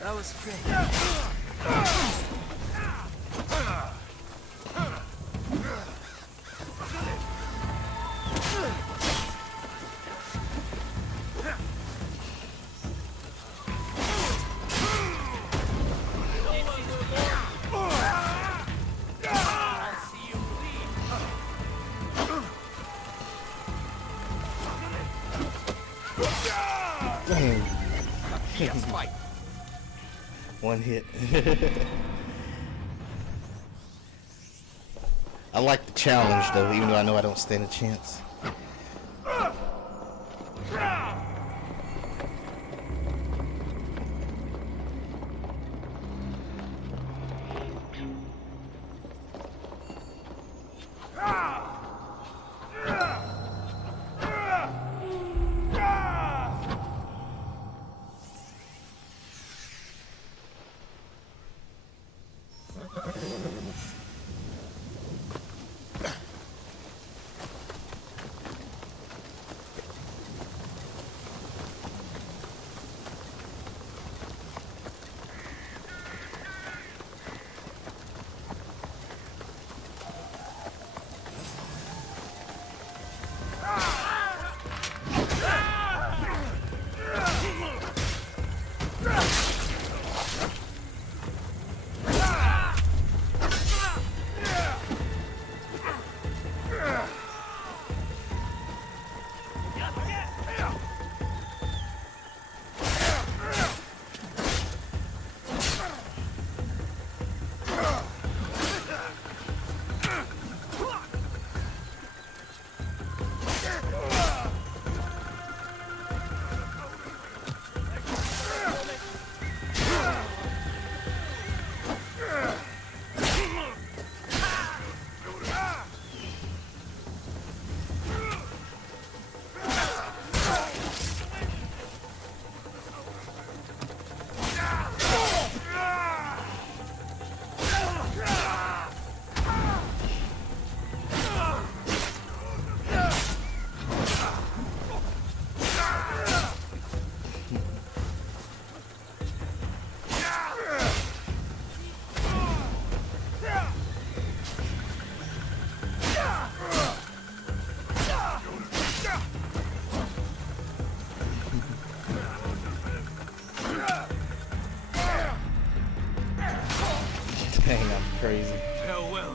That was great. One hit. I like the challenge though, even though I know I don't stand a chance. Dang, I'm crazy. Farewell.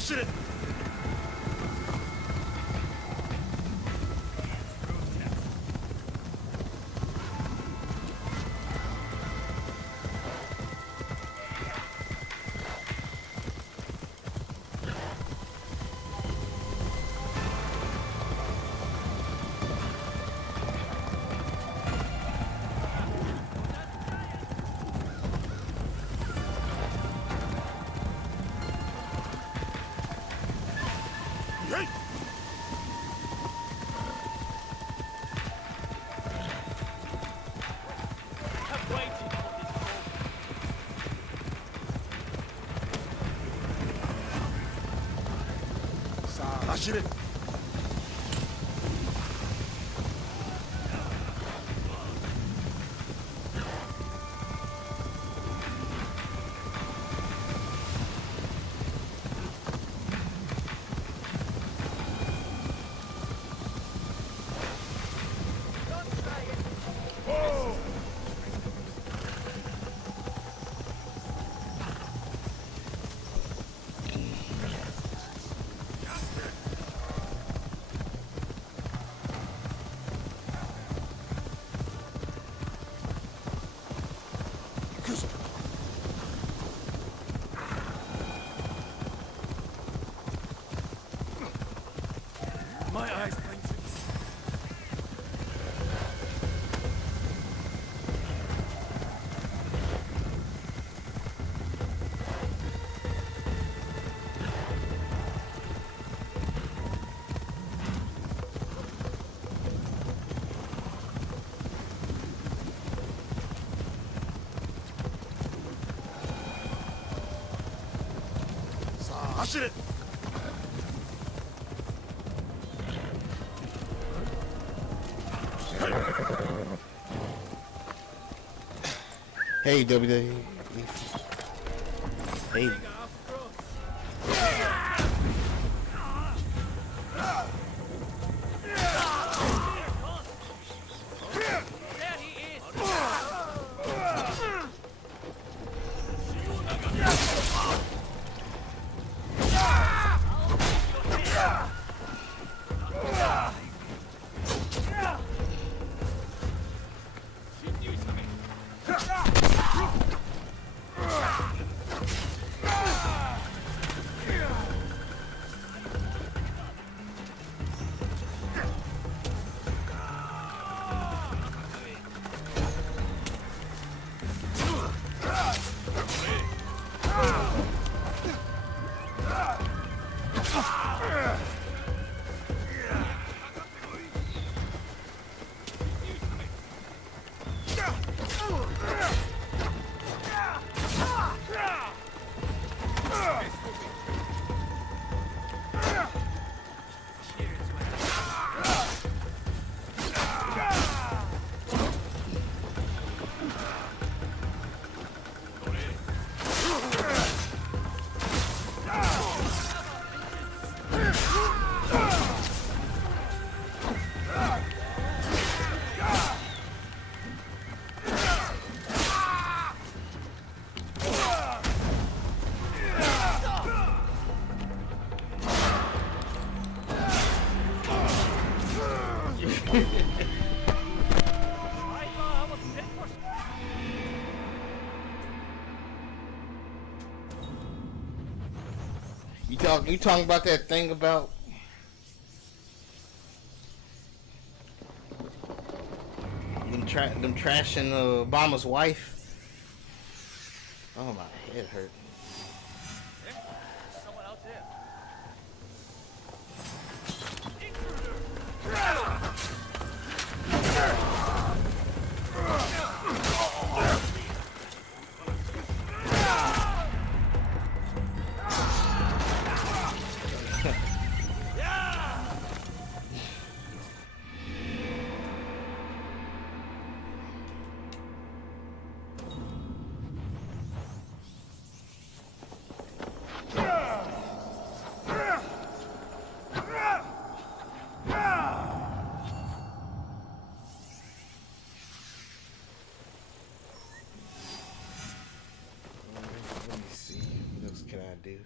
Shoot it! Shoot it! My eyes blink. Hey, WWE. Hey. You talking about that thing about them trashing Obama's wife? Oh, my head hurt. Someone out there. Let me see. What else can I do?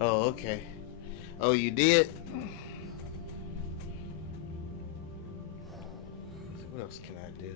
Oh, okay. Oh, you did? What else can I do?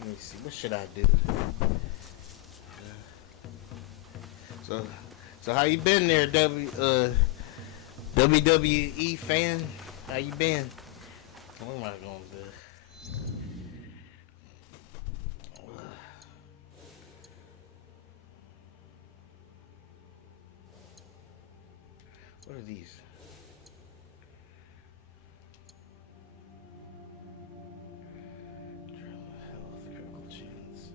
Let me see. What should I do? So how you been there, WWE fan, how you been? What am I gonna do? What are these? Health, critical chance.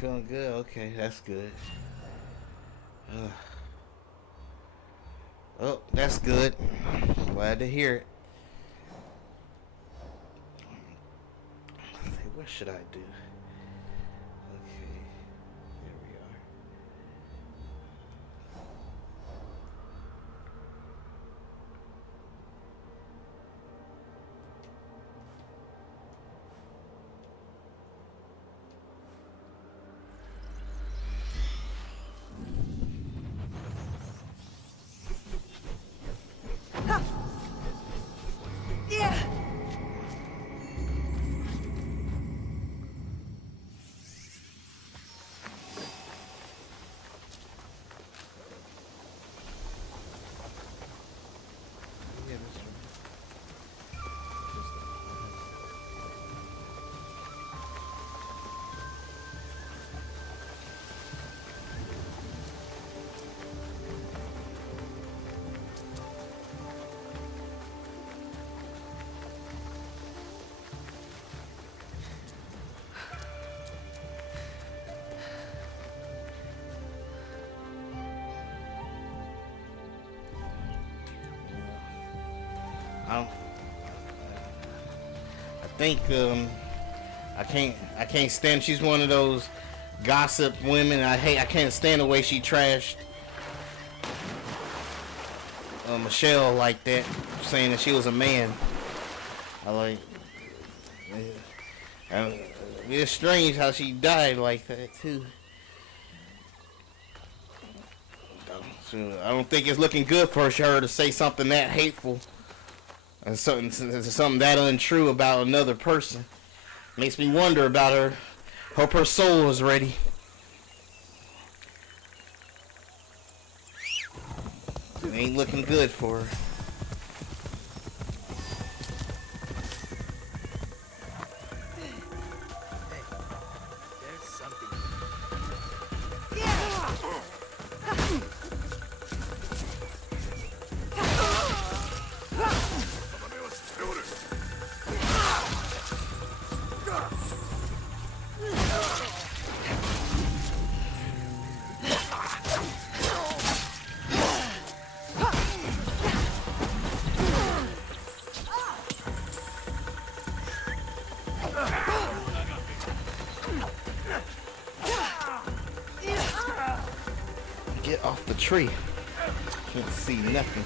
Feeling good? Okay, that's good. Oh, that's good. Glad to hear it. What should I do? Okay, there we are. I think I can't stand. She's one of those gossip women. I can't stand the way she trashed Michelle like that, saying that she was a man. I like. It's strange how she died like that too. So I don't think it's looking good for her to say something that hateful and something that untrue about another person. Makes me wonder about her. Hope her soul is ready. It ain't looking good for her. There's something. Get off the tree. Can't see nothing.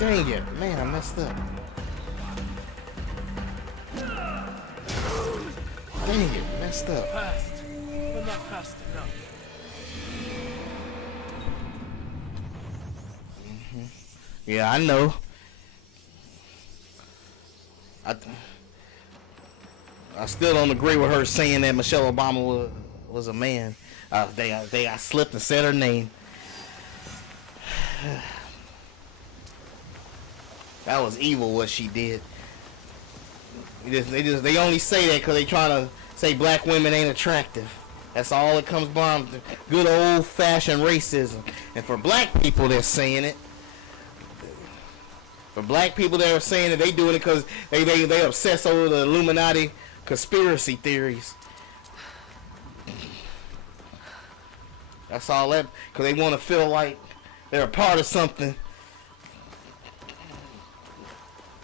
Dang it, man, I messed up. Dang it, messed up. Fast, but not fast enough. Yeah, I know. I still don't agree with her saying that Michelle Obama was a man. I slipped and said her name. That was evil what she did. They only say that because they trying to say black women ain't attractive. That's all it comes down to. Good old fashioned racism. And for black people that's saying it. For black people that are saying it, they doing it because they obsess over the Illuminati conspiracy theories. That's all that, because they want to feel like they're a part of something.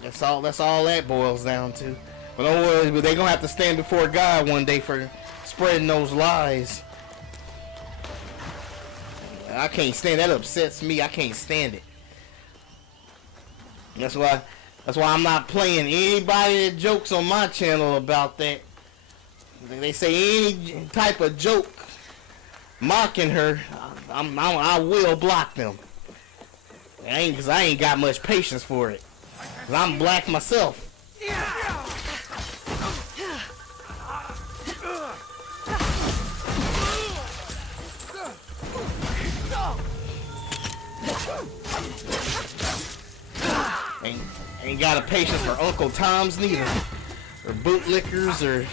That's all that boils down to. But don't worry, but they're going to have to stand before God one day for spreading those lies. I can't stand that. Upsets me. I can't stand it. That's why I'm not playing anybody that jokes on my channel about that. They say any type of joke mocking her, I will block them. Because I ain't got much patience for it. Because I'm black myself. Ain't got a patience for Uncle Tom's neither. Or bootlickers or...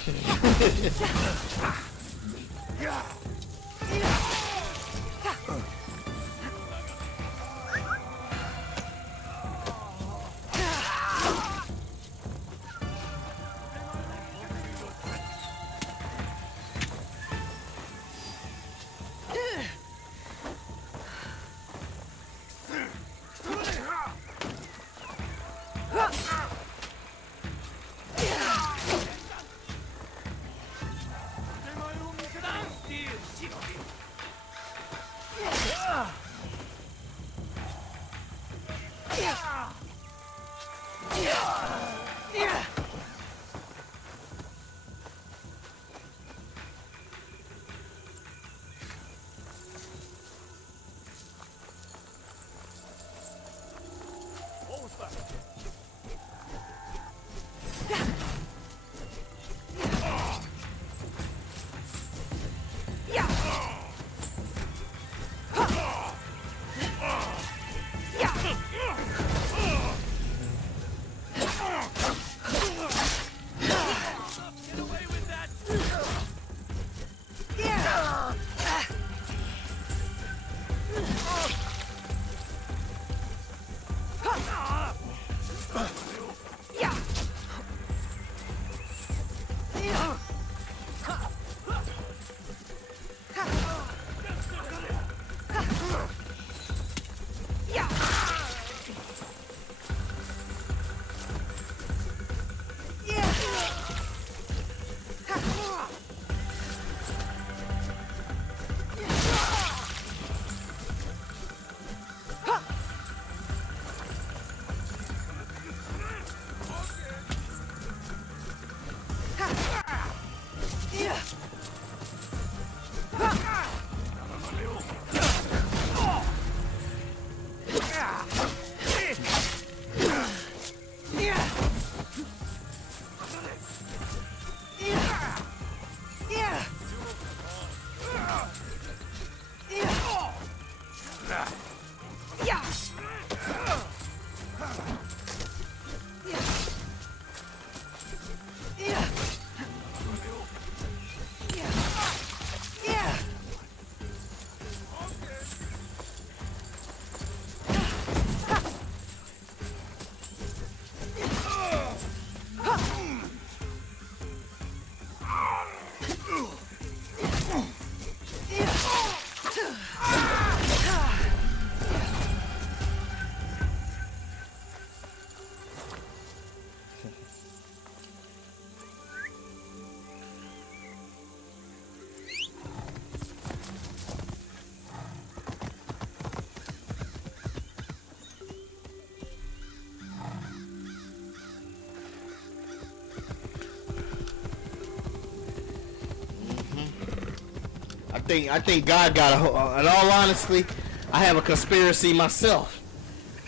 I think God got a. In all honesty, I have a conspiracy myself.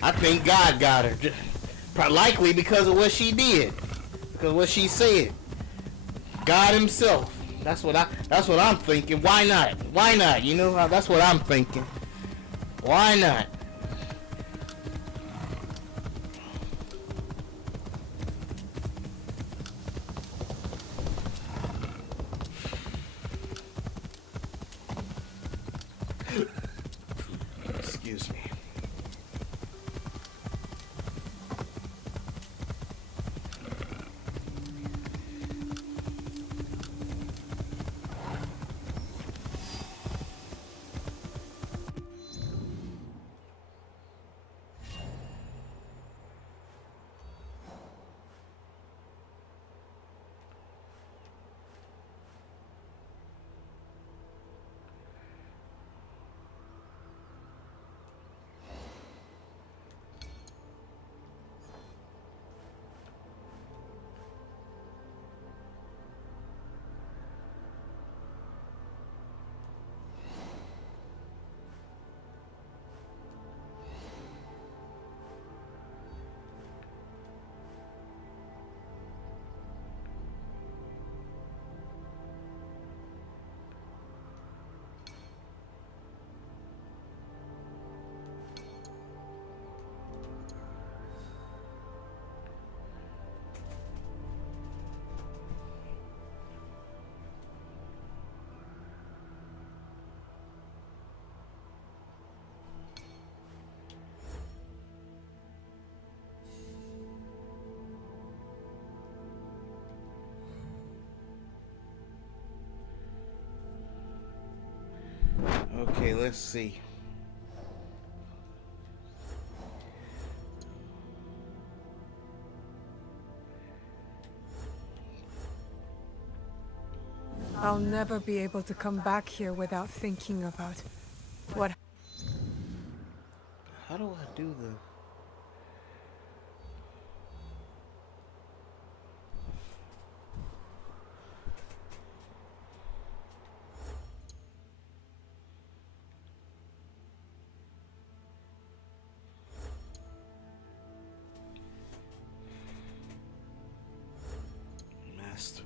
I think God got her, likely because of what she did, because of what she said. God Himself. That's what I'm thinking. Why not? Why not? You know, that's what I'm thinking. Why not? Excuse me. Okay, let's see. I'll never be able to come back here without thinking about what. How do I do the? Mastery.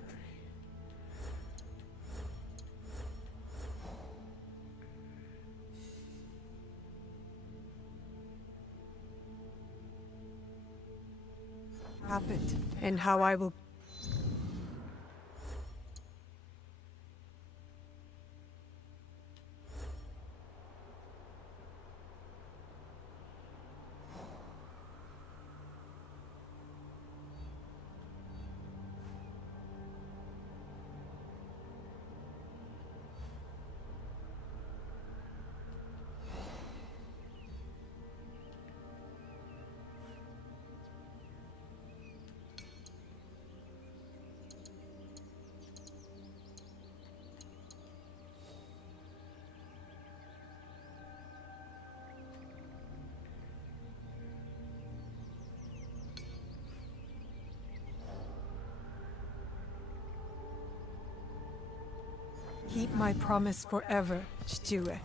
Happened and how I will. Keep my promise forever, Stuart.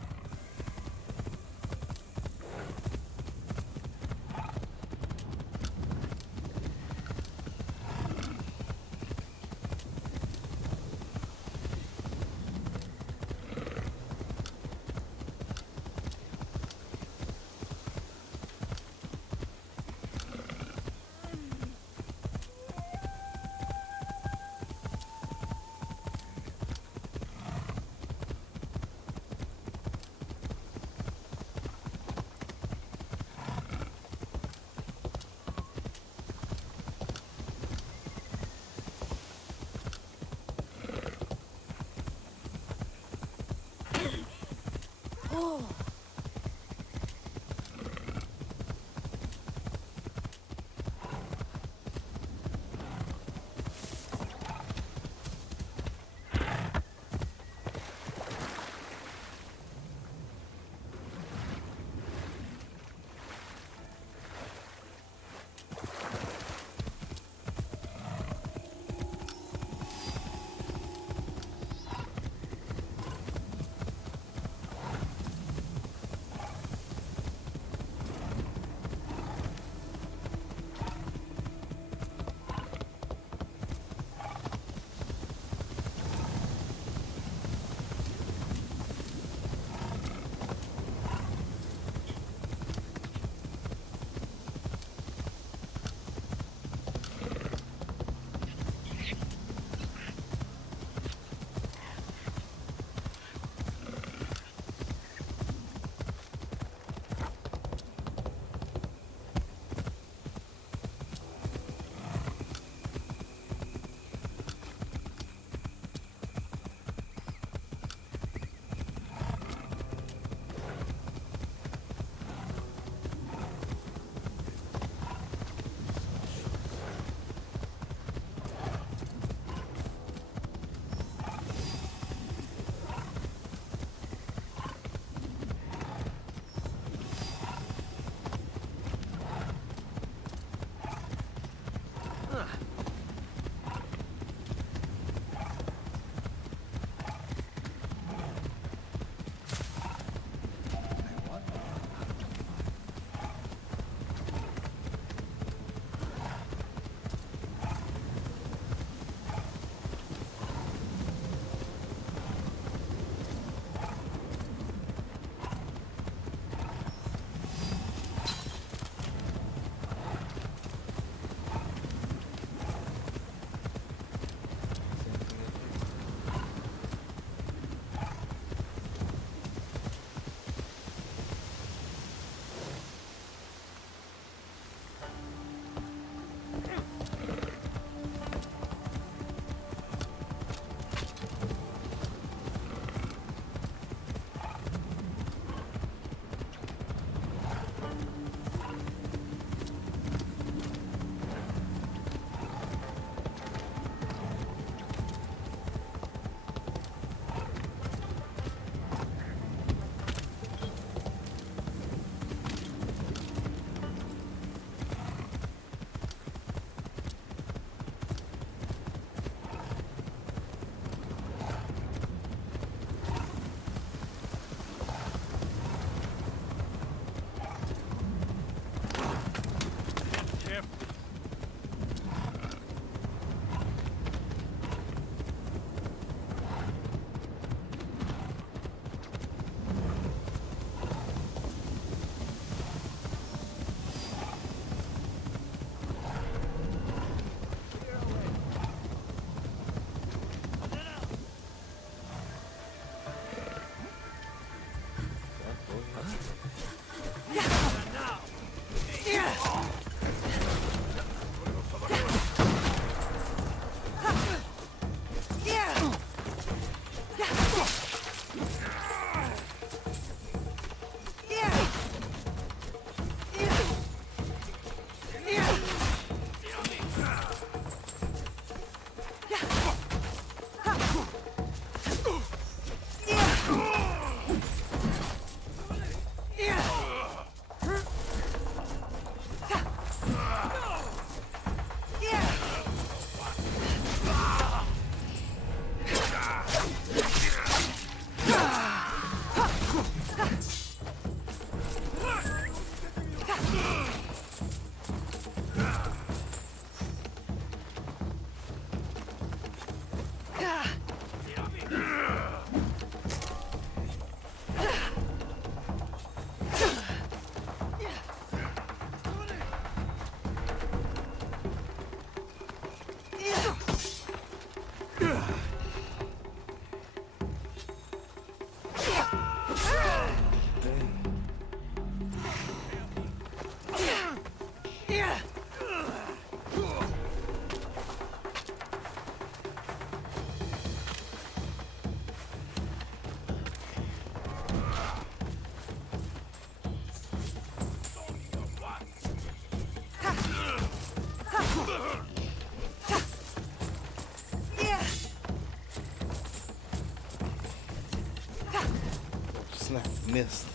missed.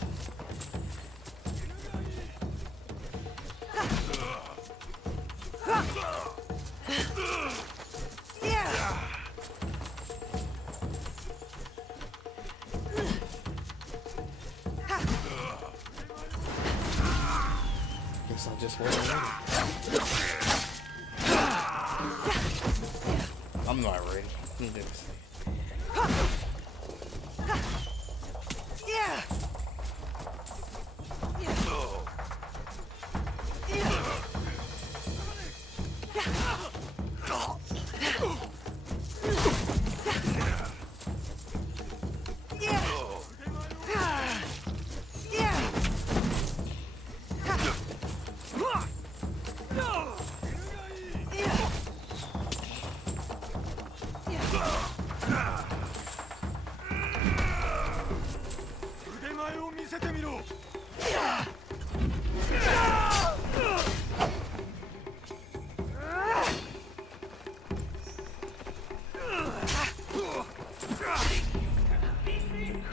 Guess I just wasn't ready. I'm not ready. I'm gonna say.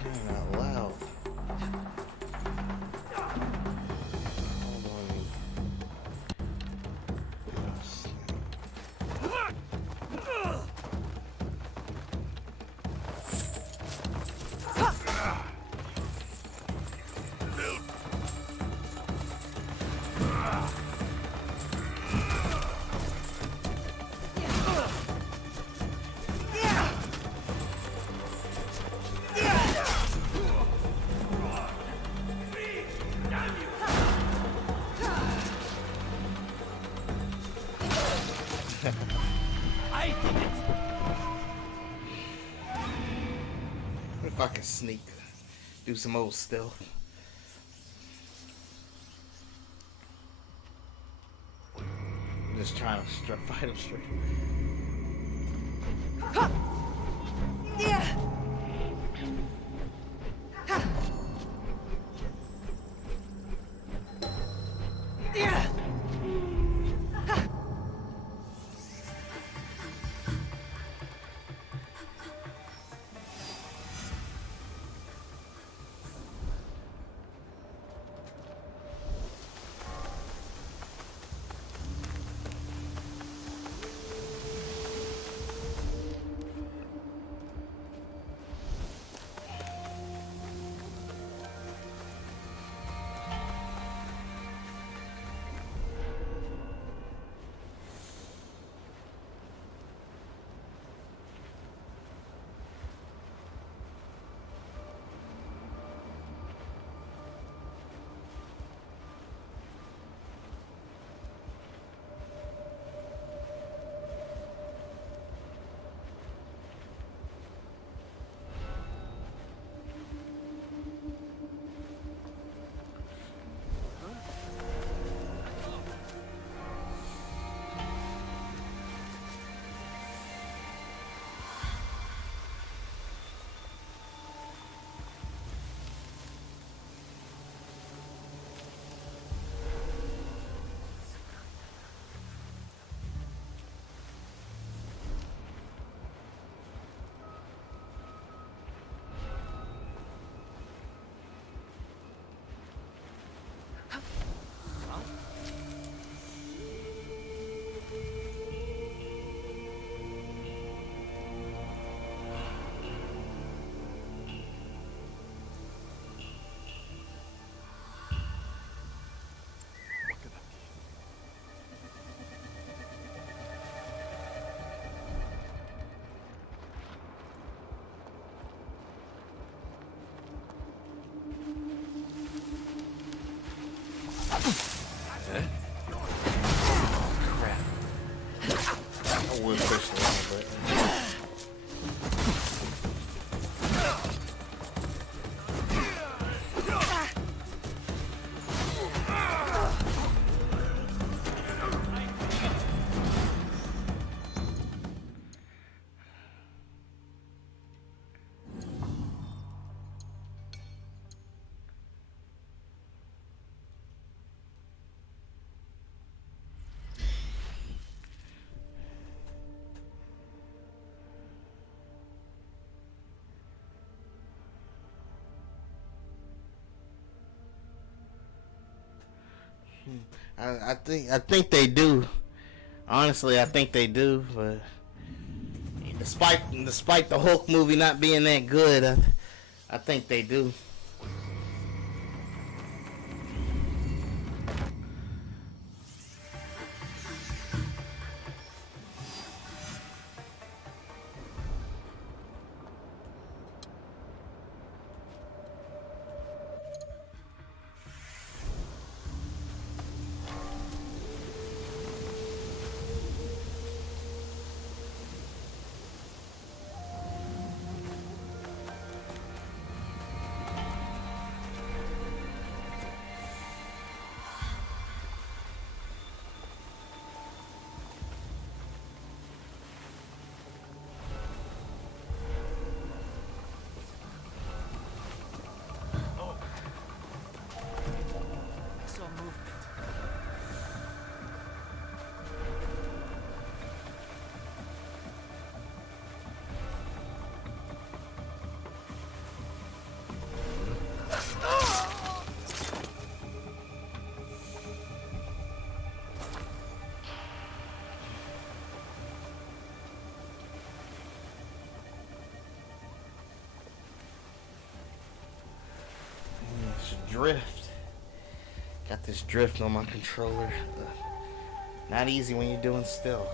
Crying out loud. Hold on. Yes. If I can sneak, do some old stealth. I'm just trying to fight him straight. I would push the wrong button. I think they do. Honestly, I think they do. But despite the Hulk movie not being that good, I think they do. I saw movement. Drift. Got this drift on my controller. Not easy when you're doing stealth.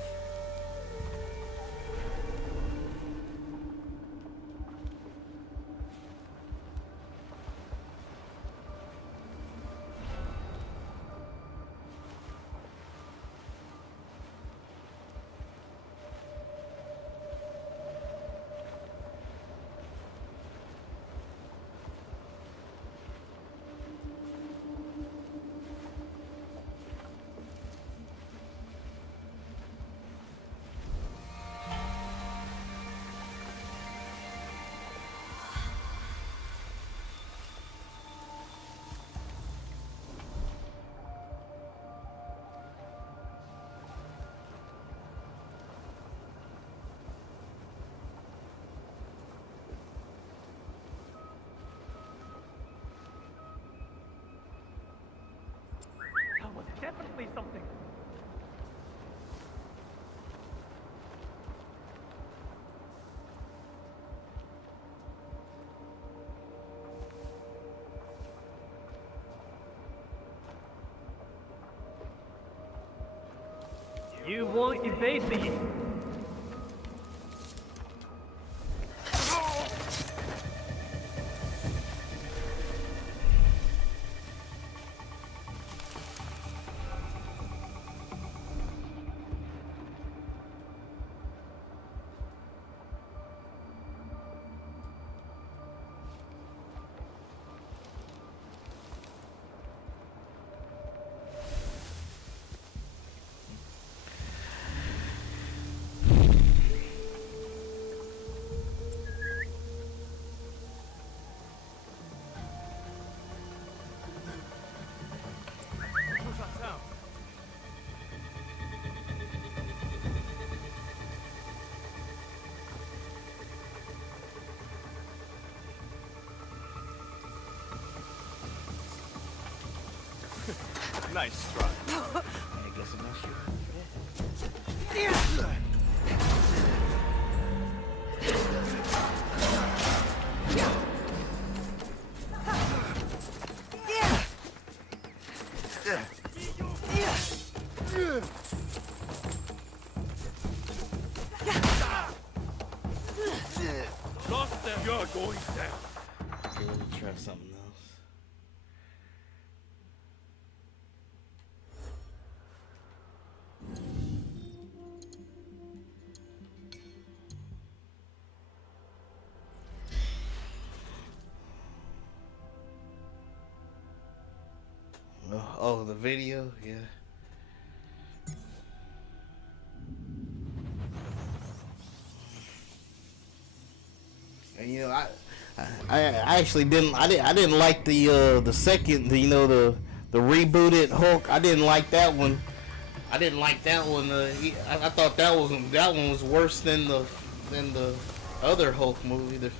That was definitely something. You won't evade me. What's that sound? Nice try. I guess I'm not sure. Lost them. You're going down. Okay, let me try something else. Oh, the video, yeah. And you know, I actually didn't I didn't like the second the rebooted Hulk. I didn't like that one. I didn't like that one. I thought that one was worse than the other Hulk movie.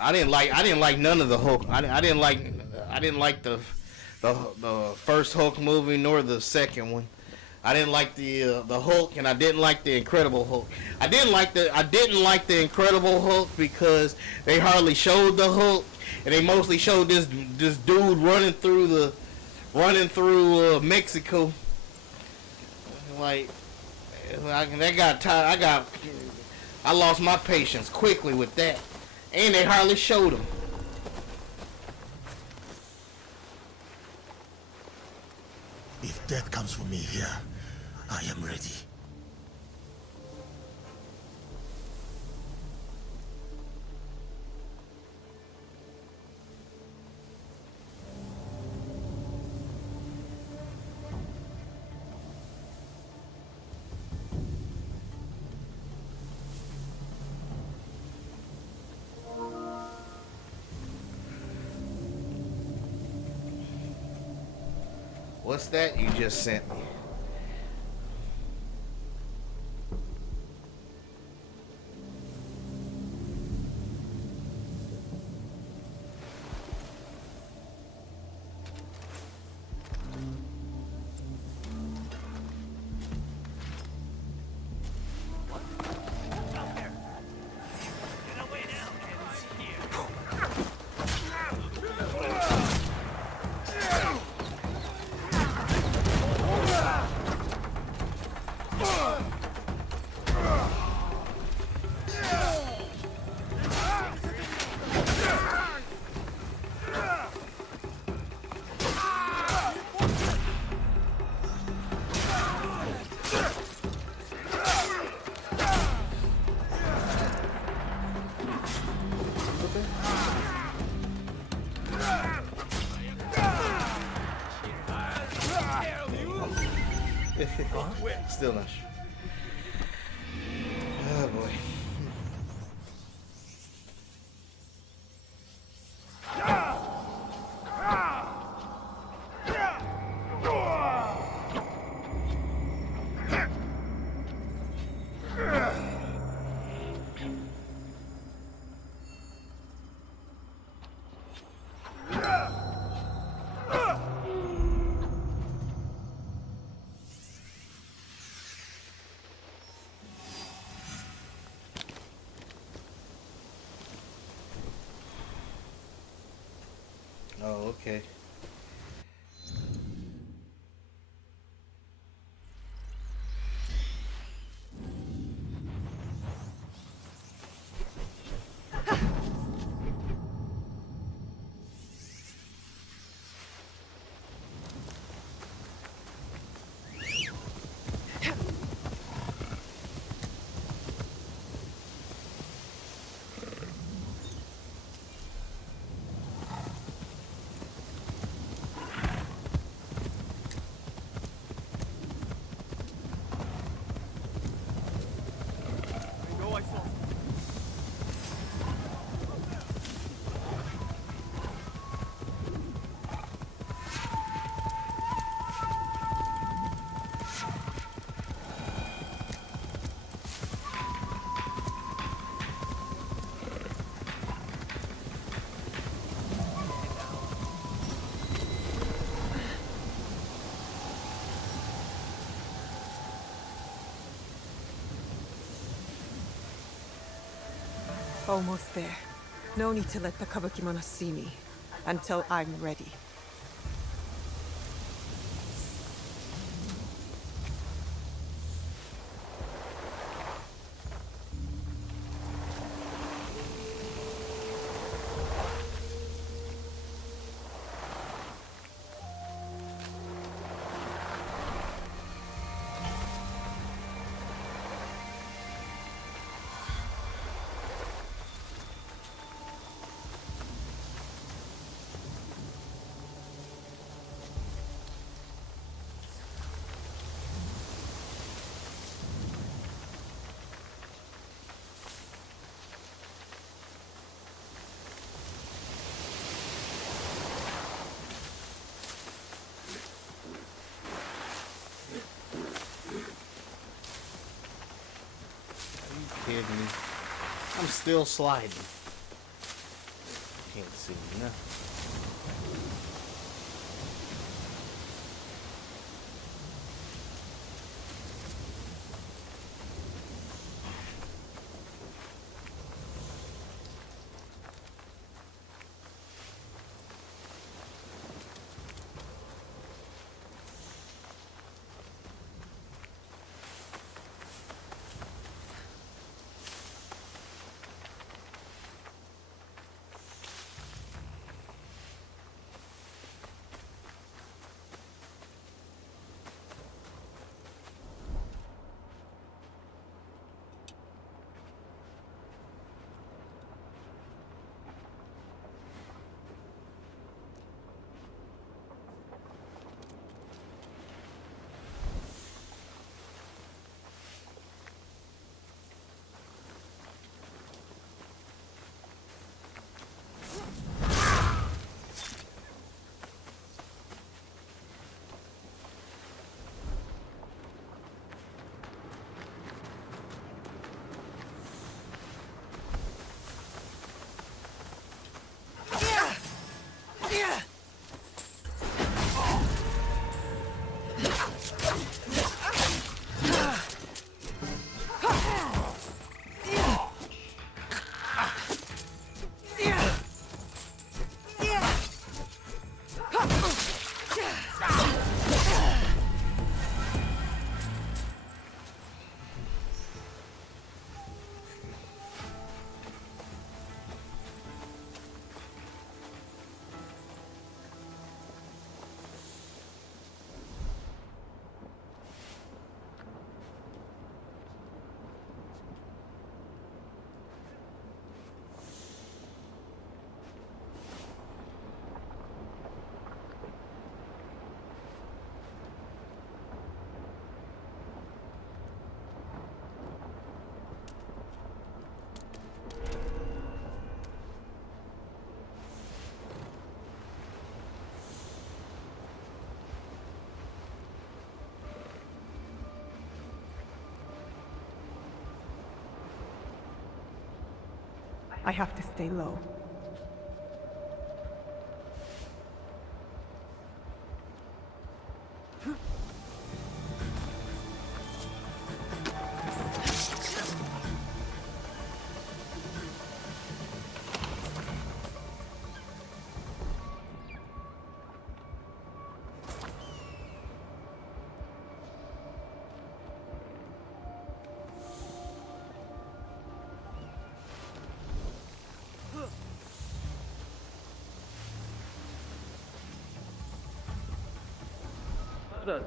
I didn't like none of the Hulk. I didn't like the first Hulk movie nor the second one. I didn't like the Hulk, and I didn't like the Incredible Hulk. I didn't like the Incredible Hulk because they hardly showed the Hulk, and they mostly showed this dude running through Mexico. Like that got tired. I lost my patience quickly with that, and they hardly showed him. If death comes for me here, I am ready. What's that you just sent me? Still not sure. Oh boy. Oh, okay. Almost there. No need to let the Kabukimono see me until I'm ready. Kidding me. I'm still sliding. Can't see nothing. I have to stay low. Anything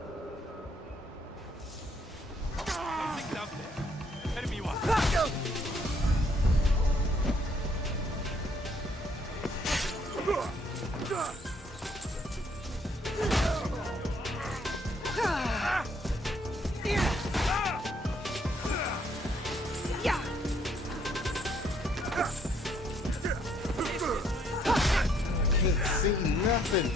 out there? Enemy one. Can't see nothing.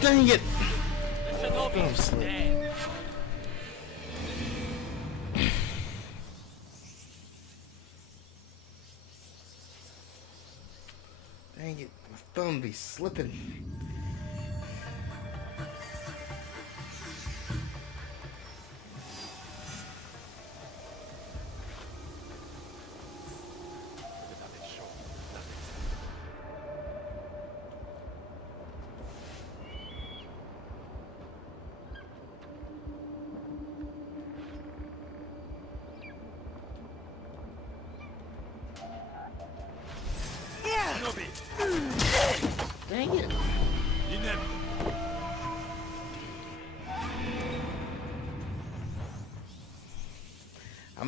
Dang it! This should all be dead. Dang it, my thumb be slipping. Dang it. You never.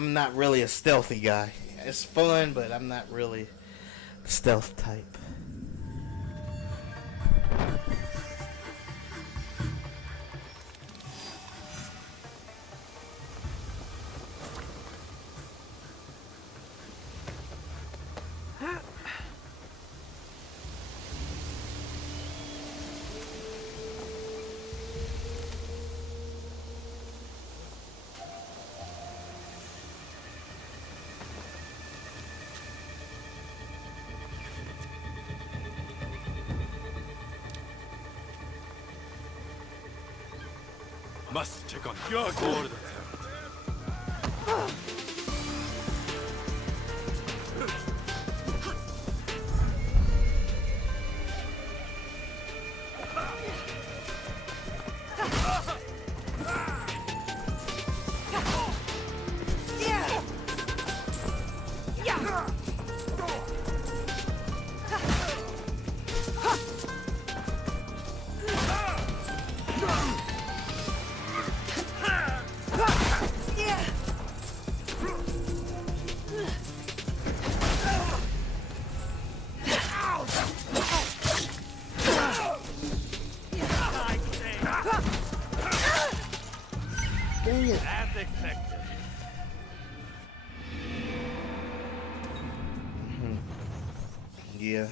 I'm not really a stealthy guy. It's fun, but I'm not really the stealth type. Must check on your gold. Dang it. As expected. Yeah.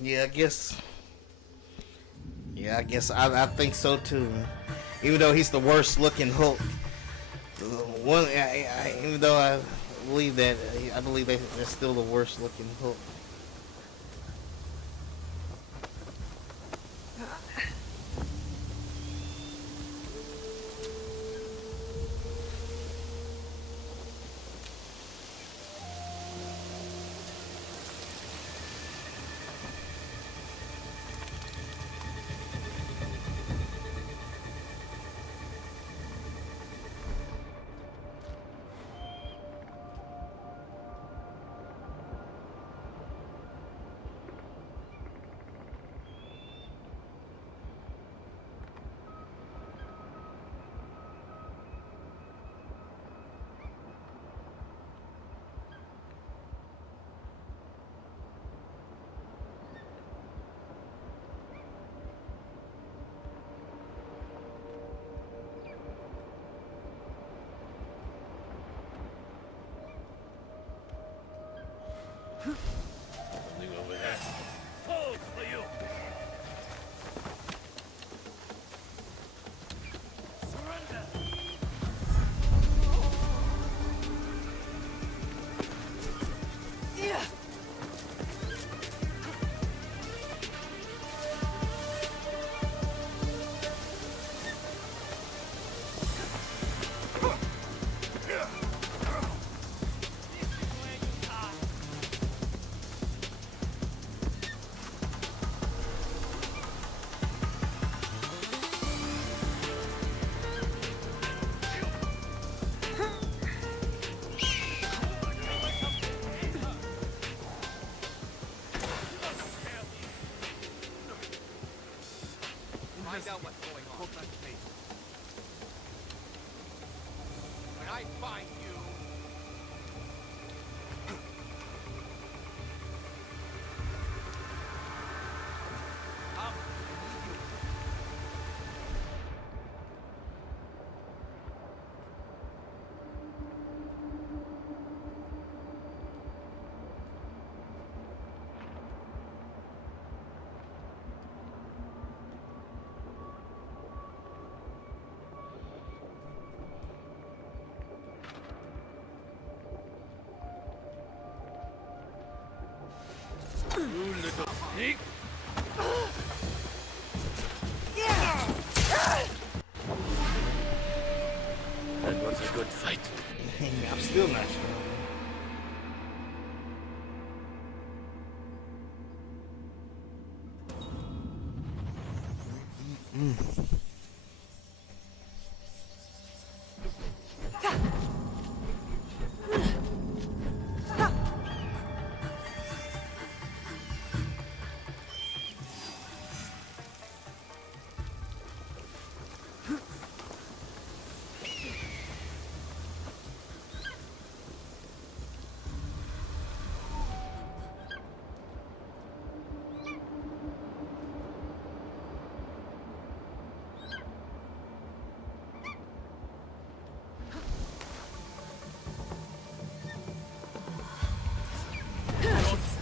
Yeah, I guess. Yeah, I guess I think so too. Even though he's the worst looking Hulk. Even though I believe that, I believe that's still the worst looking Hulk. Something over there. Pose for you. Surrender. Find out what's going on. When I find you, I'm leave you. You little sneak! That was a good fight. I'm still not sure.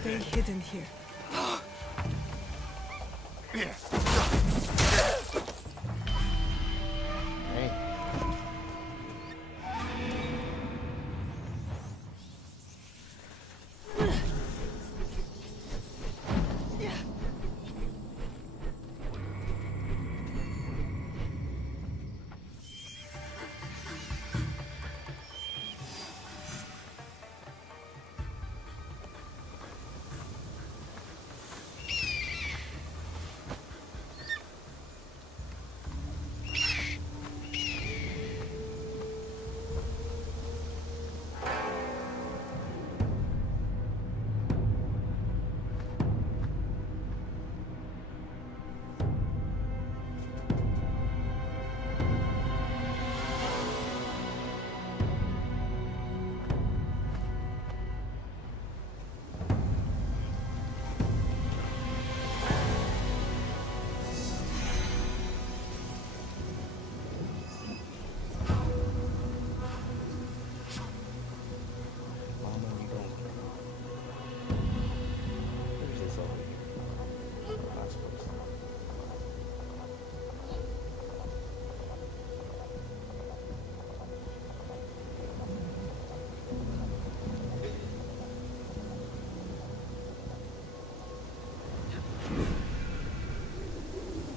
stay hidden here. Hey.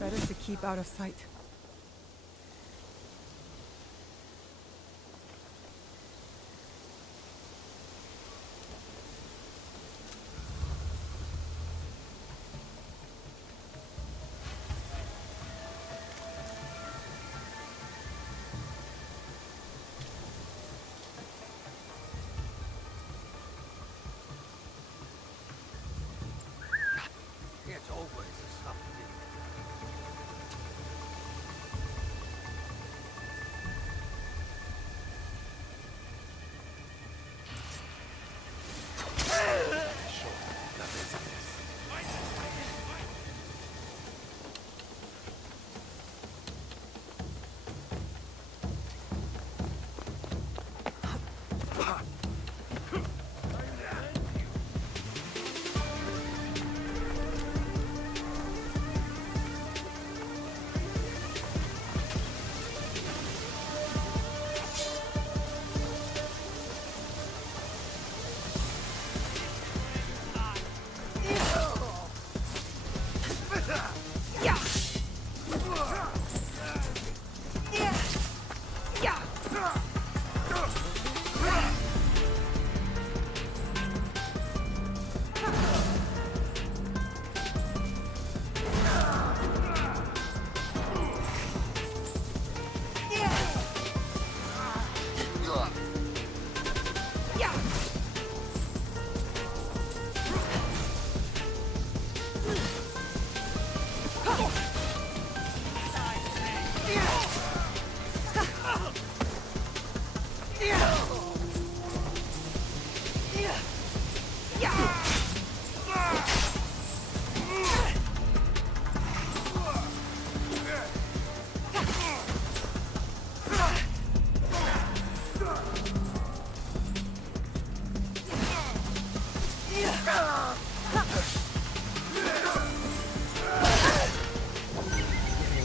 Better to keep out of sight. It's always something.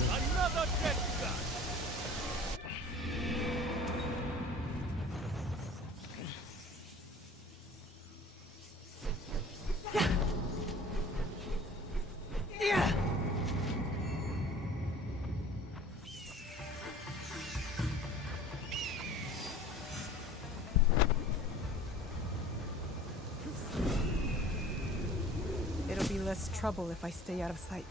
Another dead guy. It'll be less trouble if I stay out of sight.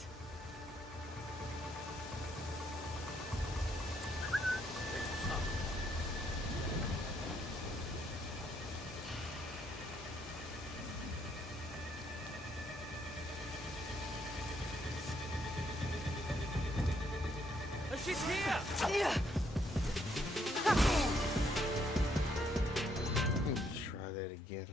She's here. Let's try that again.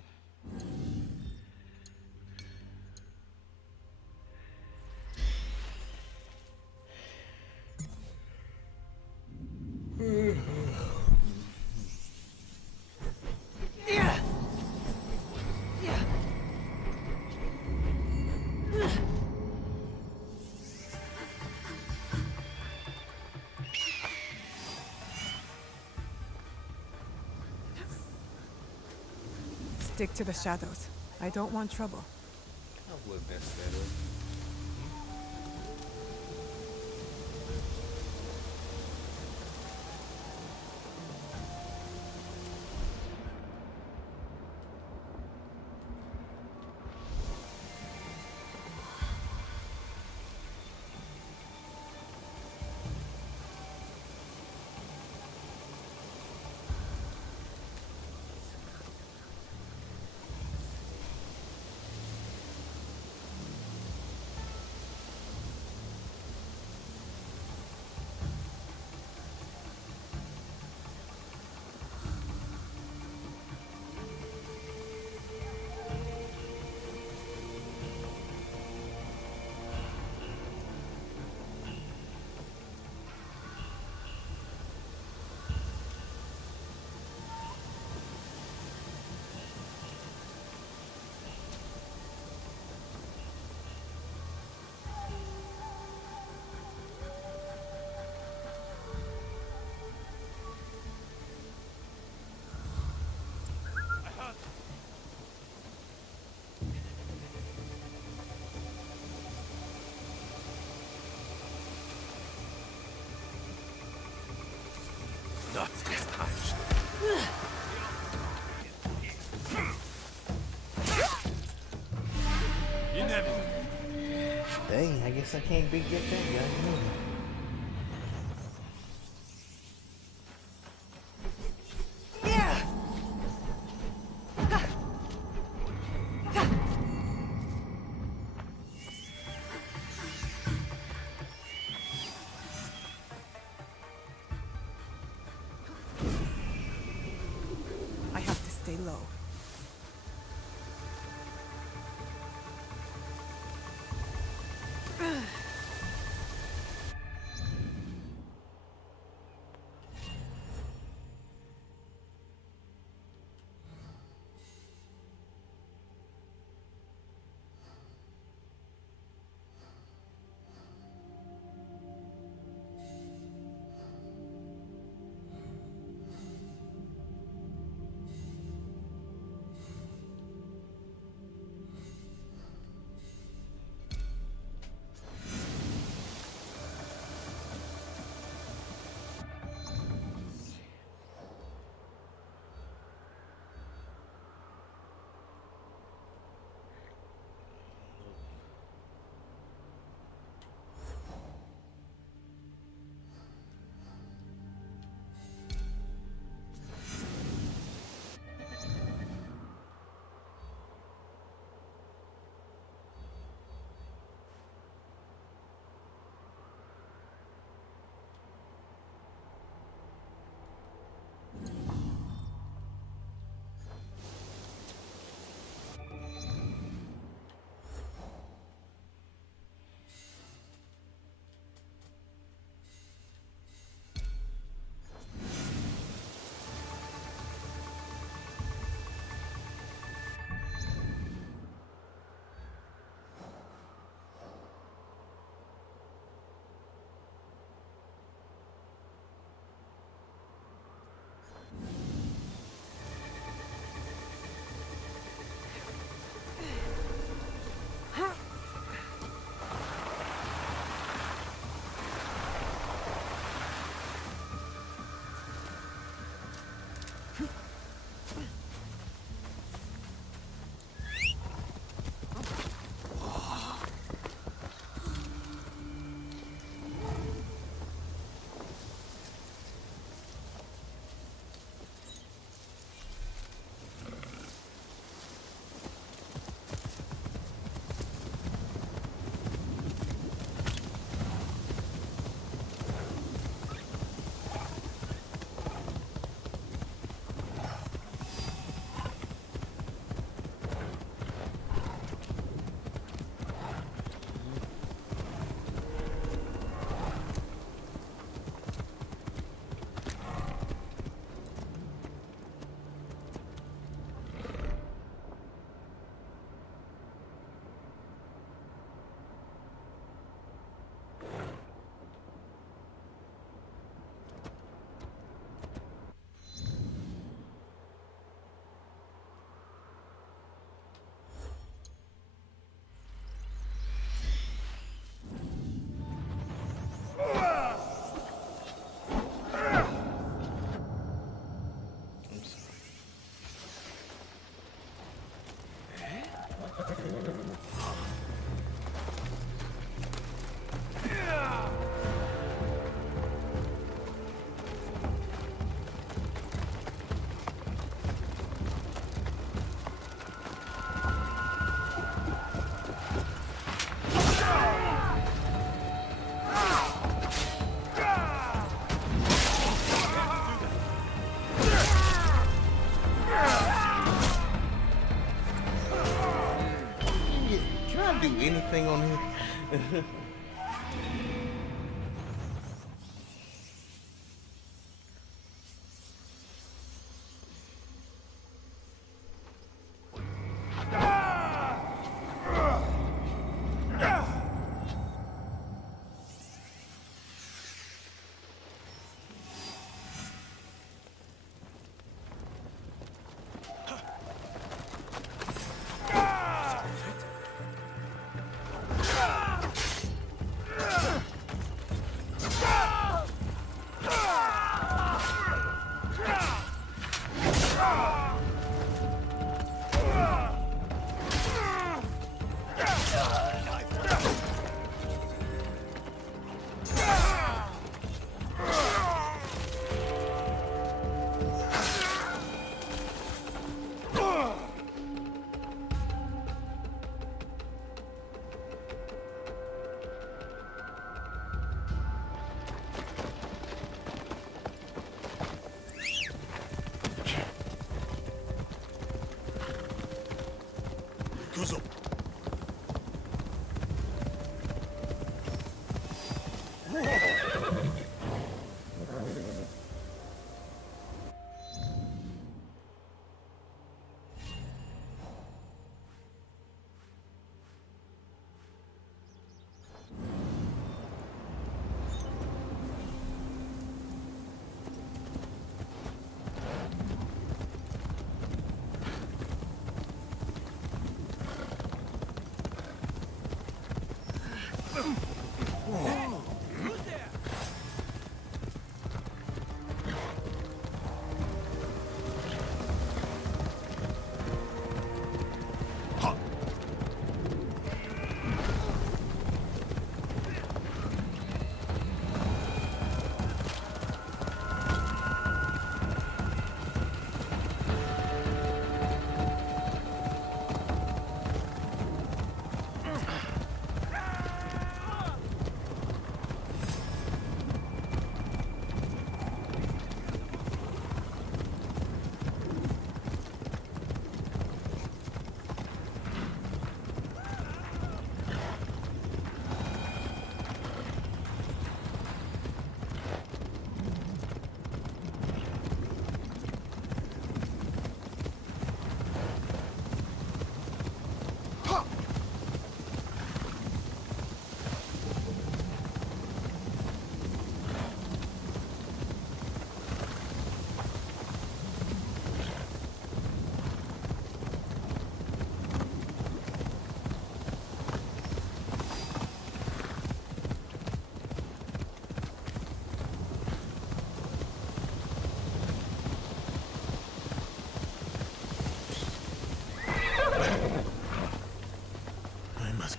Stick to the shadows. I don't want trouble. I would mess that up. Not this time. Inevitable. Dang, I guess I can't get that guy. I have to stay low. anything on here? Kuzo.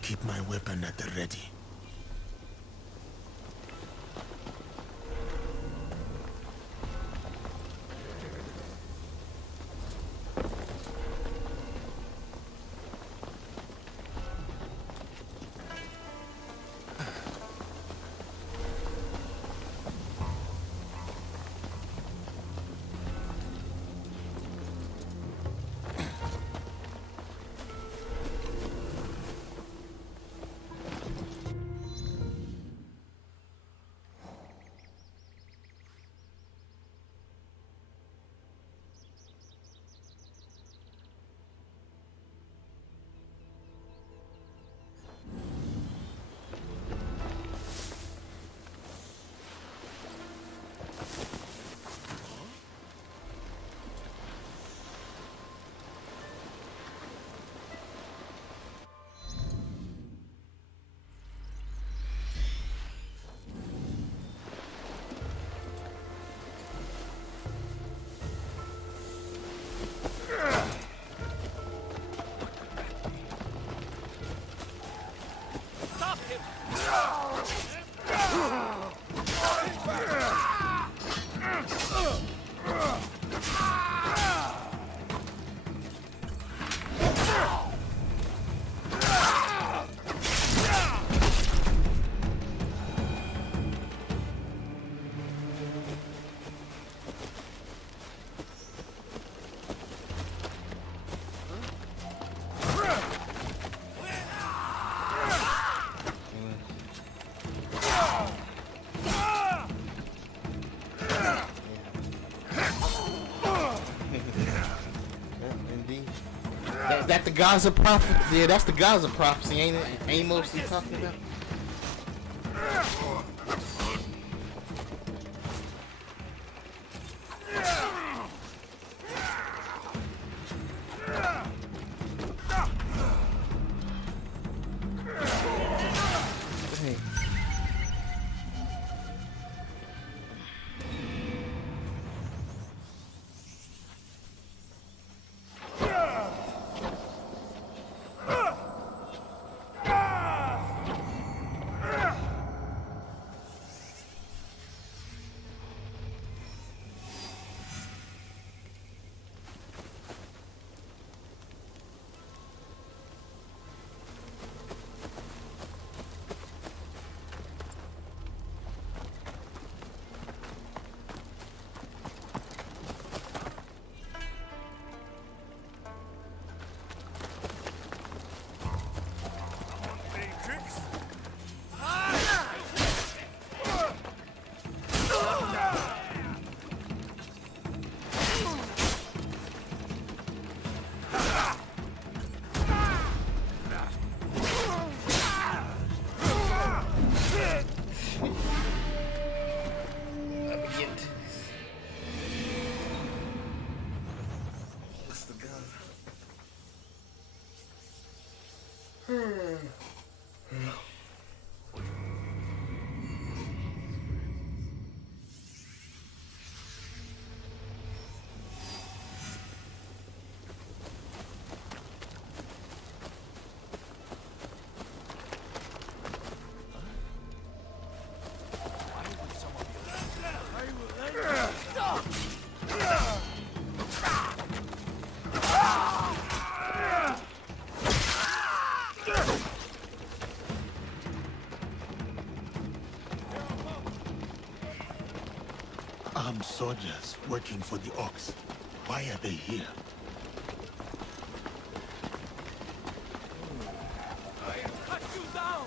Keep my weapon at the ready. Is that the Gaza prophet? Yeah, that's the Gaza prophecy, ain't it? Amos he talking about? Matrix. Let me get to this. What's the gun? Armed soldiers working for the Ox. Why are they here? Cut you down.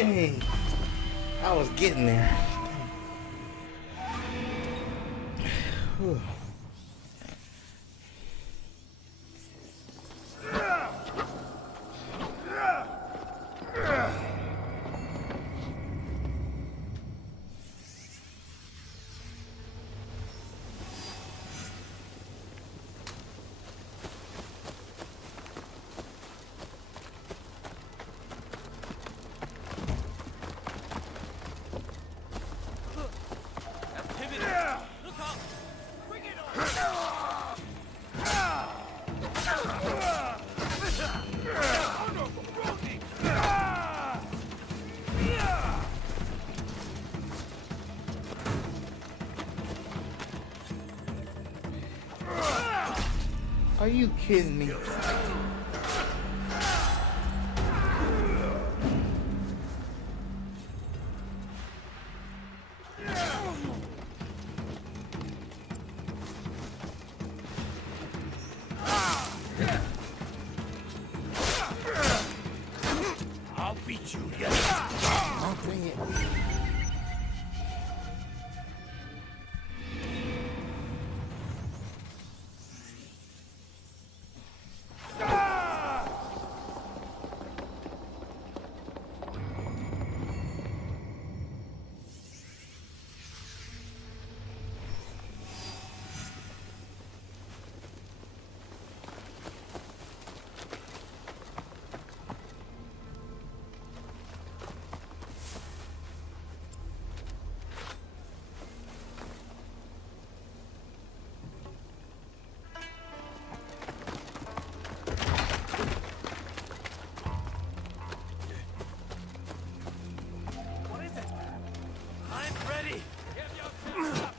Dang. I was getting there. Whew. Are you kidding me? I'll beat you yet. Oh, dang it. What is it? I'm ready. Get yourself up.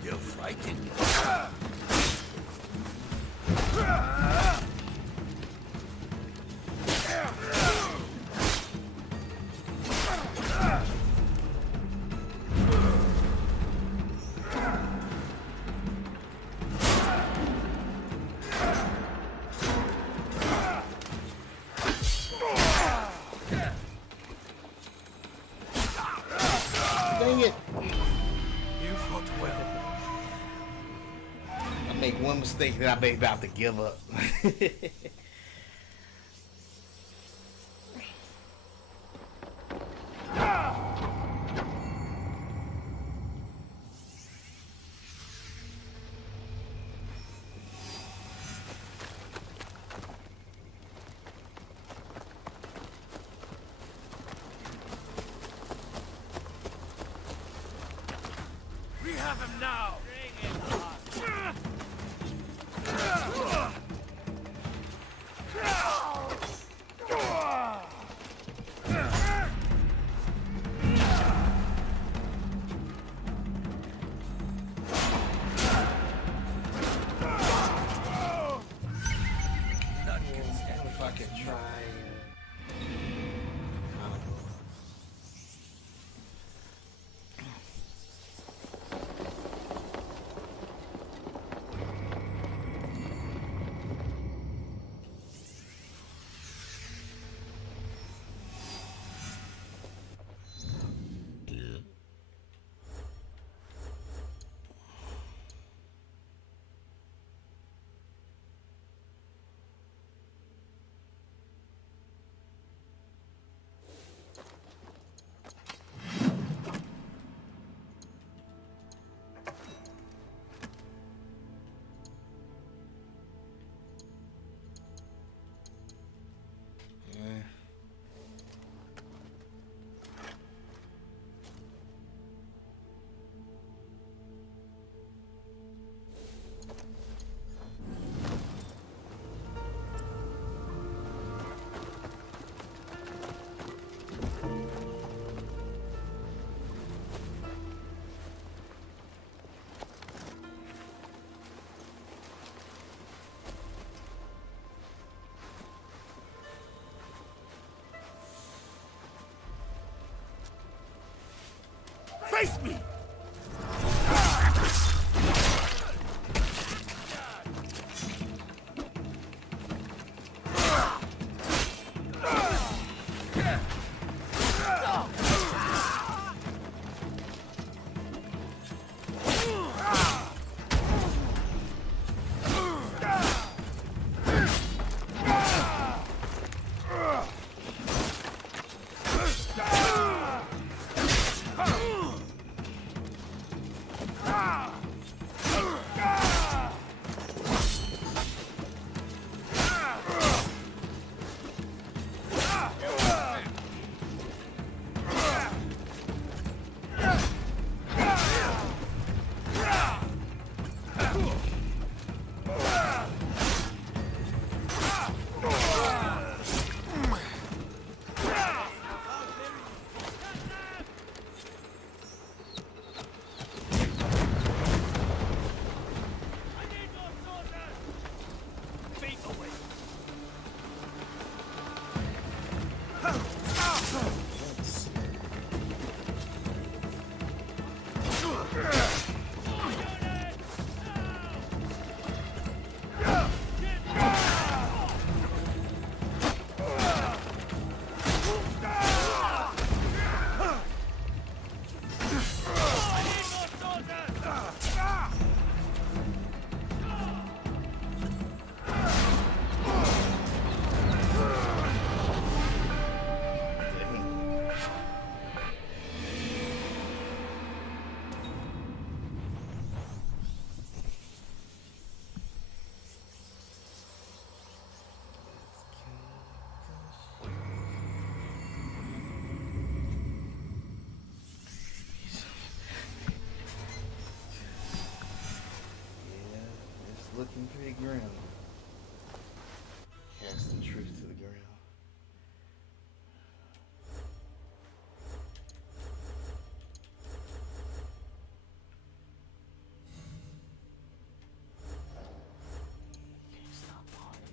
Still fighting? Dang it. You fought well. I make one mistake that I be about to give up. have him now. If I could try. Face me! Looking pretty grim. Casting truth to the ground. Can't stop falling.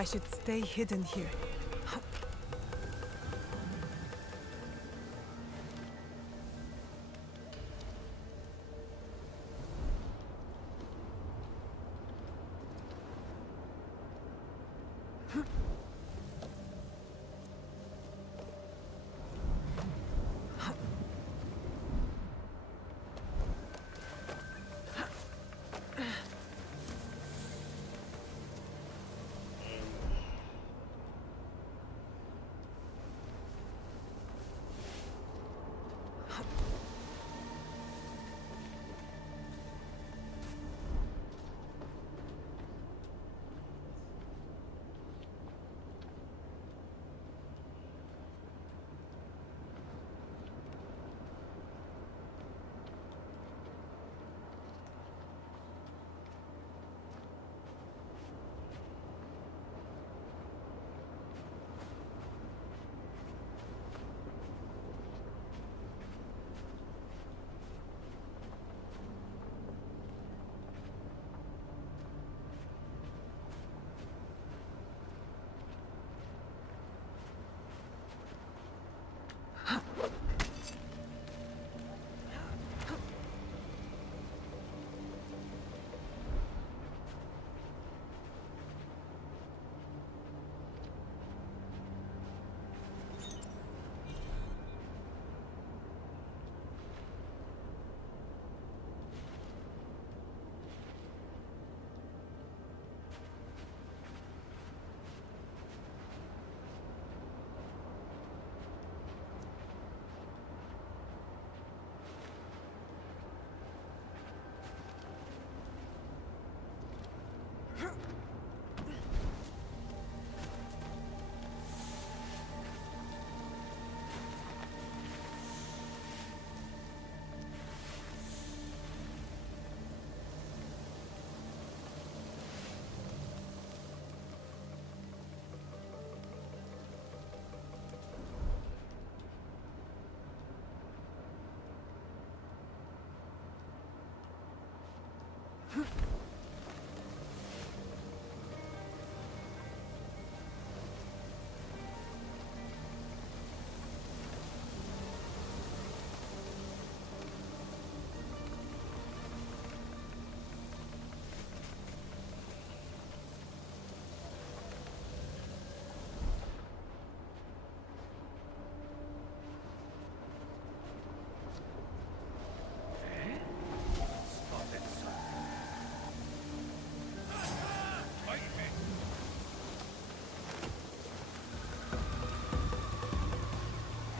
I should stay hidden here.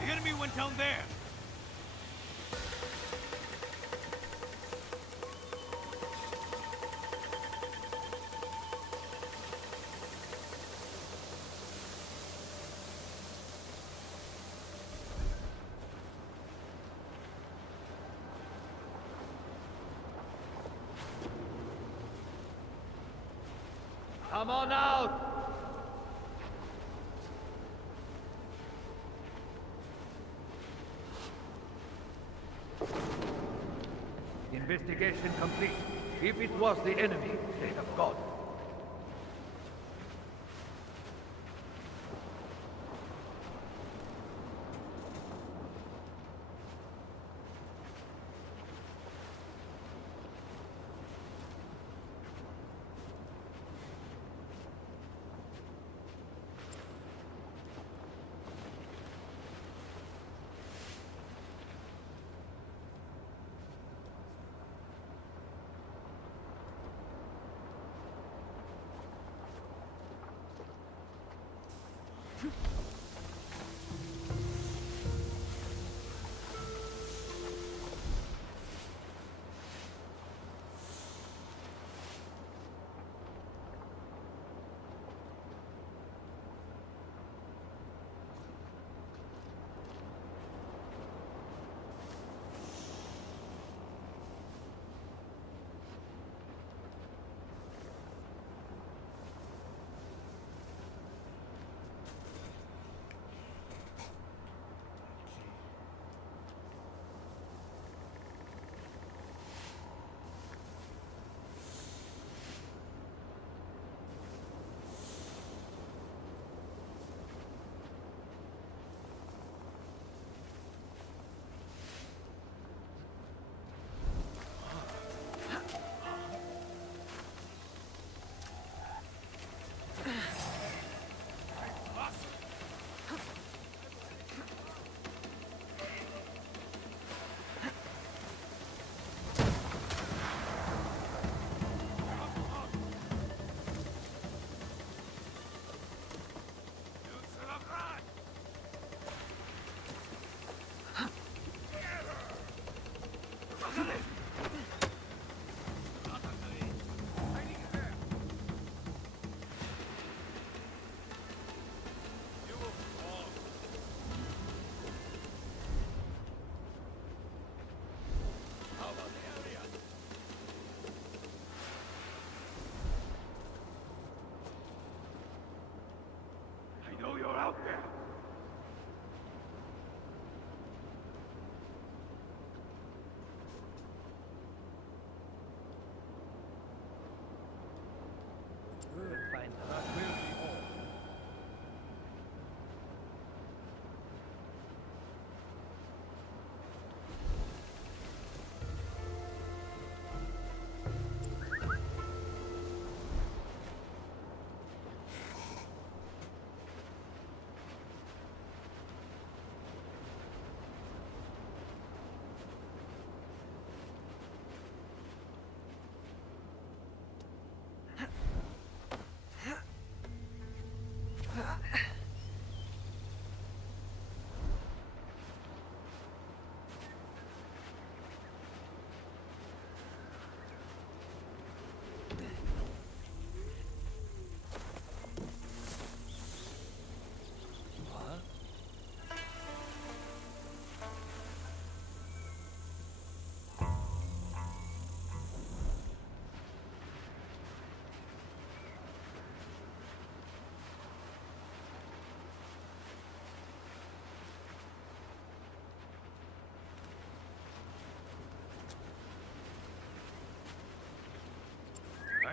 The enemy went down there. Come on out! Investigation complete. If it was the enemy, they have gone.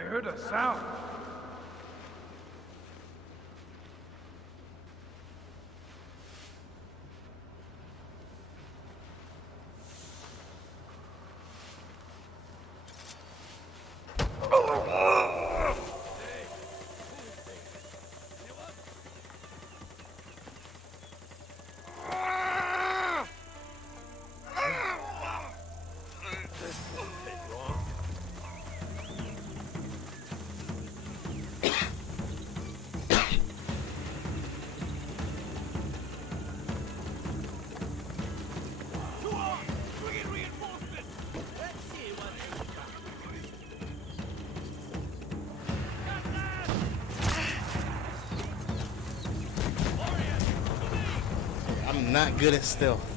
heard a sound. I'm not good at stealth.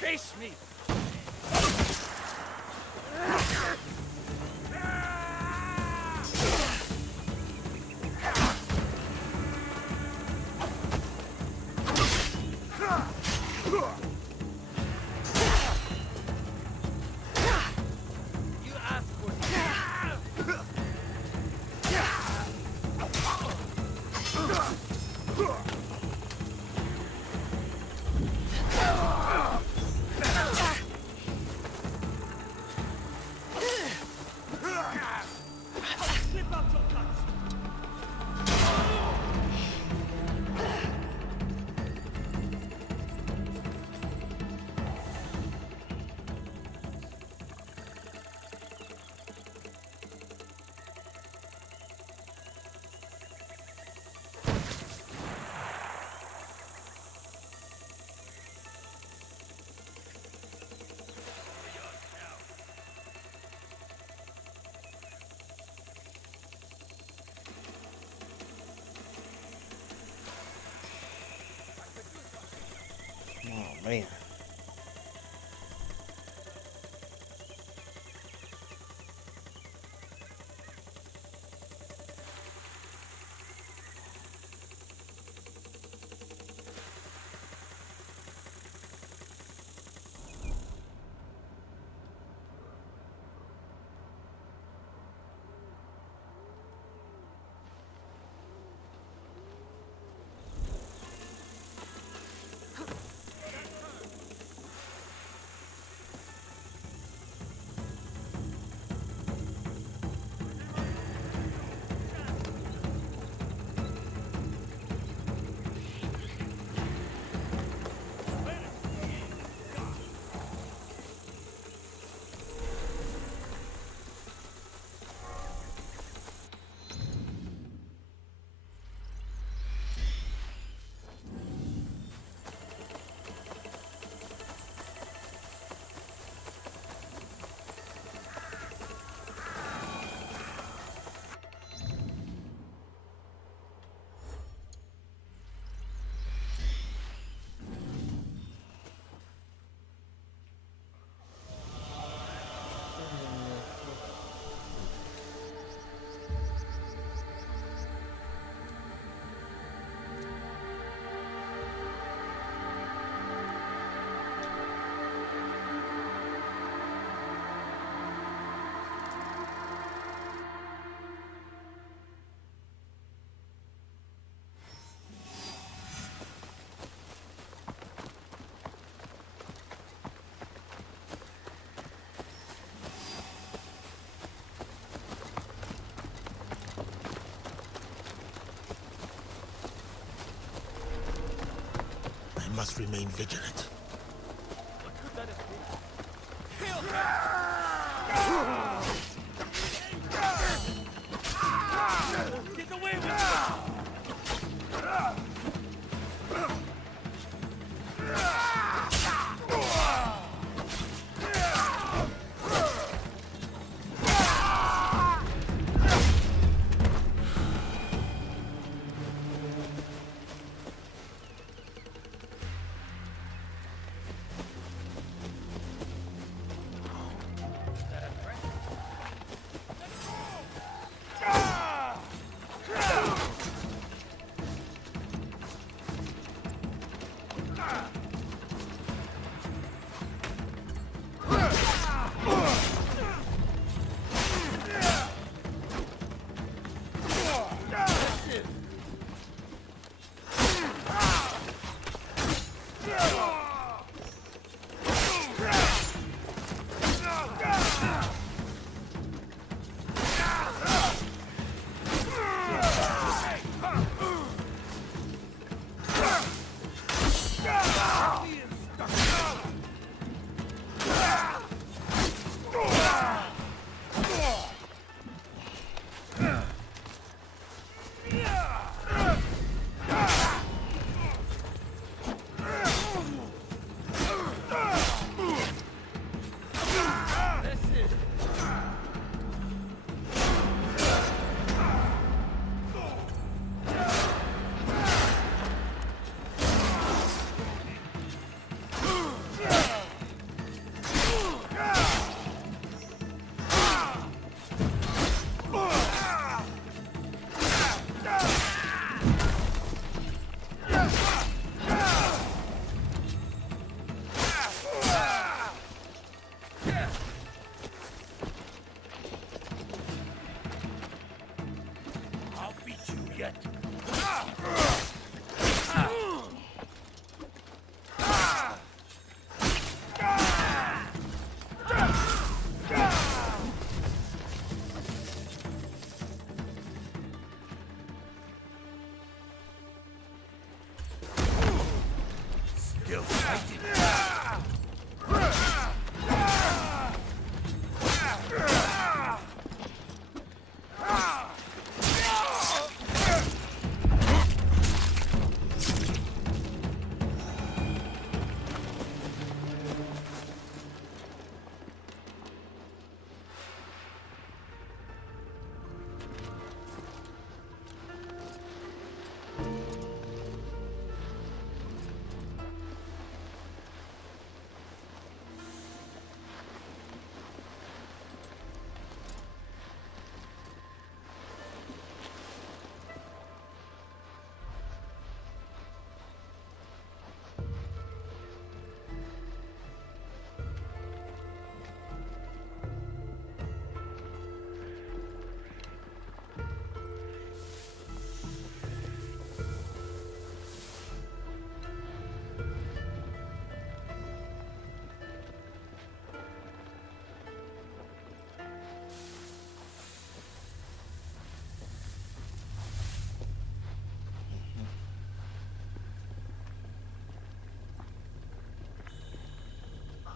Face me! You asked for slip out your touch! Oh man. must remain vigilant. Get away with it!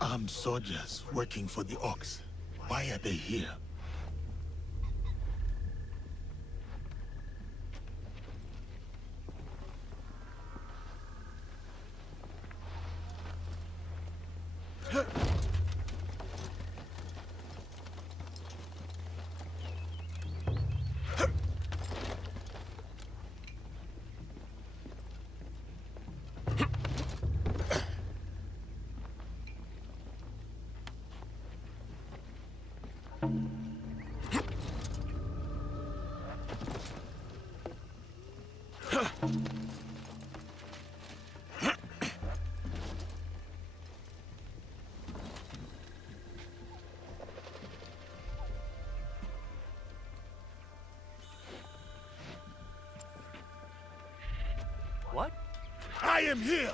Armed soldiers working for the Ox. Why are they here? What? I am here!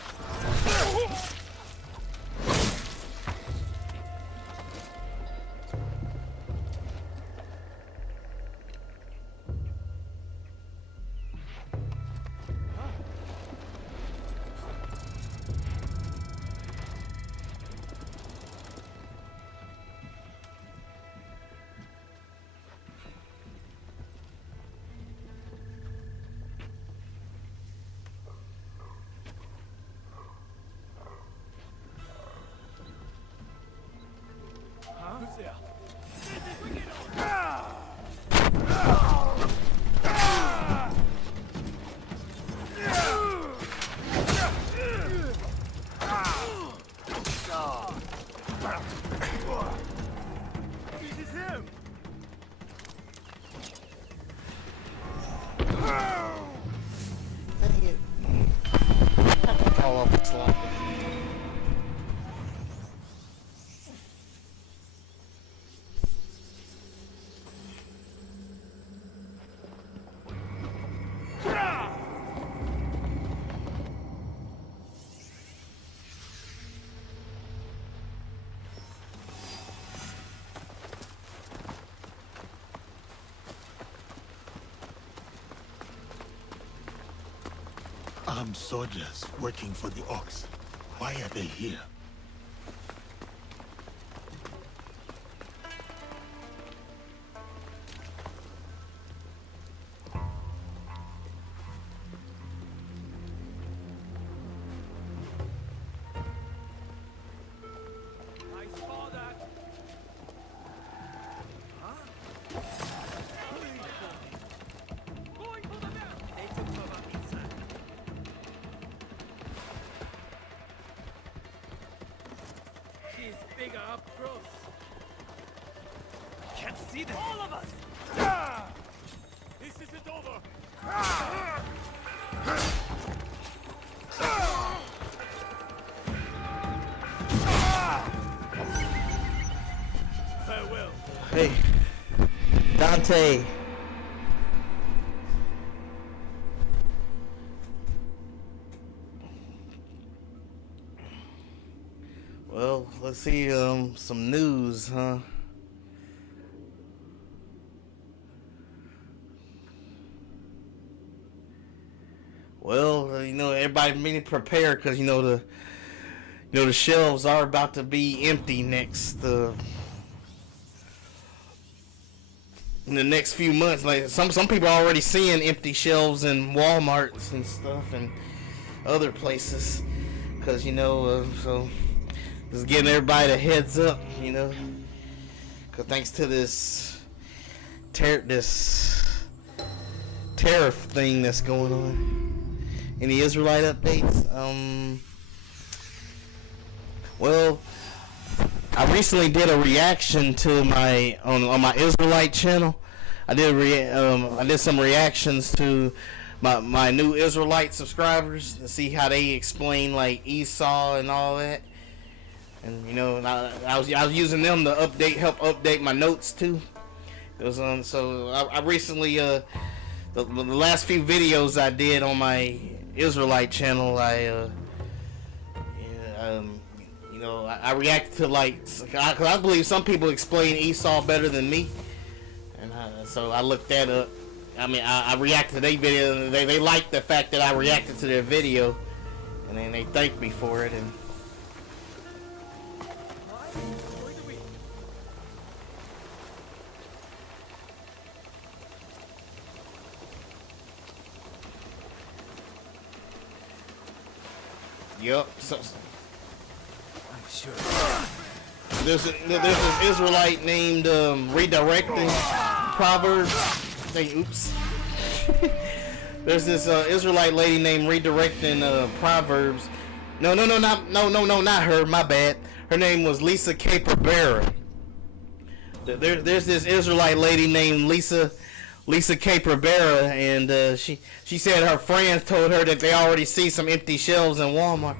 Armed soldiers working for the Ox. Why are they here? I saw that. Going for the bell. They took cover inside. She's bigger up close. Can't see them. All of us. This isn't over. Farewell. Hey, Dante. Well, let's see some news, huh? Well, everybody be prepared because the shelves are about to be empty next in the next few months. Like some people are already seeing empty shelves in Walmarts and stuff and other places because so just giving everybody a heads up, because thanks to this tariff thing that's going on. Any Israelite updates? Well, I recently did a reaction to my on my Israelite channel. I did some reactions to my new Israelite subscribers to see how they explain like Esau and all that. And I was using them to help update my notes too. It was so I recently the last few videos I did on my Israelite channel, I reacted to because I believe some people explain Esau better than me, and so I looked that up. I mean, I reacted to their video, and they liked the fact that I reacted to their video, and then they thanked me for it. And yep. So, I'm sure. there's this Israelite named Redirecting Proverbs. Oops. There's this Israelite lady named Redirecting Proverbs. No, not her. My bad. Her name was Lisa Caperbera. There's this Israelite lady named Lisa Caperbera, and she said her friends told her that they already see some empty shelves in Walmart.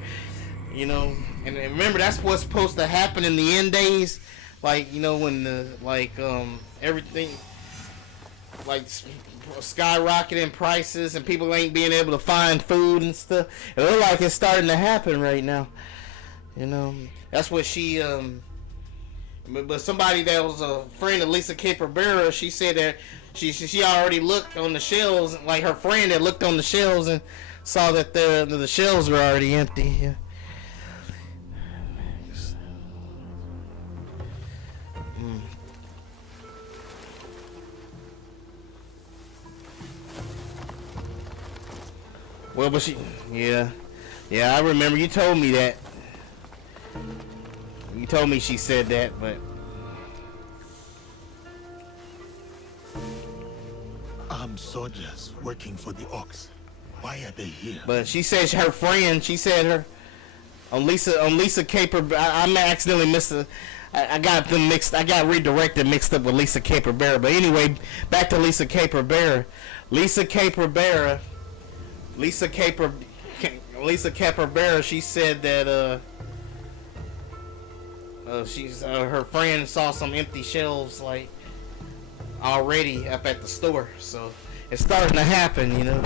And remember that's what's supposed to happen in the end days, like when everything like skyrocketing prices and people ain't being able to find food and stuff. It looks like it's starting to happen right now. That's what she but somebody that was a friend of Lisa Caperbera, she said that she already looked on the shelves, like her friend that looked on the shelves and saw that the shelves were already empty. Yeah. Well, but yeah, I remember you told me that. You told me she said that, but Armed soldiers working for the Ox. Why are they here? But she said her friend. She said her on Lisa Caper. I accidentally missed the. I got them mixed. I got redirected, mixed up with Lisa Caperbera. But anyway, back to Lisa Caperbera. Lisa Caperbera. She said that she's her friend saw some empty shelves like already up at the store, so it's starting to happen,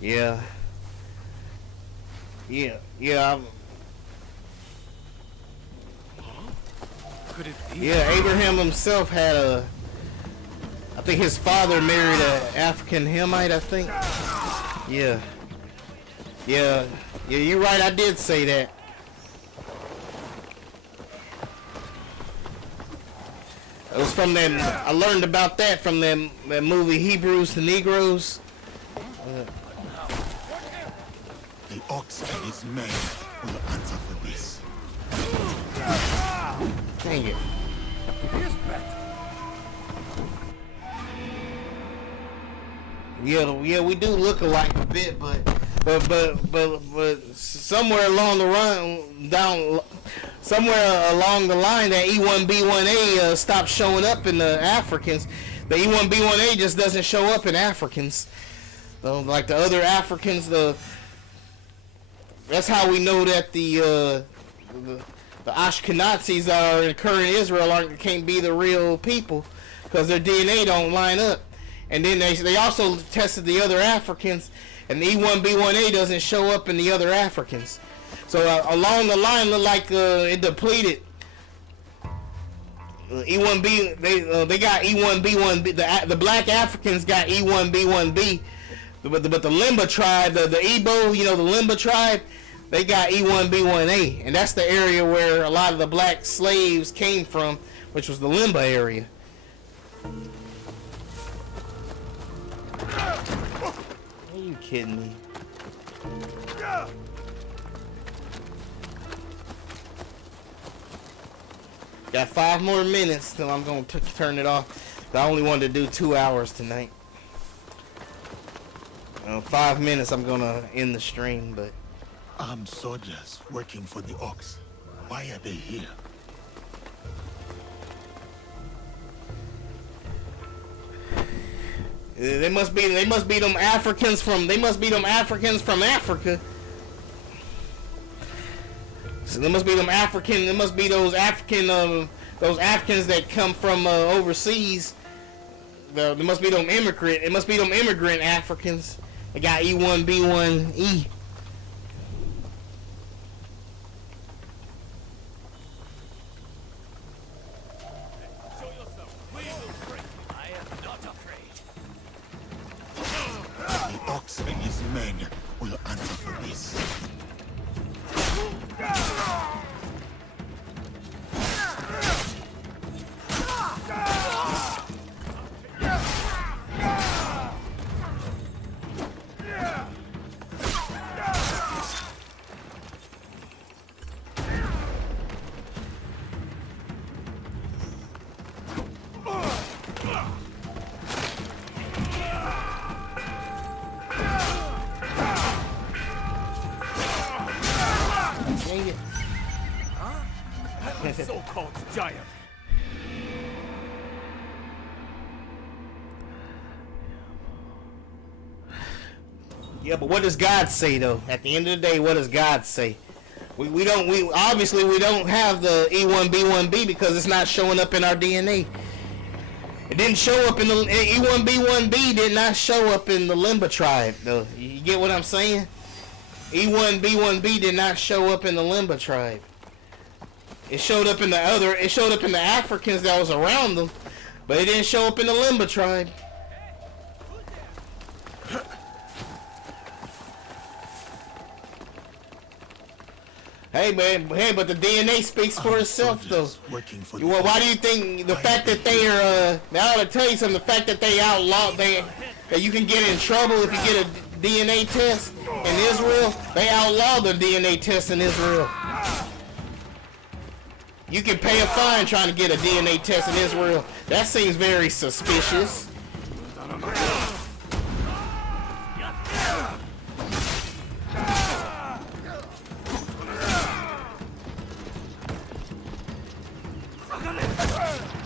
Yeah. could it be? Yeah, Abraham himself had a... I think his father married an African Hamite, I think. Yeah. Yeah, you're right, I did say that. It was from them. I learned about that from that movie Hebrews to Negroes. The ox and his men will answer for this. Dang it. Here's better. Yeah, we do look alike a bit, but somewhere along the line, that E1B1A stopped showing up in the Africans. The E1B1A just doesn't show up in Africans. Like the other Africans, that's how we know that the Ashkenazis that are in current Israel can't be the real people, because their DNA don't line up. And then they also tested the other Africans, and the E1B1A doesn't show up in the other Africans. So along the line, look like it depleted. E1B, they got E1B1B. The black Africans got E1B1B, but the Limba tribe, the Igbo, the Limba tribe, they got E1B1A, and that's the area where a lot of the black slaves came from, which was the Limba area. Are you kidding me? Got 5 more minutes till I'm going to turn it off. I only wanted to do 2 hours tonight. 5 minutes I'm going to end the stream, but... Armed soldiers working for the ox. Why are they here? They must be them Africans from Africa. So there must be those Africans that come from overseas. There must be them immigrant Africans. They got E1B1E. Show yourself. We will break. I am not afraid. The ox and his men will answer for this. Dang it. So-called giant. Yeah, but what does God say though? At the end of the day, what does God say? We don't have the E1B1B because it's not showing up in our DNA. It didn't show up in the E1B1B did not show up in the Limba tribe though. You get what I'm saying? E1B1B did not show up in the Limba tribe. It showed up in the Africans that was around them, but it didn't show up in the Limba tribe. Hey man, but the DNA speaks for itself though. Well, why do you think the fact that they are? I ought to tell you something. The fact that they outlawed that you can get in trouble if you get a DNA test in Israel. They outlawed the DNA test in Israel. You can pay a fine trying to get a DNA test in Israel. That seems very suspicious.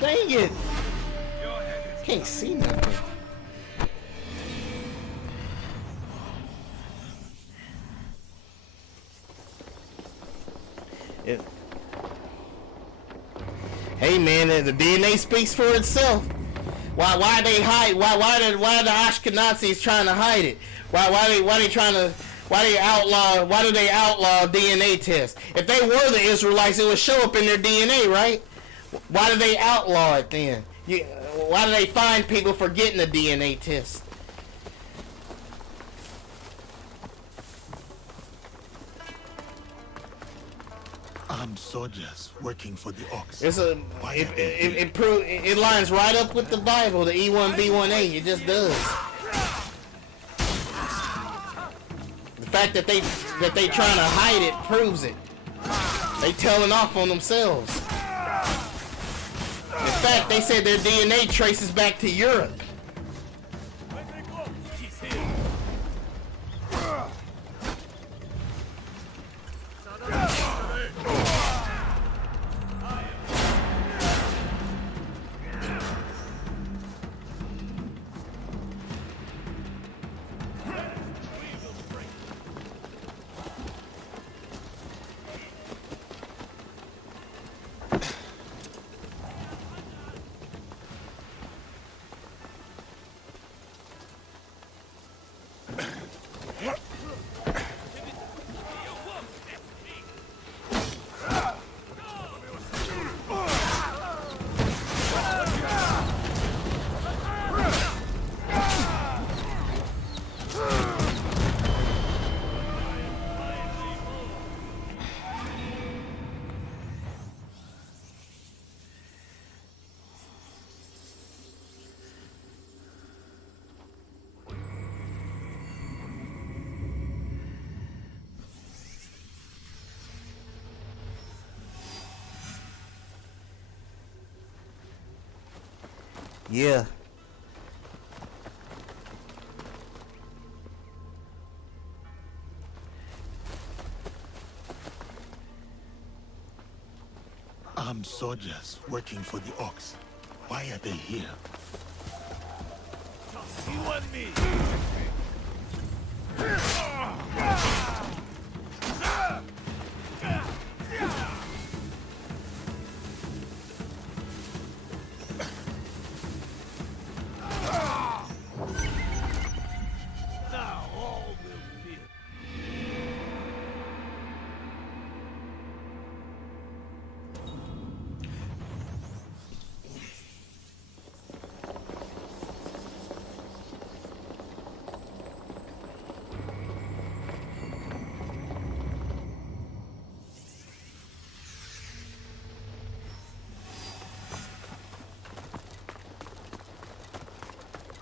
Dang it! Can't see nothing. Hey man, the DNA speaks for itself. Why they hide? Why the Ashkenazis trying to hide it? Why do they outlaw DNA tests? If they were the Israelites, it would show up in their DNA, right? Why do they outlaw it then? Why do they fine people for getting a DNA test? Armed soldiers working for the Ox. It's a it lines right up with the Bible, the E1B1A. It just does. The fact that they trying to hide it proves it. They telling off on themselves. In fact, they said their DNA traces back to Europe. He's here. Yeah. Armed soldiers working for the Ox. Why are they here? You and me. Now all will be.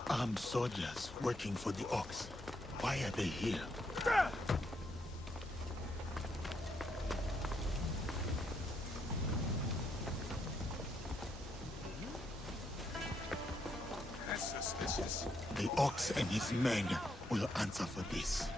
Armed soldiers working for the Ox. Why are they here? That's suspicious. The Ox and his men will answer for this.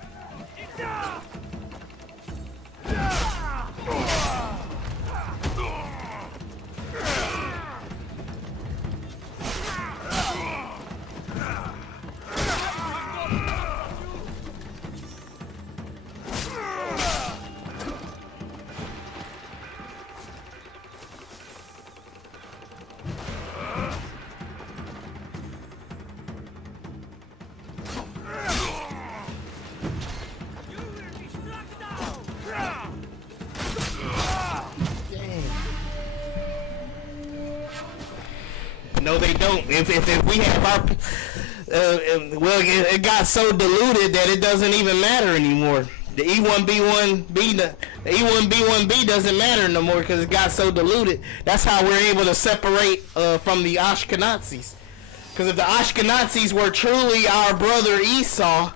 No, they don't. If we have our, well, it got so diluted that it doesn't even matter anymore. The E1B1B, the E1B1B doesn't matter no more because it got so diluted. That's how we're able to separate from the Ashkenazis. Because if the Ashkenazis were truly our brother Esau,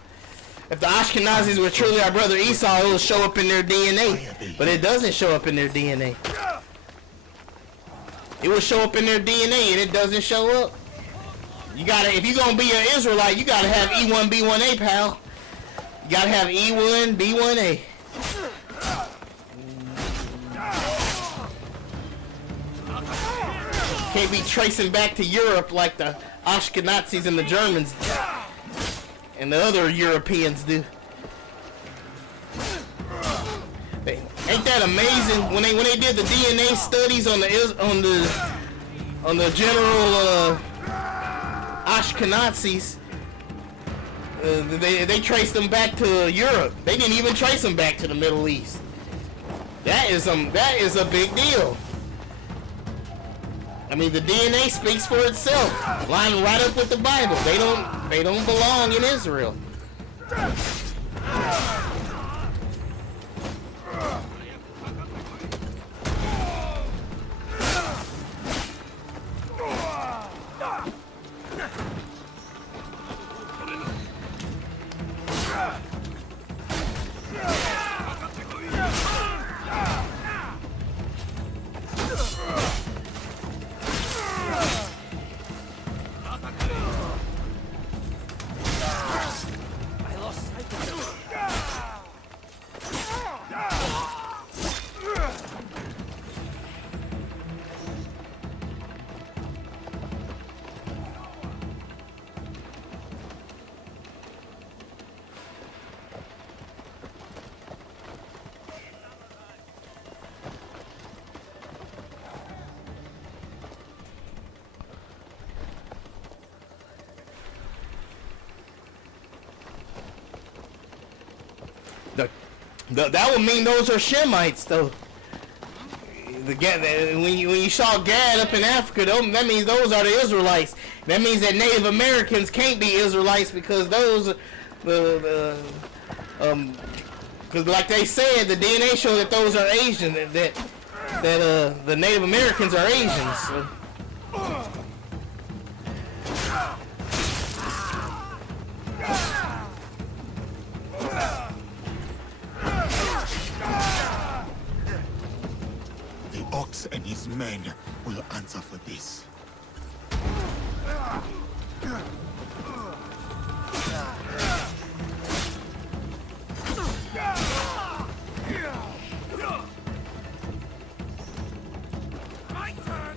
if the Ashkenazis were truly our brother Esau, it will show up in their DNA. But it doesn't show up in their DNA. It will show up in their DNA, and it doesn't show up. You gotta, if you're gonna be an Israelite, you gotta have E1B1A, pal. You gotta have E1B1A. Can't be tracing back to Europe like the Ashkenazis and the Germans and the other Europeans do. Ain't that amazing? When they did the DNA studies on the general Ashkenazis, they traced them back to Europe. They didn't even trace them back to the Middle East. That is a big deal. I mean, the DNA speaks for itself. Line right up with the Bible. They don't belong in Israel. That would mean those are Shemites, though. When you saw Gad up in Africa, that means those are the Israelites. That means that Native Americans can't be Israelites because those, because like they said, the DNA shows that those are Asian. That the Native Americans are Asians. So. Ox and his men will answer for this. My turn.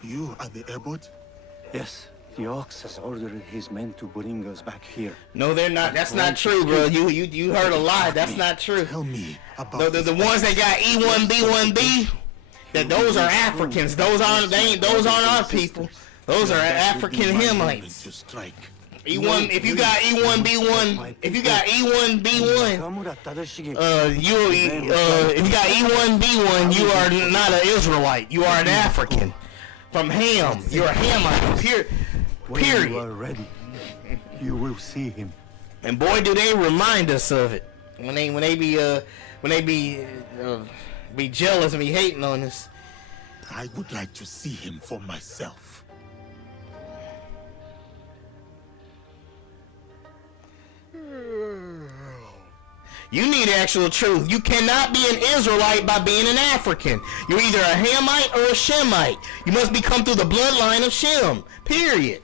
You are the abbot? Yes, the Ox has ordered his men to bring us back here. No, they're not. That's not true, bro. You heard a lie. That's not true. Tell me about The ones that got E1B1B, that those are Africans. Those aren't our people. Those are African Hamites. to strike. E1. If you got E1B1, if you got E1B1, if you got E1B1, you are not an Israelite. You are an African. From Ham, you're a Hamite. Period. When you are ready, you will see him. And boy, do they remind us of it when they be jealous and be hating on us. I would like to see him for myself. You need actual truth. You cannot be an Israelite by being an African. You're either a Hamite or a Shemite. You must be come through the bloodline of Shem. Period.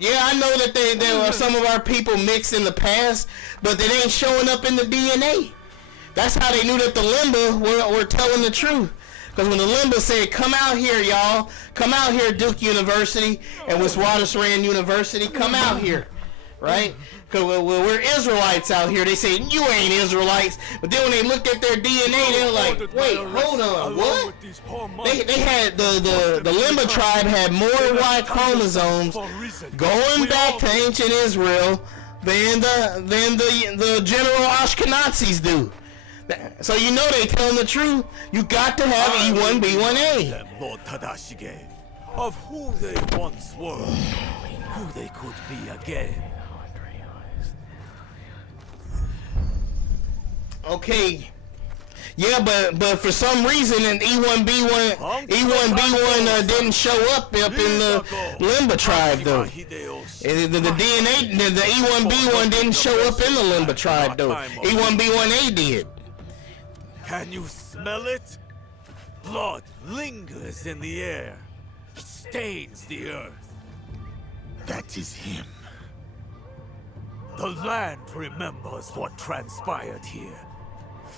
Yeah, I know that there were some of our people mixed in the past, but they ain't showing up in the DNA. That's how they knew that the Limba were telling the truth. Because when the Limba said, come out here, y'all, come out here, Duke University and Witwatersrand University, come out here, right? Because we're Israelites out here. They say, you ain't Israelites. But then when they looked at their DNA, they were like, wait, hold on, what? They had, the Limba tribe had more Y chromosomes going back to ancient Israel than the general Ashkenazis do. So you know they telling the truth. You got to have E1B1A. Lord Tadashige, of who they once were, who they could be again. Okay. Yeah, but for some reason an E1B1 didn't show up in the Limba tribe though. The DNA, the E1B1 didn't show up in the Limba tribe though. E1B1A did. Can you smell it? Blood lingers in the air. It stains the earth. That is him. The land remembers what transpired here.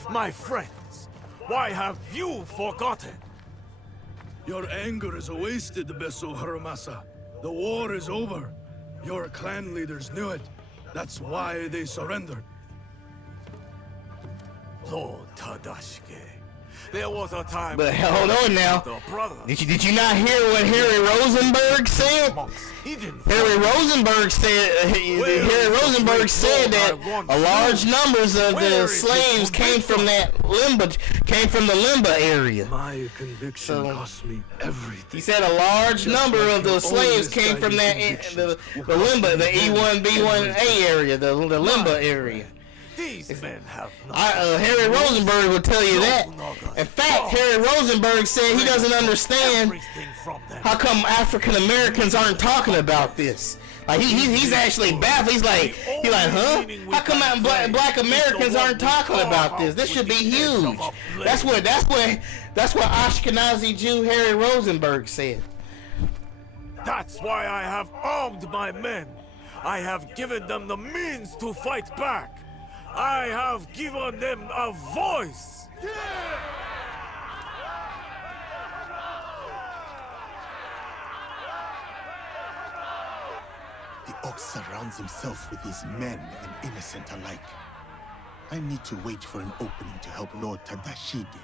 My friends, why have you forgotten? Your anger is wasted, Beso Haramasa. The war is over. Your clan leaders knew it. That's why they surrendered. Lord Tadashige, there was a time. But hold on now. Did you not hear what Harry Rosenberg said? Harry Rosenberg said that a large numbers of the slaves came from the Limba area. My conviction cost me everything. He said a large number of the slaves came from the Limba, the E1B1A area, the Limba area. These men have Harry Rosenberg will tell you that. In fact, Harry Rosenberg said he doesn't understand how come African Americans aren't talking about this. Like he's actually baffled. He's like, huh? How come black Americans aren't talking about this? This should be huge. That's what Ashkenazi Jew Harry Rosenberg said. That's why I have armed my men. I have given them the means to fight back. I have given them a voice! The Ox surrounds himself with his men and innocent alike. I need to wait for an opening to help Lord Tadashige.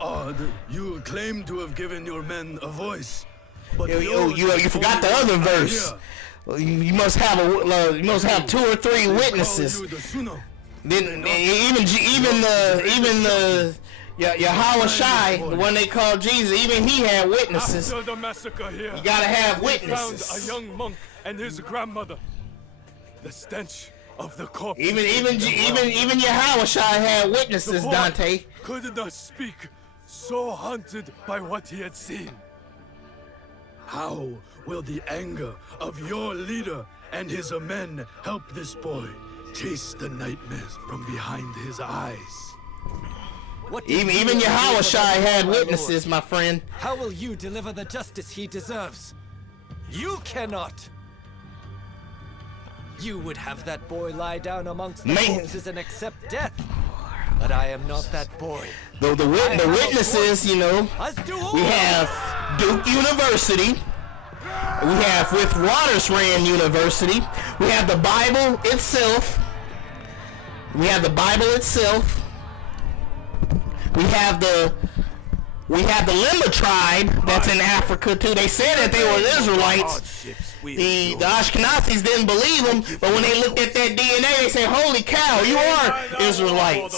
Odd, you claim to have given your men a voice. But you forgot the other verse. You must have two or three witnesses. Then even the Yahweh Shai, the one they call Jesus, even he had witnesses. After the massacre here, you gotta have we witnesses. found a young monk and his grandmother. The stench of the corpse. Even Yahweh Shai had witnesses, the boy Dante. could not speak, so haunted by what he had seen. How will the anger of your leader and his men help this boy chase the nightmares from behind his eyes? Even Yahweh Shai had witnesses, my friend. How will you deliver the justice he deserves? You cannot! You would have that boy lie down amongst the corpses and accept death. But I am not that boy. The witnesses, you know, we have Duke University, we have Witwatersrand University, we have the Bible itself, we have the Limba tribe that's in Africa too. They said that they were Israelites. The Ashkenazis didn't believe them, but when they looked at that DNA, they said, "Holy cow, you are Israelites."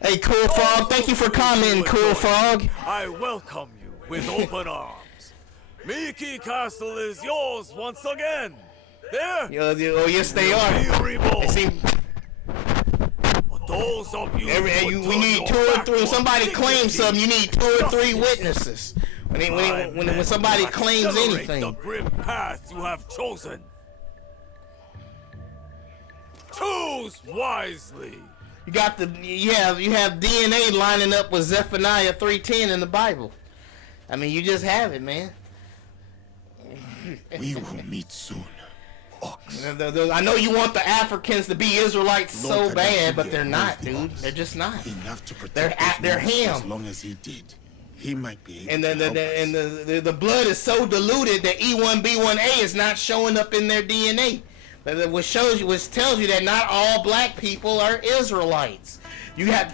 Hey, Cool Frog, thank you for commenting, Cool Frog. I welcome you with open arms. Miki Castle is yours once again. There. Oh, yes, they are. They seem. Those of you we need 2 or 3. When somebody claims something, you need 2 or 3 witnesses. When somebody claims anything. The grim path you have chosen. Choose wisely. You have DNA lining up with Zephaniah 3:10 in the Bible. I mean, you just have it, man. We will meet soon, Ox. I know you want the Africans to be Israelites Lord so bad, Gaddafi but they're knows not, the dude. Ox. They're just not. Enough to They're protect they're us ham. as long as he did. He might be able And to help us. the blood is so diluted that E1B1A is not showing up in their DNA. Which tells you that not all black people are Israelites.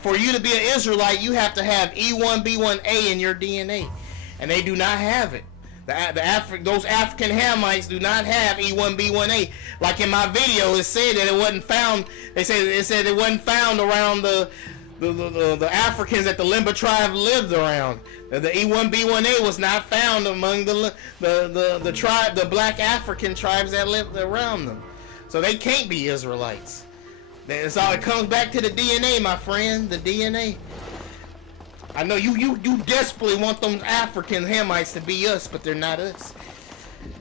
For you to be an Israelite, you have to have E1B1A in your DNA, and they do not have it. Those African Hamites do not have E1B1A. Like in my video, it said that it wasn't found. It said it wasn't found around the Africans that the Limba tribe lived around. The E1B1A was not found among the tribe, the black African tribes that lived around them. So they can't be Israelites. That's all. It comes back to the DNA, my friend. The DNA. I know you desperately want them African Hamites to be us, but they're not us.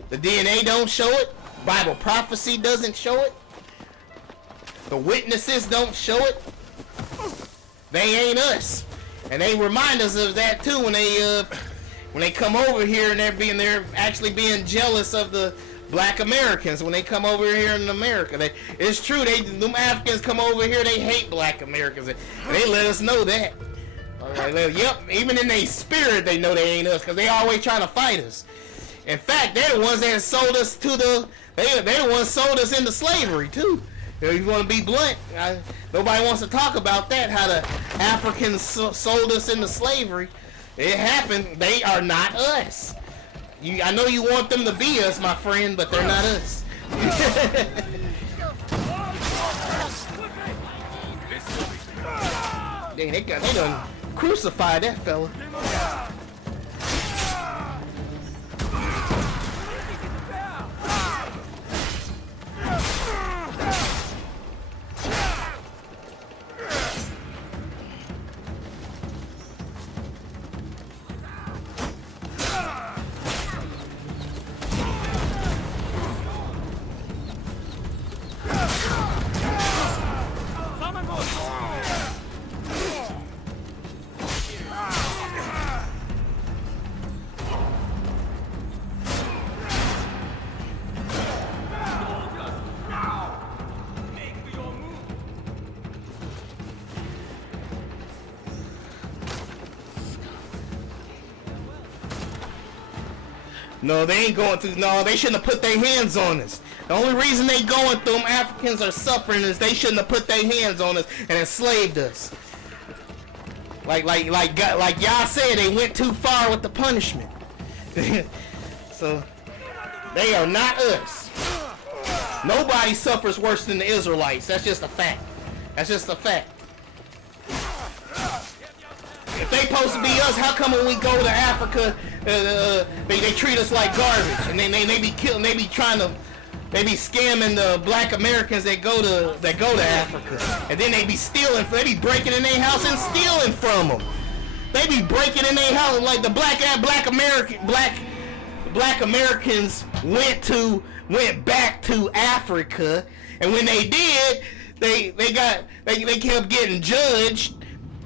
The DNA don't show it. Bible prophecy doesn't show it. The witnesses don't show it. They ain't us, and they remind us of that too when they come over here and they're actually being jealous of the black Americans when they come over here in America. It's true. Them Africans come over here. They hate black Americans. And they let us know that. Yep. Even in their spirit, they know they ain't us because they always trying to fight us. In fact, they're the ones that sold us to they're the ones sold us into slavery too. If you want to be blunt, nobody wants to talk about that. How the Africans sold us into slavery. It happened. They are not us. I know you want them to be us, my friend, but they're not us. Dang, they done crucified that fella. No, they ain't going through. No, they shouldn't have put their hands on us. The only reason they going through them Africans are suffering is they shouldn't have put their hands on us and enslaved us. Like y'all said, they went too far with the punishment. So they are not us. Nobody suffers worse than the Israelites. That's just a fact. That's just a fact. If they supposed to be us, how come when we go to Africa, they treat us like garbage, and they be killing, they be scamming the black Americans that go to Africa, and then they be stealing, they be breaking in their house and stealing from them. They be breaking in their house like the black Americans went back to Africa, and when they did, they kept getting judged.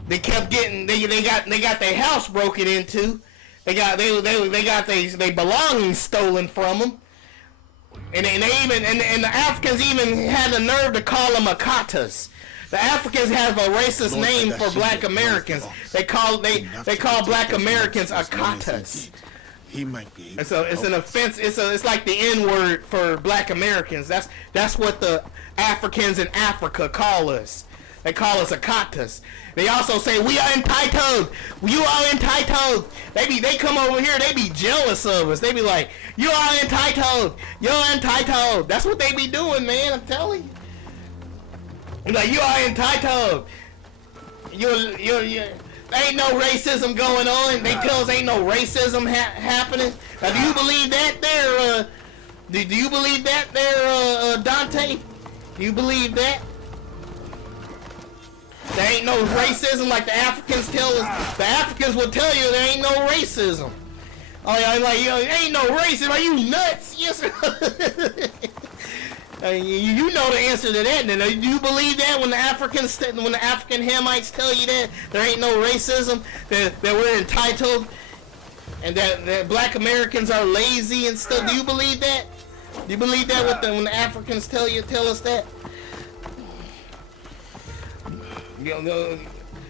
They kept getting they got their house broken into. They got their belongings stolen from them. And the Africans even had the nerve to call them Akatas. The Africans have a racist name for black Americans. They call black Americans Akatas. He might be. And so it's an offense. It's like the N-word for black Americans. That's what the Africans in Africa call us. They call us Akatas. They also say we are entitled. You are entitled. They come over here. They be jealous of us. They be like, you are entitled. You're entitled. That's what they be doing, man. I'm telling you. Like, you are entitled. There ain't no racism going on. They tell us ain't no racism happening. Now, do you believe that there? Do you believe that there, Dante? Do you believe that? There ain't no racism like the Africans tell us. The Africans will tell you there ain't no racism. Oh, yeah, like, ain't no racism. Are you nuts? Yes. You know the answer to that. Then do you believe that when the African Hamites tell you that there ain't no racism, that we're entitled, and that black Americans are lazy and stuff. Do you believe that? Do you believe that when the Africans tell us that?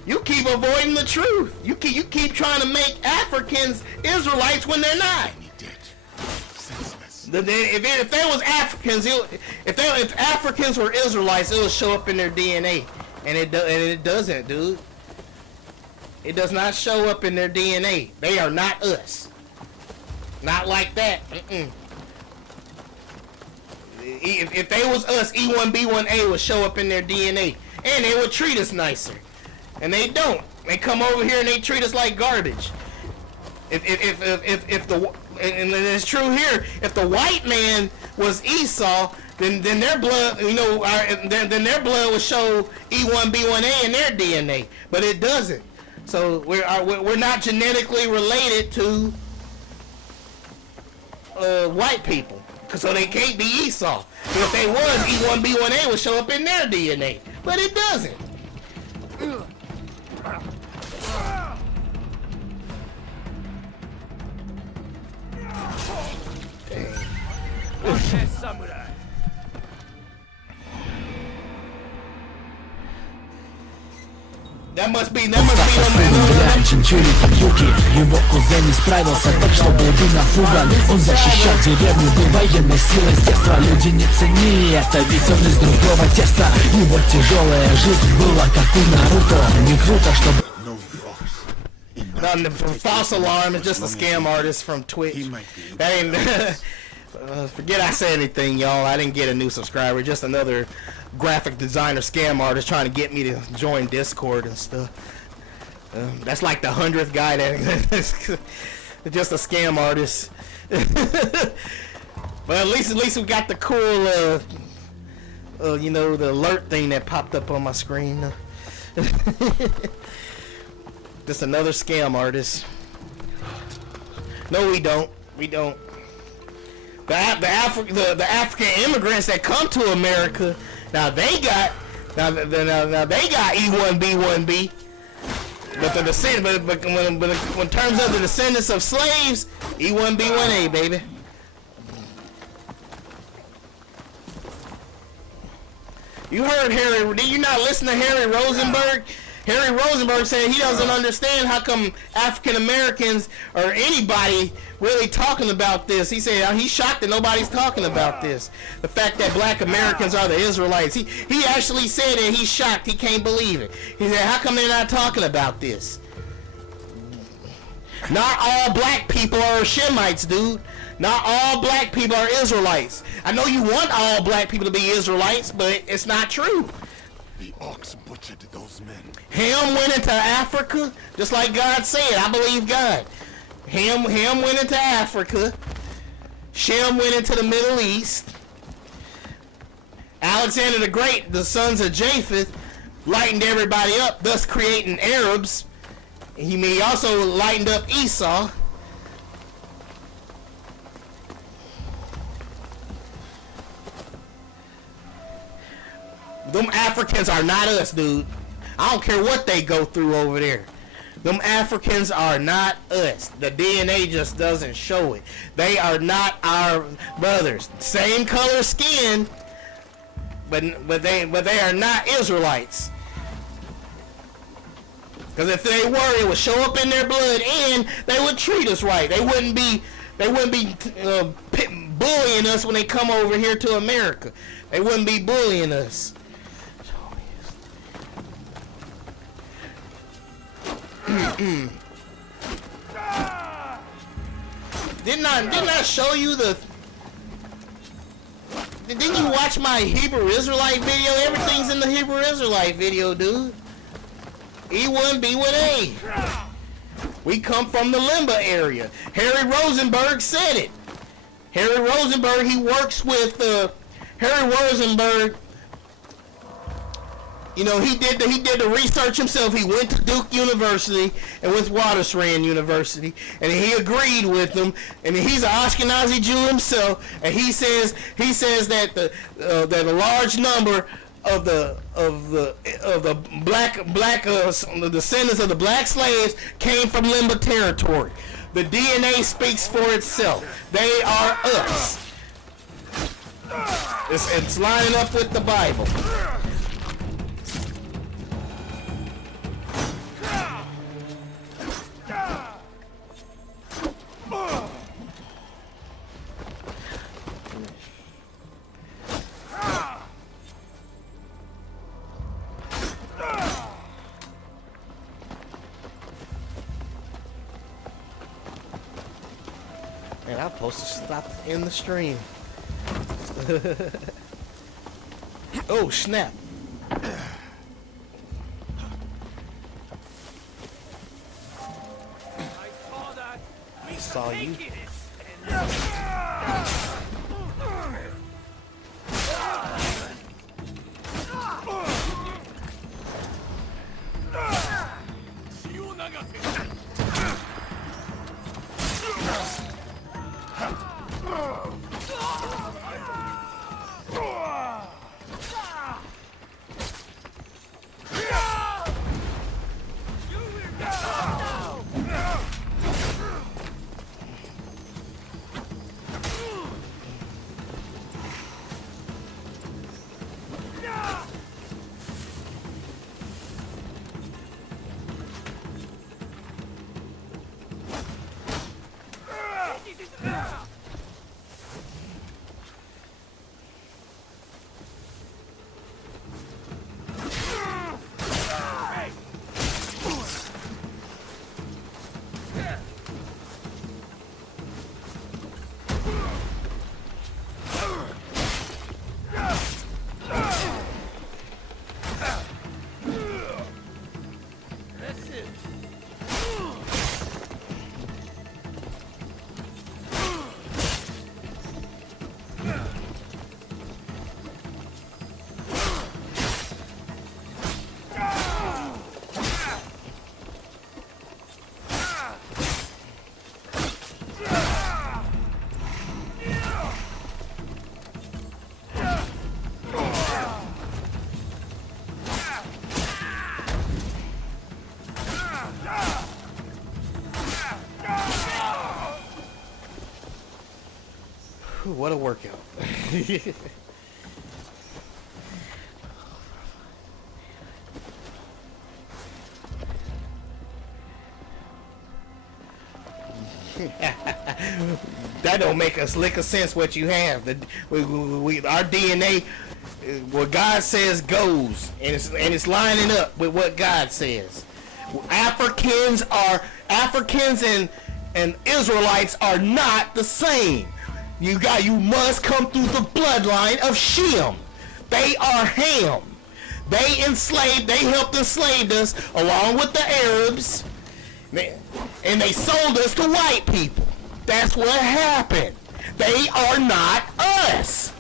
You keep avoiding the truth. You keep trying to make Africans Israelites when they're not. If they was Africans, if Africans were Israelites, it would show up in their DNA, and it doesn't, dude. It does not show up in their DNA. They are not us. Not like that. If they was us, E1B1A would show up in their DNA, and they would treat us nicer. And they don't. They come over here and they treat us like garbage. And it's true here. If the white man was Esau, then their blood, then their blood would show E1B1A in their DNA, but it doesn't. So we're not genetically related to white people, so they can't be Esau. But if they was, E1B1A would show up in their DNA, but it doesn't. That must be Чинчуриком юки. Его кузен не справился, так что был бы напуган. Он защищал деревню, был военной силой с детства. Люди не ценили это, ведь он из другого теста. Его тяжелая жизнь была как у Наруто. Не круто, чтобы... False alarm is just a scam artist from Twitch. That ain't forget I said anything, y'all. I didn't get a new subscriber. Just another graphic designer scam artist trying to get me to join Discord and stuff. That's like the 100th guy that's just a scam artist. But at least we got the cool, the alert thing that popped up on my screen. Just another scam artist. No, we don't. We don't. The African immigrants that come to America, now they got E1B1B. But in terms of the descendants of slaves, E1B1A, baby. You heard Harry? Did you not listen to Harry Rosenberg? Harry Rosenberg said he doesn't understand how come African Americans or anybody really talking about this. He said he's shocked that nobody's talking about this. The fact that black Americans are the Israelites. He actually said that he's shocked. He can't believe it. He said, how come they're not talking about this? Not all black people are Shemites, dude. Not all black people are Israelites. I know you want all black people to be Israelites, but it's not true. The ox butchered those men. Ham went into Africa, just like God said. I believe God. Ham went into Africa. Shem went into the Middle East. Alexander the Great, the sons of Japheth, lightened everybody up, thus creating Arabs. He also lightened up Esau. Them Africans are not us, dude. I don't care what they go through over there. Them Africans are not us. The DNA just doesn't show it. They are not our brothers. Same color skin, but they are not Israelites. Because if they were, it would show up in their blood, and they would treat us right. They wouldn't be bullying us when they come over here to America. They wouldn't be bullying us. Didn't I show you the? Didn't you watch my Hebrew Israelite video? Everything's in the Hebrew Israelite video, dude. E1B1A. We come from the Limba area. Harry Rosenberg said it. Harry Rosenberg, he works with Harry Rosenberg. You know, he did the research himself. He went to Duke University and with Watersrand University, and he agreed with them. And he's an Ashkenazi Jew himself, and he says that that a large number of the black descendants of the black slaves came from Limba territory. The DNA speaks for itself. They are us. It's lining up with the Bible. Man, I'm supposed to stop in the stream. Oh, snap. I saw you. What a workout. That don't make us lick of sense what you have. Our DNA, what God says goes, and it's lining up with what God says. Africans and Israelites are not the same. You must come through the bloodline of Shem. They are Ham. They helped enslave us along with the Arabs, and they sold us to white people. That's what happened. They are not us.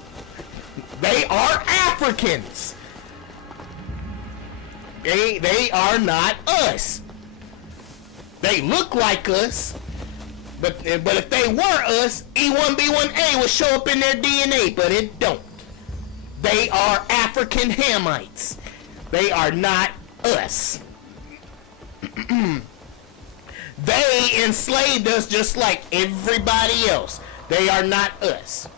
They are Africans. They are not us. They look like us. But if they were us, E1B1A would show up in their DNA, but it don't. They are African Hamites. They are not us. They enslaved us just like everybody else. They are not us.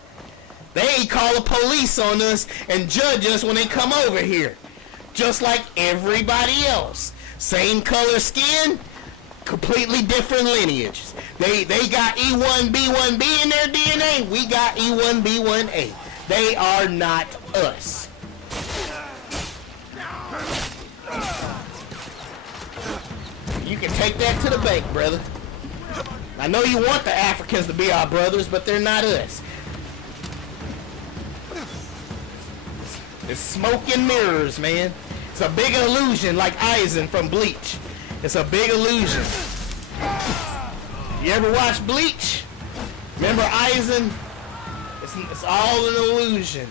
They call the police on us and judge us when they come over here. Just like everybody else. Same color skin, completely different lineages. They got E1B1B in their DNA. We got E1B1A. They are not us. You can take that to the bank, brother. I know you want the Africans to be our brothers, but they're not us. It's smoke and mirrors, man. It's a big illusion, like Eisen from Bleach. It's a big illusion. You ever watch Bleach? Remember Eisen? It's all an illusion.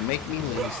to make me lose.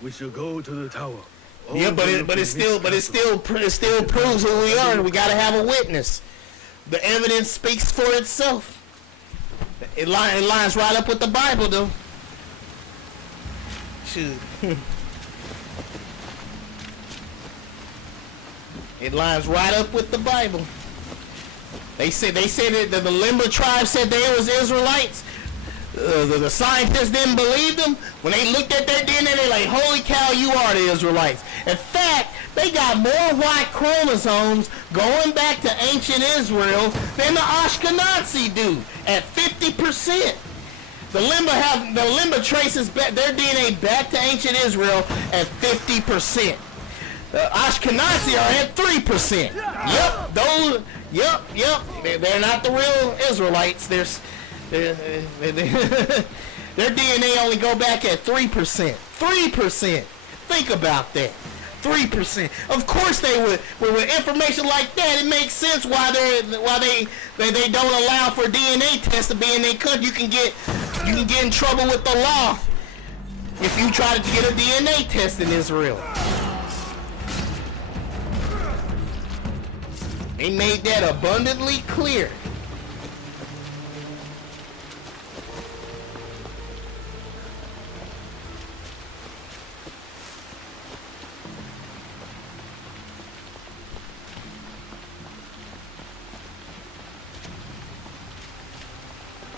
We should go to the tower. Yeah, but it still proves who we are. We gotta have a witness. The evidence speaks for itself. It lines right up with the Bible, though. Shoot. It lines right up with the Bible. They said that the Limba tribe said they was Israelites. The scientists didn't believe them. When they looked at their DNA, they like, holy cow, you are the Israelites. In fact, they got more white chromosomes going back to ancient Israel than the Ashkenazi do, at 50%. The Limba traces their DNA back to ancient Israel at 50%. The Ashkenazi are at 3%. Yep. They're not the real Israelites. Their DNA only go back at 3%. 3%. Think about that. 3%. Of course they would. With information like that, it makes sense why they don't allow for DNA tests to be in their country. You can get in trouble with the law if you try to get a DNA test in Israel. They made that abundantly clear.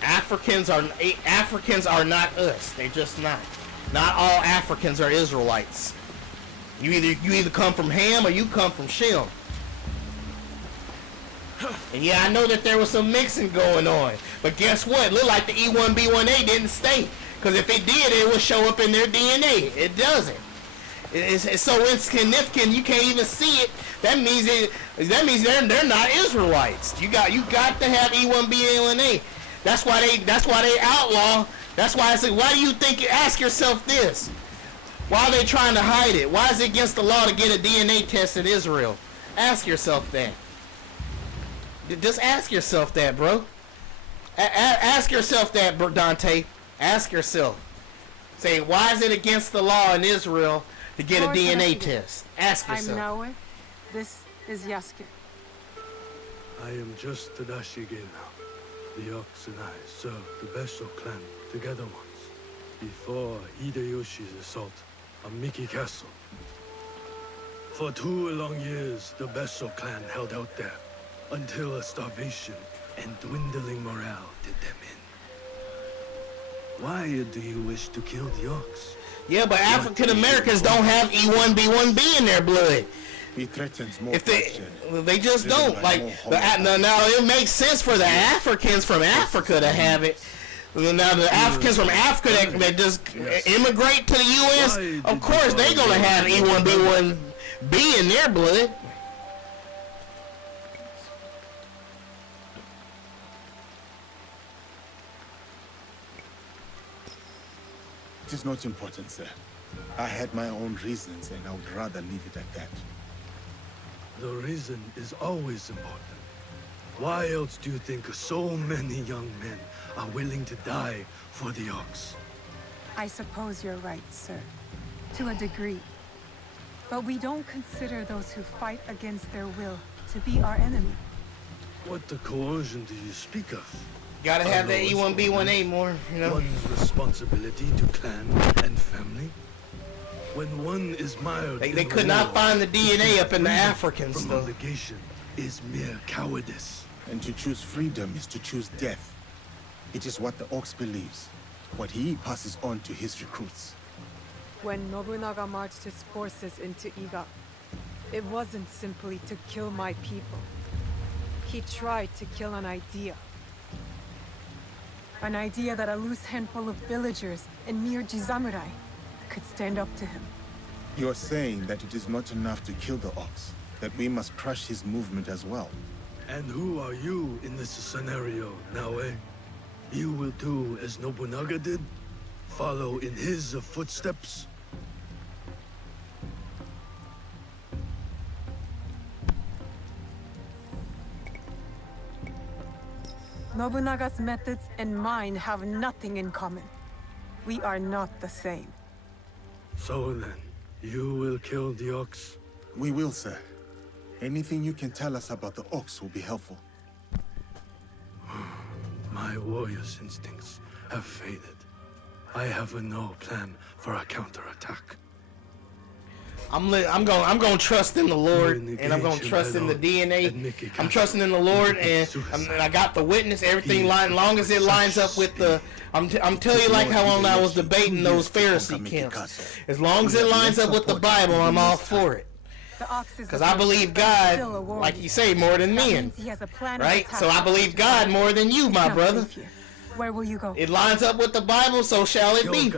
Africans are not us. They're just not. Not all Africans are Israelites. You either come from Ham or you come from Shem. And yeah, I know that there was some mixing going on, but guess what? Look like the E1B1A didn't stay, because if it did, it would show up in their DNA. It doesn't. It's so insignificant you can't even see it. That means they're not Israelites. You got to have E1B1A. That's why they outlaw. That's why I say, why do you think? Ask yourself this: why are they trying to hide it? Why is it against the law to get a DNA test in Israel? Ask yourself that. Just ask yourself that, bro. Ask yourself that, Dante. Ask yourself. Say, why is it against the law in Israel to get a DNA test? Ask yourself. I'm Noah. This is Yasker. I am just Tadashi now. The Ox and I served the Besho clan together once, before Hideyoshi's assault on Miki Castle. For 2 long years, the Besho clan held out there, until a starvation and dwindling morale did them in. Why do you wish to kill the Ox? Yeah, but African Americans don't have E1B1B in their blood. He threatens more. If they just don't. Like, now it makes sense for the Africans from Africa to have it. Now the Africans from Africa that just immigrate to the U.S., of course they're gonna have E1B1B in their blood. It is not important, sir. I had my own reasons, and I would rather leave it at that. The reason is always important. Why else do you think so many young men are willing to die for the Ox? I suppose you're right, sir. To a degree. But we don't consider those who fight against their will to be our enemy. What the coercion do you speak of? Gotta have that E1B1A more, you know. One's responsibility to clan and family. When one is mired they could not find the DNA up in the Africans, from though. obligation is mere cowardice. And to choose freedom is to choose death. It is what the Ox believes, what he passes on to his recruits. When Nobunaga marched his forces into Iga, it wasn't simply to kill my people. He tried to kill an idea. An idea that a loose handful of villagers and mere Jizamurai could stand up to him. You're saying that it is not enough to kill the Ox, that we must crush his movement as well. And who are you in this scenario, Naoe? You will do as Nobunaga did? Follow in his footsteps? Nobunaga's methods and mine have nothing in common. We are not the same. So then, you will kill the Ox? We will, sir. Anything you can tell us about the Ox will be helpful. My warrior's instincts have faded. I have no plan for a counterattack. I'm gonna trust in the Lord, and I'm gonna trust in the DNA. I'm trusting in the Lord, and I got the witness. Everything long as it lines up with the. I'm telling you, like how long I was debating those Pharisee camps. As long as it lines up with the Bible, I'm all for it. Because I believe God, like you say, more than men, right? So I believe God more than you, my brother. Where will you go? It lines up with the Bible, so shall it be.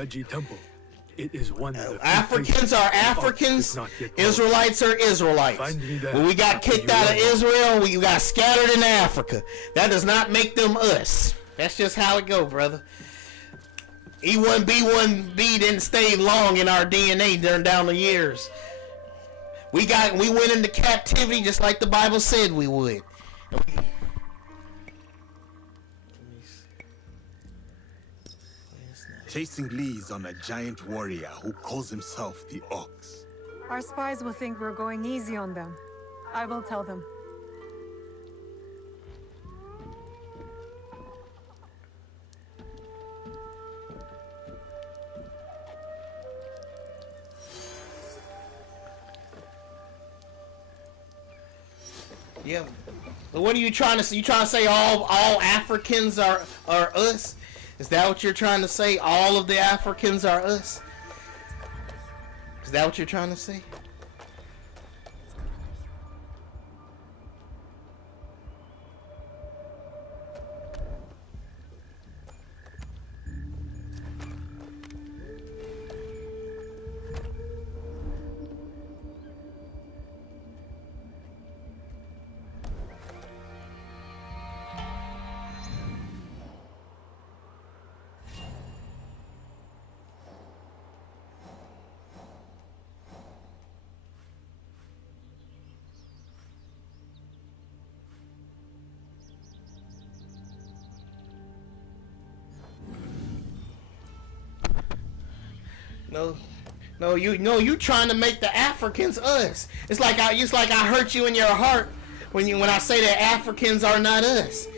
It is one Africans are Africans, Israelites are Israelites. When we got kicked out of Israel, we got scattered in Africa. That does not make them us. That's just how it go, brother. E1B1B didn't stay long in our DNA during down the years. We went into captivity just like the Bible said we would. Chasing leads on a giant warrior who calls himself the Ox. Our spies will think we're going easy on them. I will tell them. Yeah. But what are you trying to say? You trying to say all Africans are us? Is that what you're trying to say? All of the Africans are us? Is that what you're trying to say? No, you trying to make the Africans us. It's like I hurt you in your heart when I say that Africans are not us.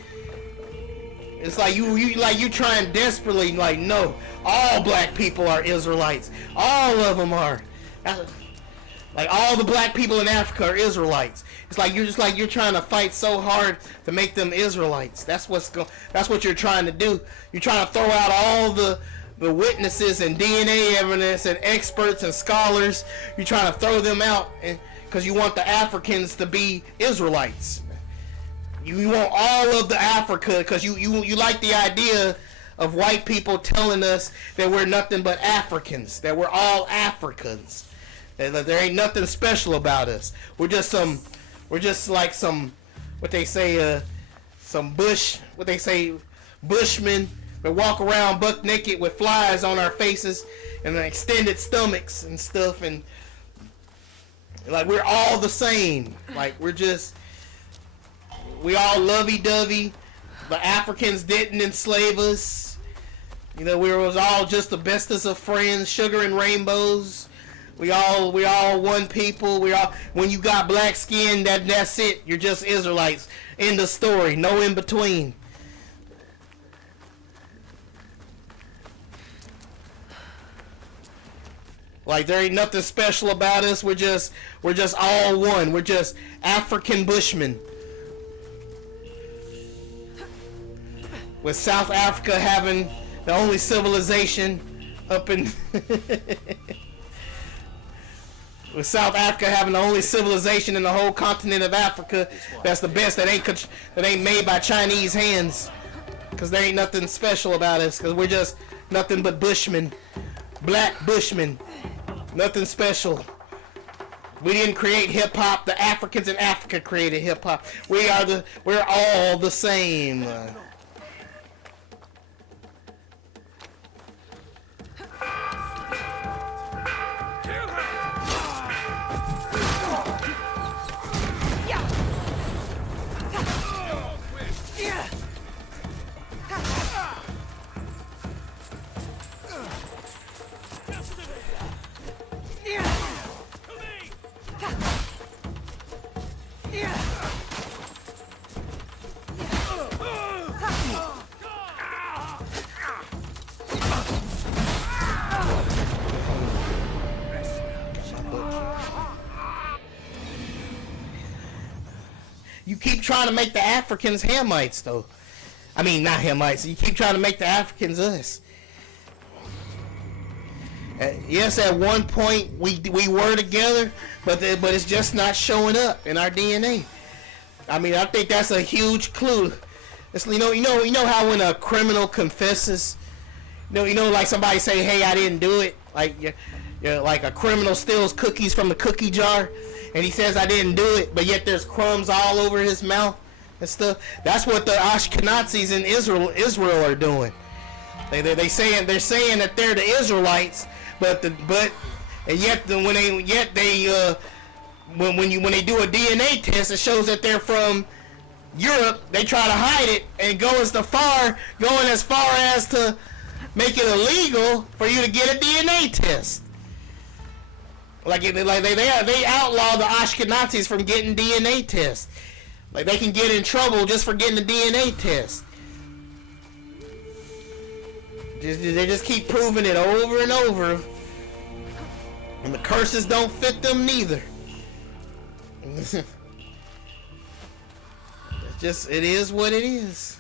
It's like you trying desperately, like, no, all black people are Israelites. All of them are. Like, all the black people in Africa are Israelites. It's like you're trying to fight so hard to make them Israelites. That's what you're trying to do. You're trying to throw out all the witnesses and DNA evidence and experts and scholars. You're trying to throw them out because you want the Africans to be Israelites. You want all of the Africa because you like the idea of white people telling us that we're nothing but Africans, that we're all Africans, that there ain't nothing special about us. We're just like some what they say bushmen. We walk around buck naked with flies on our faces and extended stomachs and stuff, and like we're all the same. Like we all lovey-dovey. The Africans didn't enslave us. You know, we was all just the bestest of friends, sugar and rainbows. We all one people. When you got black skin, that's it. You're just Israelites. End of story. No in between. Like there ain't nothing special about us. We're just all one. We're just African Bushmen. with South Africa having the only civilization up in with South Africa having the only civilization in the whole continent of Africa that's the best, that ain't made by Chinese hands, because there ain't nothing special about us, because we're just nothing but bushmen, black bushmen, nothing special. We didn't create hip hop. The Africans in Africa created hip hop. We're all the same. You keep trying to make the Africans Hamites, though. I mean, not Hamites. You keep trying to make the Africans us. Yes, at one point we were together, but it's just not showing up in our DNA. I mean, I think that's a huge clue. It's, you know how when a criminal confesses, you know, like somebody say, "Hey, I didn't do it." Like, you're like a criminal steals cookies from the cookie jar, and he says, "I didn't do it," but yet there's crumbs all over his mouth and stuff. That's what the Ashkenazis in Israel are doing. They're saying that they're the Israelites, when they do a DNA test, it shows that they're from Europe. They try to hide it and going as far as to make it illegal for you to get a DNA test. They outlaw the Ashkenazis from getting DNA tests. Like, they can get in trouble just for getting a DNA test. They just keep proving it over and over, and the curses don't fit them neither. It is what it is.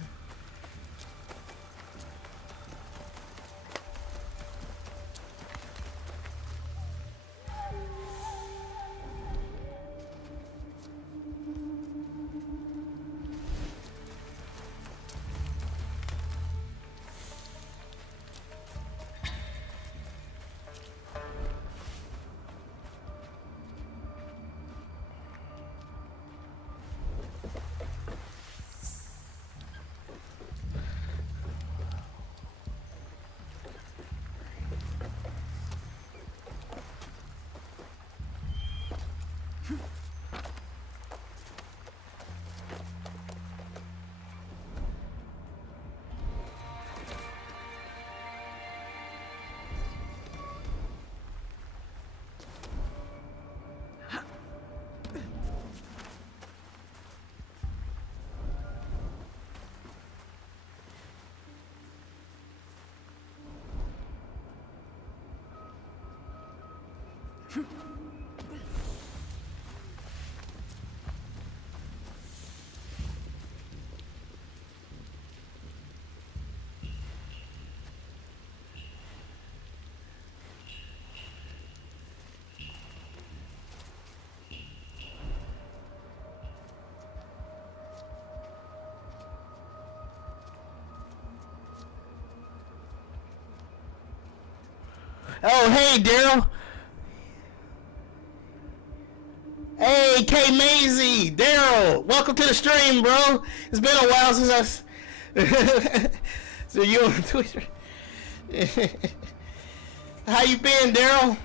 Oh, hey, Daryl. Hey, K Maisie, Daryl. Welcome to the stream, bro. It's been a while since So you on Twitter? How you been, Daryl?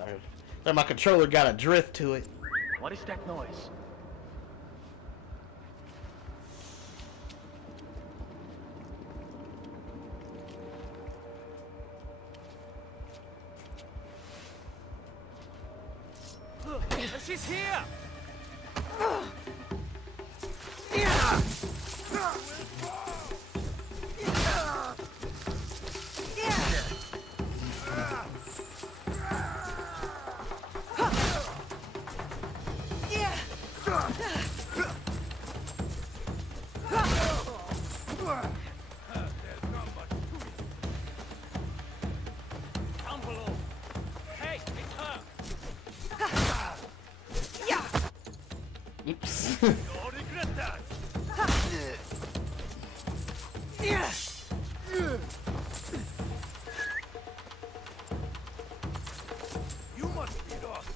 Sorry. My controller got a drift to it. What is that noise? She's here! Oops. You must be lost.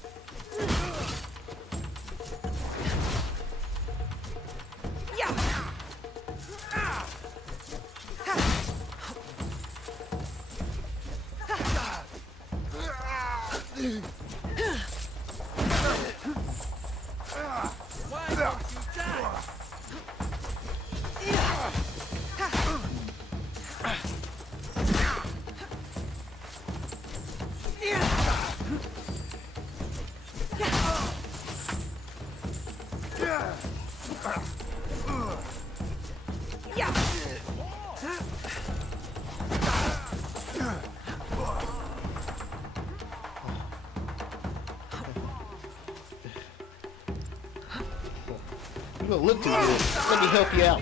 You don't look too good. Let me help you out.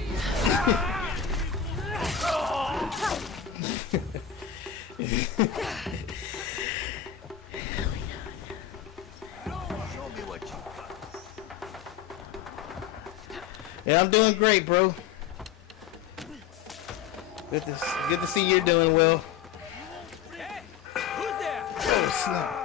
Yeah, I'm doing great, bro. Good to see you're doing well. Hey, who's there? Oh, snap.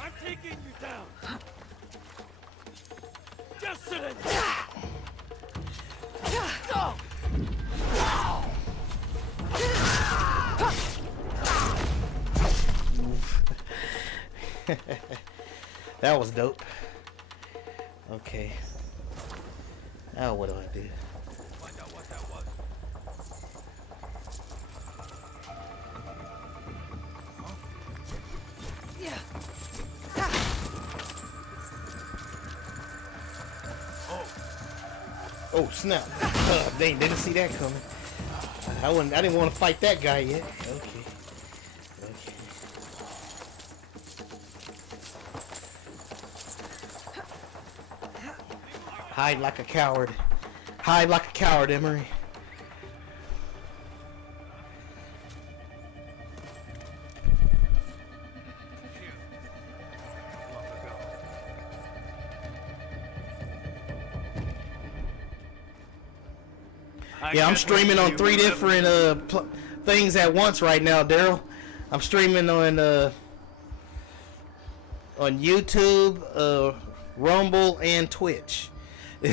I'm taking you down. Just sit in. That was dope. Okay. Now what do I do? Find out what that was. Oh snap! Dang, didn't see that coming. I didn't want to fight that guy yet. Okay. Okay. Hide like a coward. Hide like a coward, Emery. Yeah, I'm streaming on 3 different things at once right now, Daryl. I'm streaming on YouTube, Rumble, and Twitch. You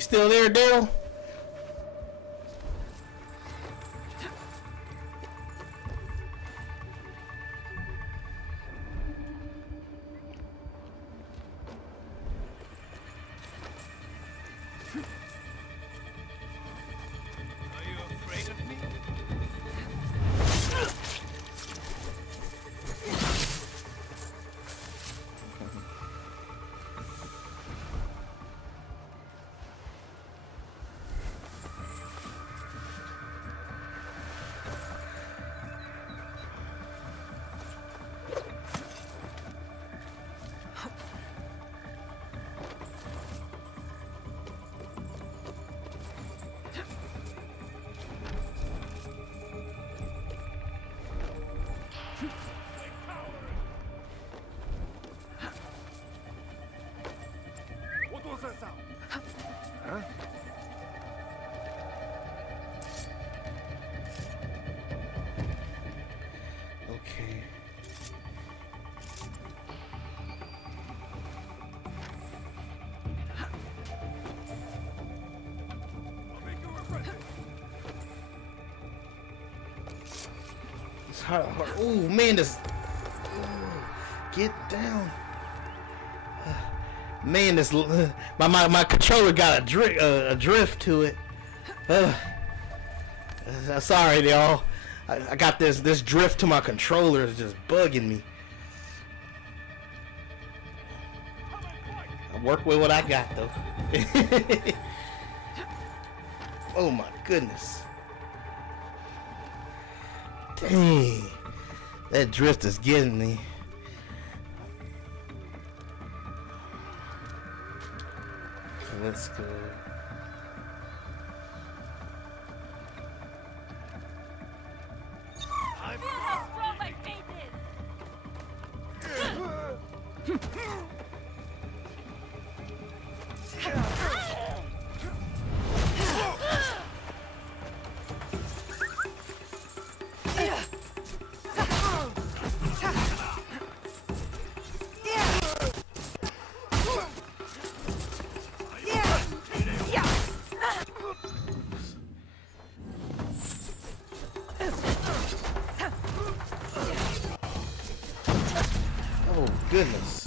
still there, Daryl? Are you afraid of me? Ooh, man, this. Get down. Man, this. My controller got a drift to it. Sorry, y'all. I got this drift to my controller. It's just bugging me. I work with what I got, though. Oh, my goodness. Dang. That drift is getting me. Let's go. Oh, goodness.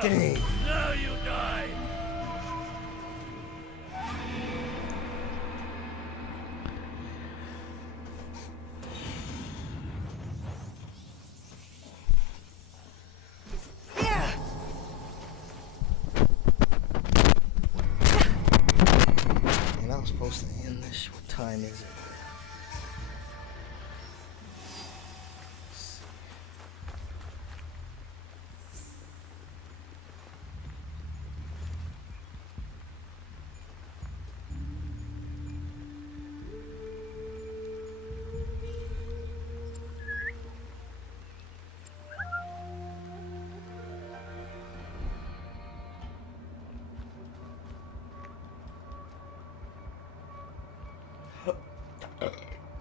Dang. Now you die. line is it?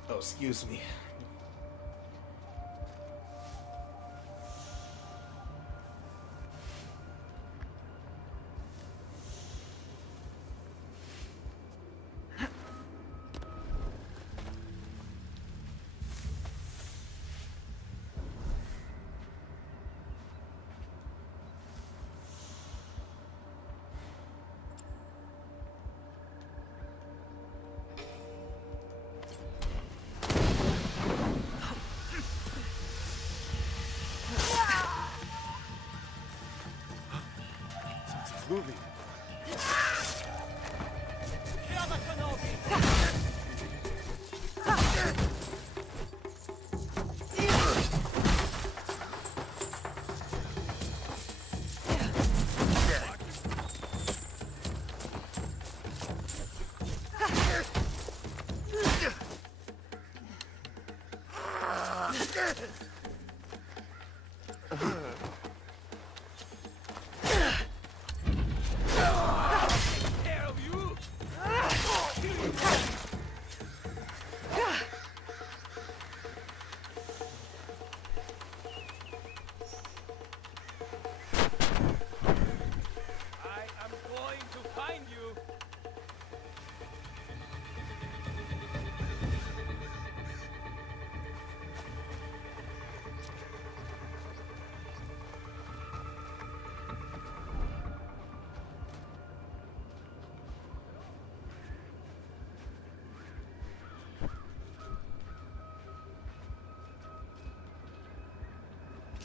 Oh, excuse me. Something's moving.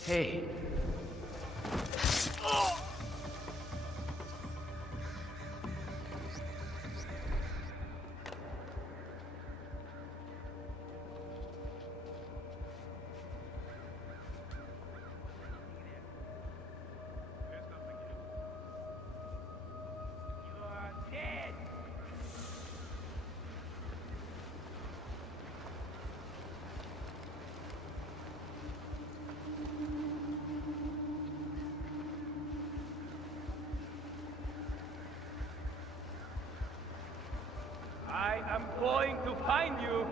Hey. I am going to find you.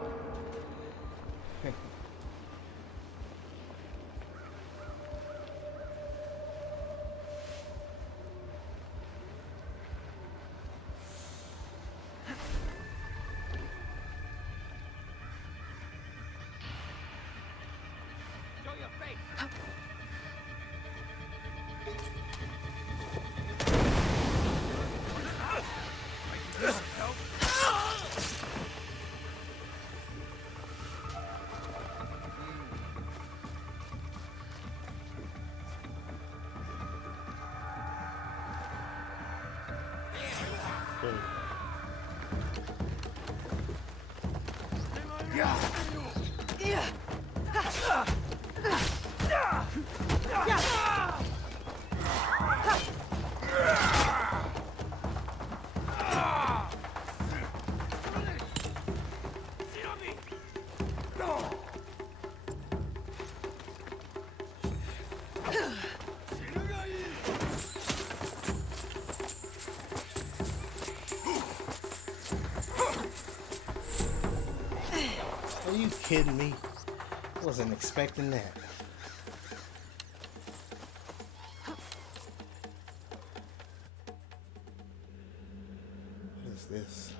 Show your face. Are you kidding me? Wasn't expecting that. What is this?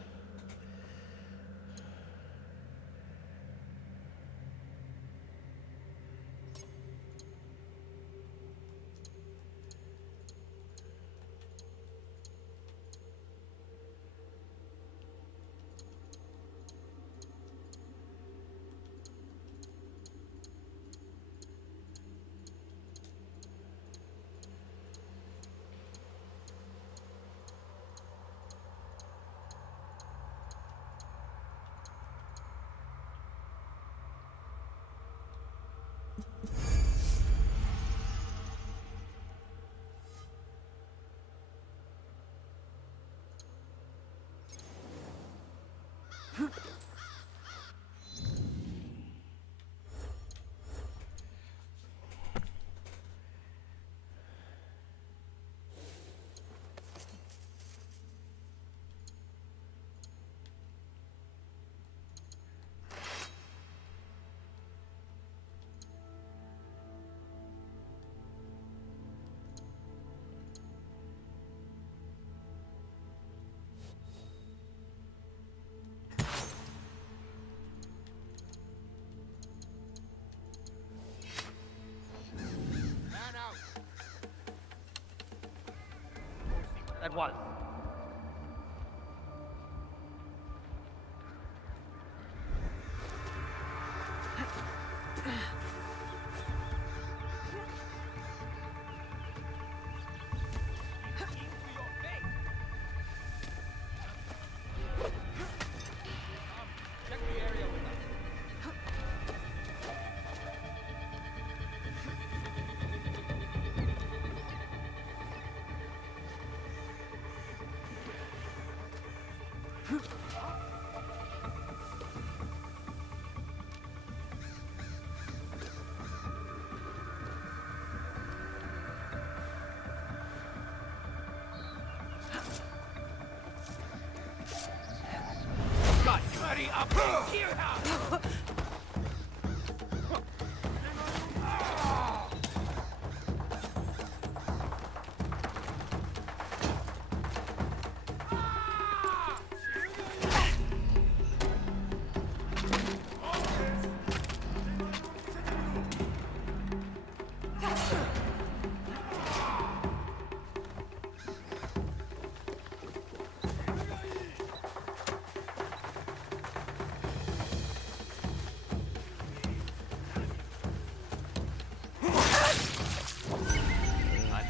At once.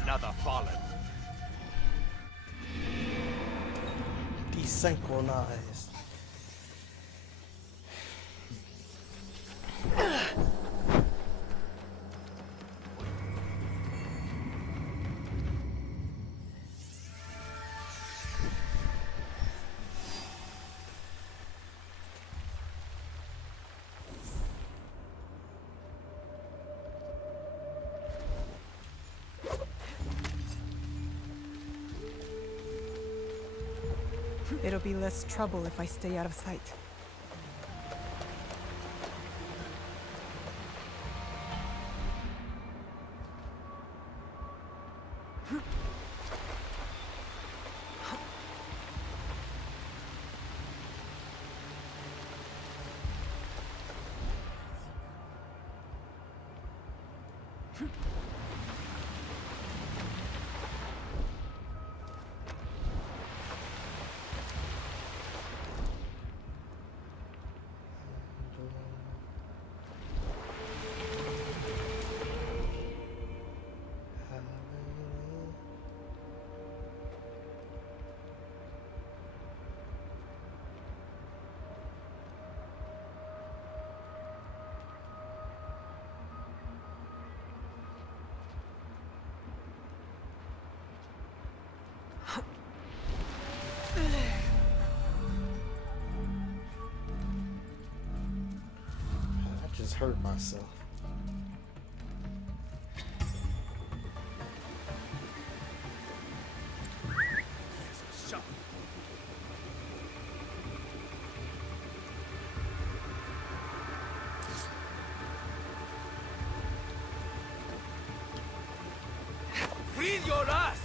Another fallen. Desynchronized. It'll be less trouble if I stay out of sight. I just hurt myself. Breathe your last!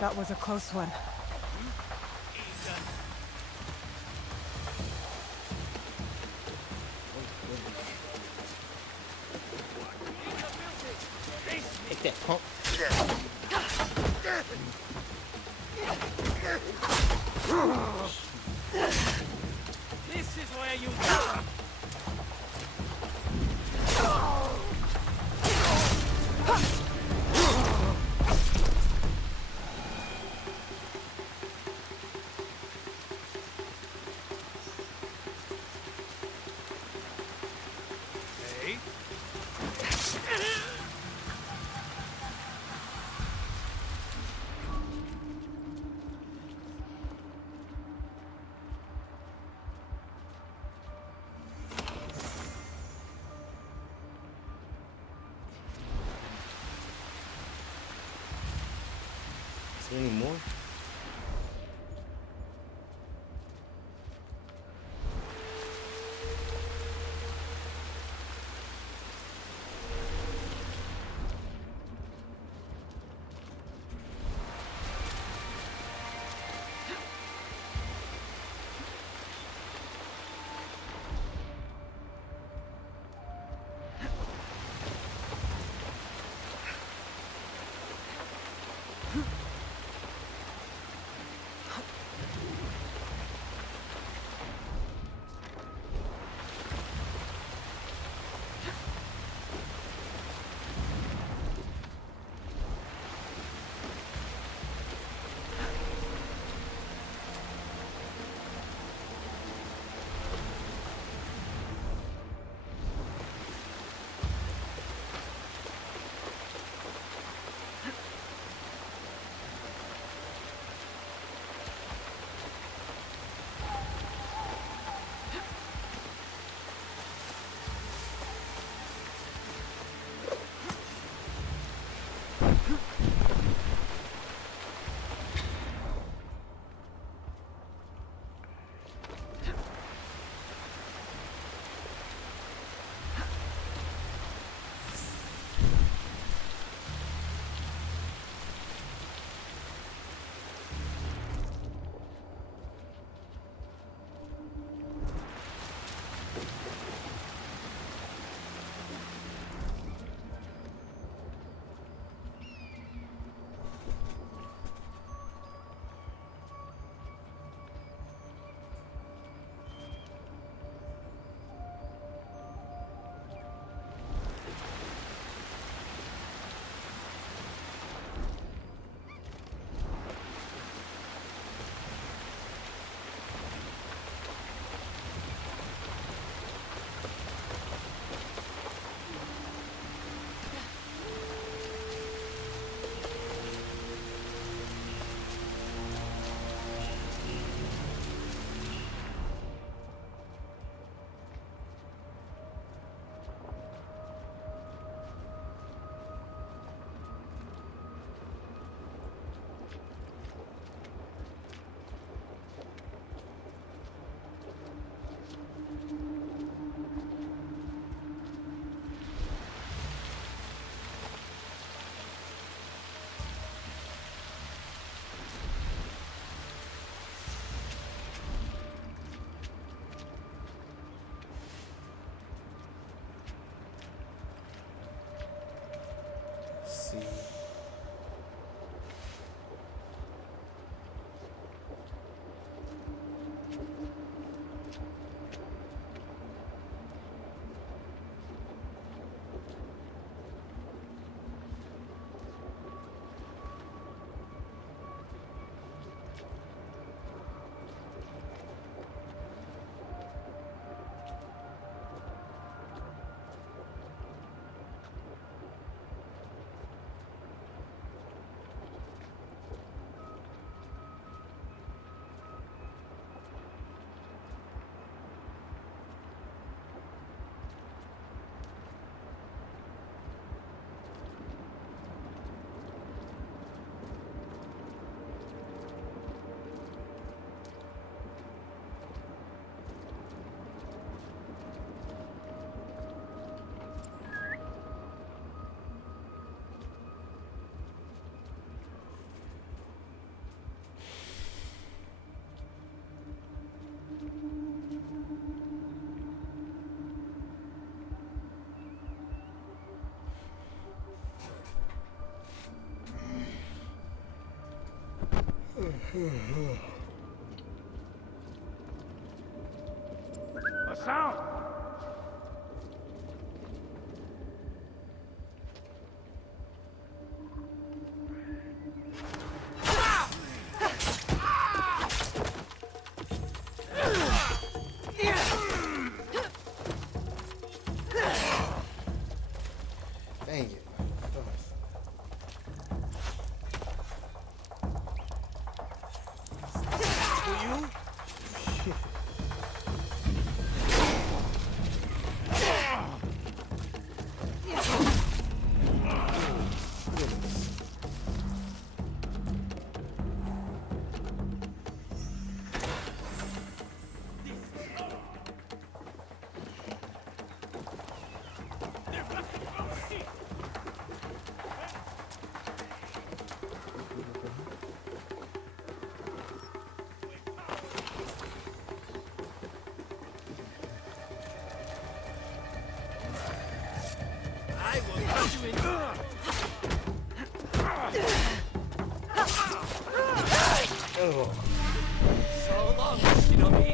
That was a close one. Take that pump. This is where you die! Is there any more? see. A sound! Dang it. So long, Shinobi.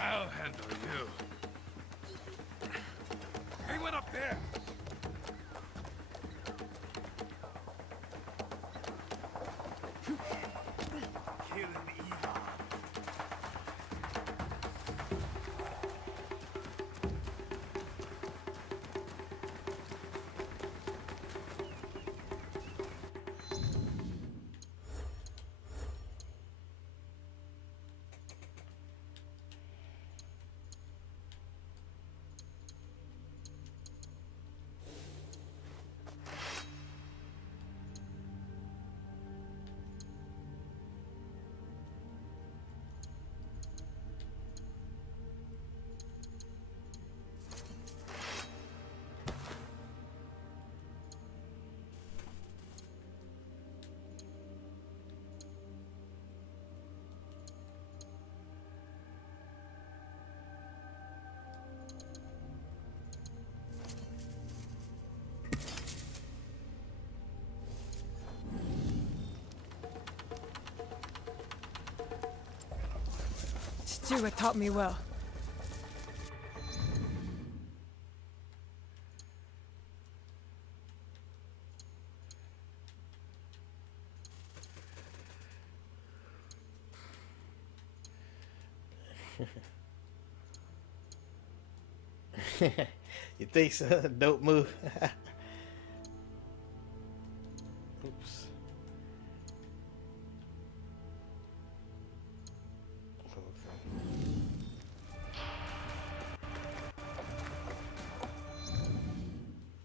I'll handle you. He went up there. Killing Egon. Stuart taught me well. You think so? Dope move. Oops.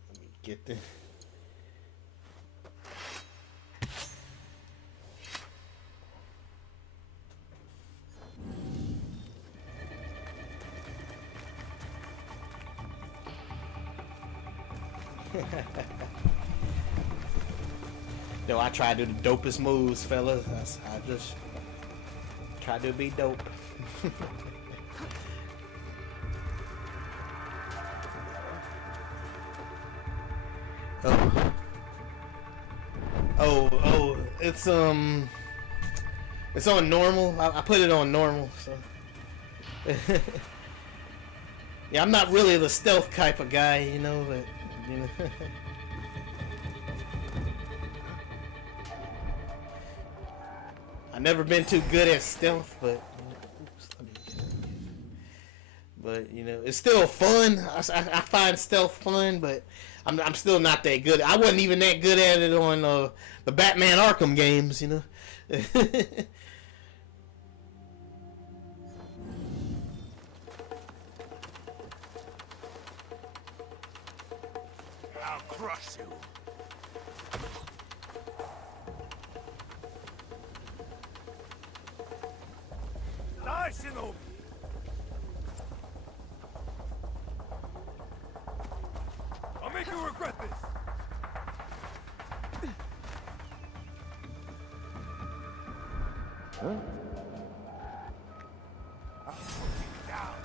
Let me get this. Yo, I try to do the dopest moves, fellas. I just try to be dope. Oh, it's on normal. I put it on normal, so. Yeah, I'm not really the stealth type of guy, you know, but you know. I've never been too good at stealth, but you know, it's still fun. I find stealth fun, but I'm still not that good. I wasn't even that good at it on the Batman Arkham games, you know. I'll crush you. Die, Shinobi! I'll make you regret this! Huh? I'll put you down.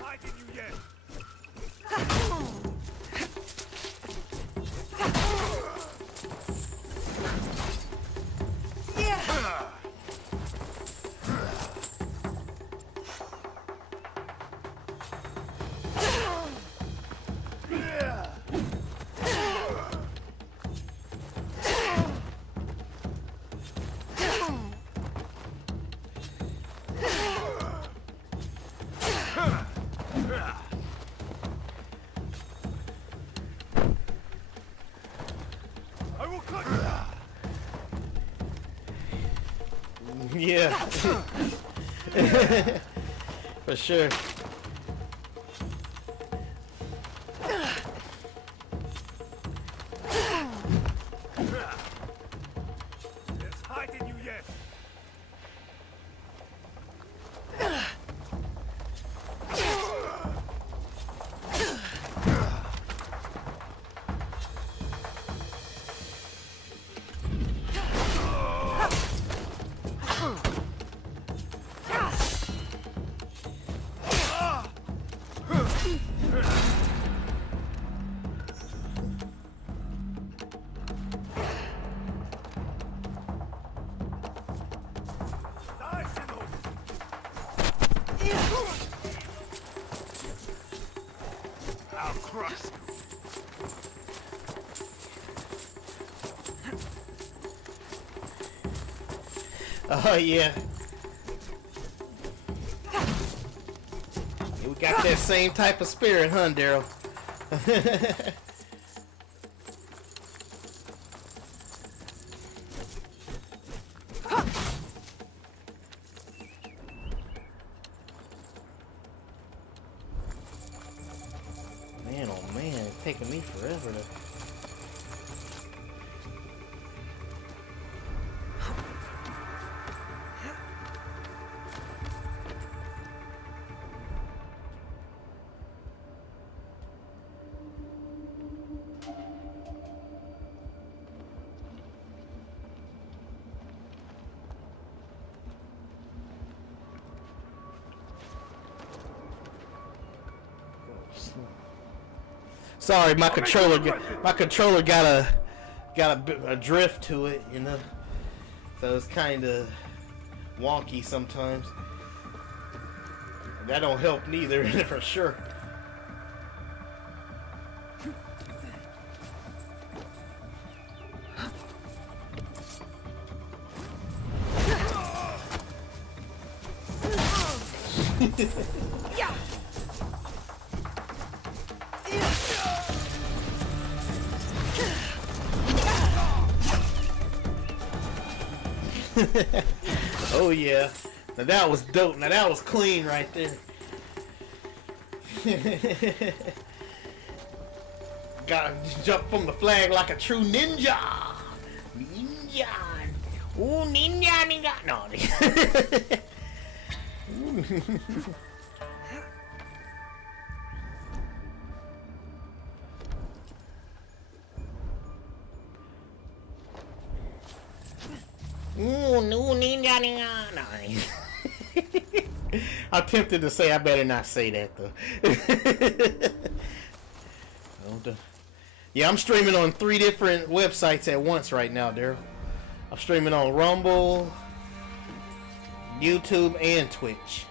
Hiding you yet? I will cut you. Yeah. For sure. There's hiding you yet. Die, Shinobi! I'll crush you. Oh yeah. We got that same type of spirit, huh, Daryl? Man, oh man, it's taking me forever to. Sorry, my controller got a drift to it, you know. So it's kind of wonky sometimes. That don't help neither, for sure. Yeah. Oh yeah. Now that was dope. Now that was clean right there. Gotta jump from the flag like a true ninja. Ninja. Ooh, ninja, ninja. No. Ooh, no, ninja, ninja. No. I'm tempted to say I better not say that though. Yeah, I'm streaming on 3 different websites at once right now, Daryl. I'm streaming on Rumble, YouTube, and Twitch.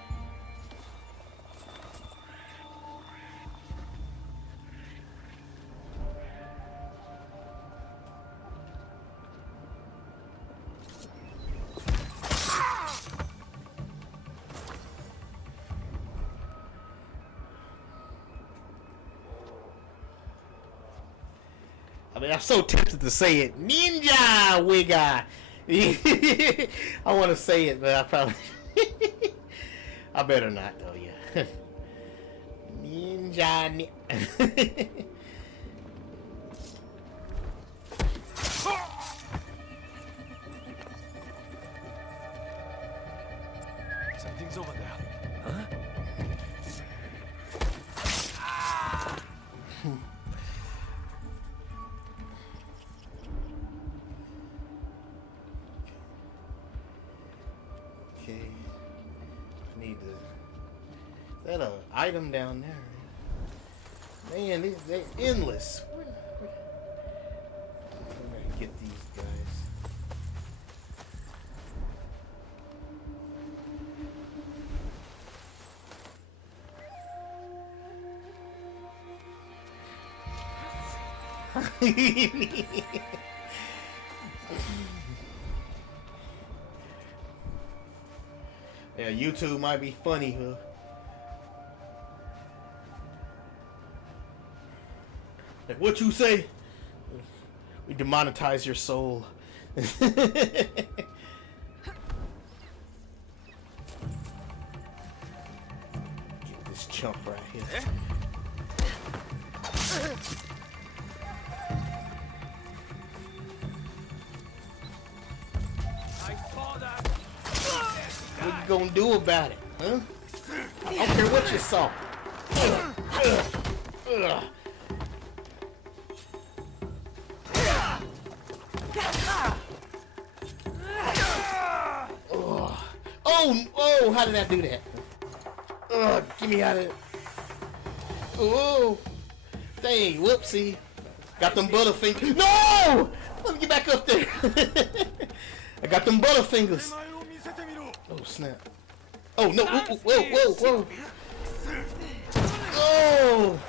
I mean, I'm so tempted to say it. Ninja Wigga. I want to say it, but I probably... I better not, though, yeah. Ninja... Something's over there. Huh? Okay. I need to... Is that an item down there? Man, they're endless. I'm gonna get these guys. Yeah, YouTube might be funny, huh? Like, what you say? We demonetize your soul. Get this chump right here. What you gonna do about it, huh? I don't care what you saw. Oh, how did I do that? Get me out of it. Oh, dang, whoopsie. Got them butterfingers. No! Let me get back up there. I got them butterfingers. Oh, snap. Oh, no. Whoa. Oh!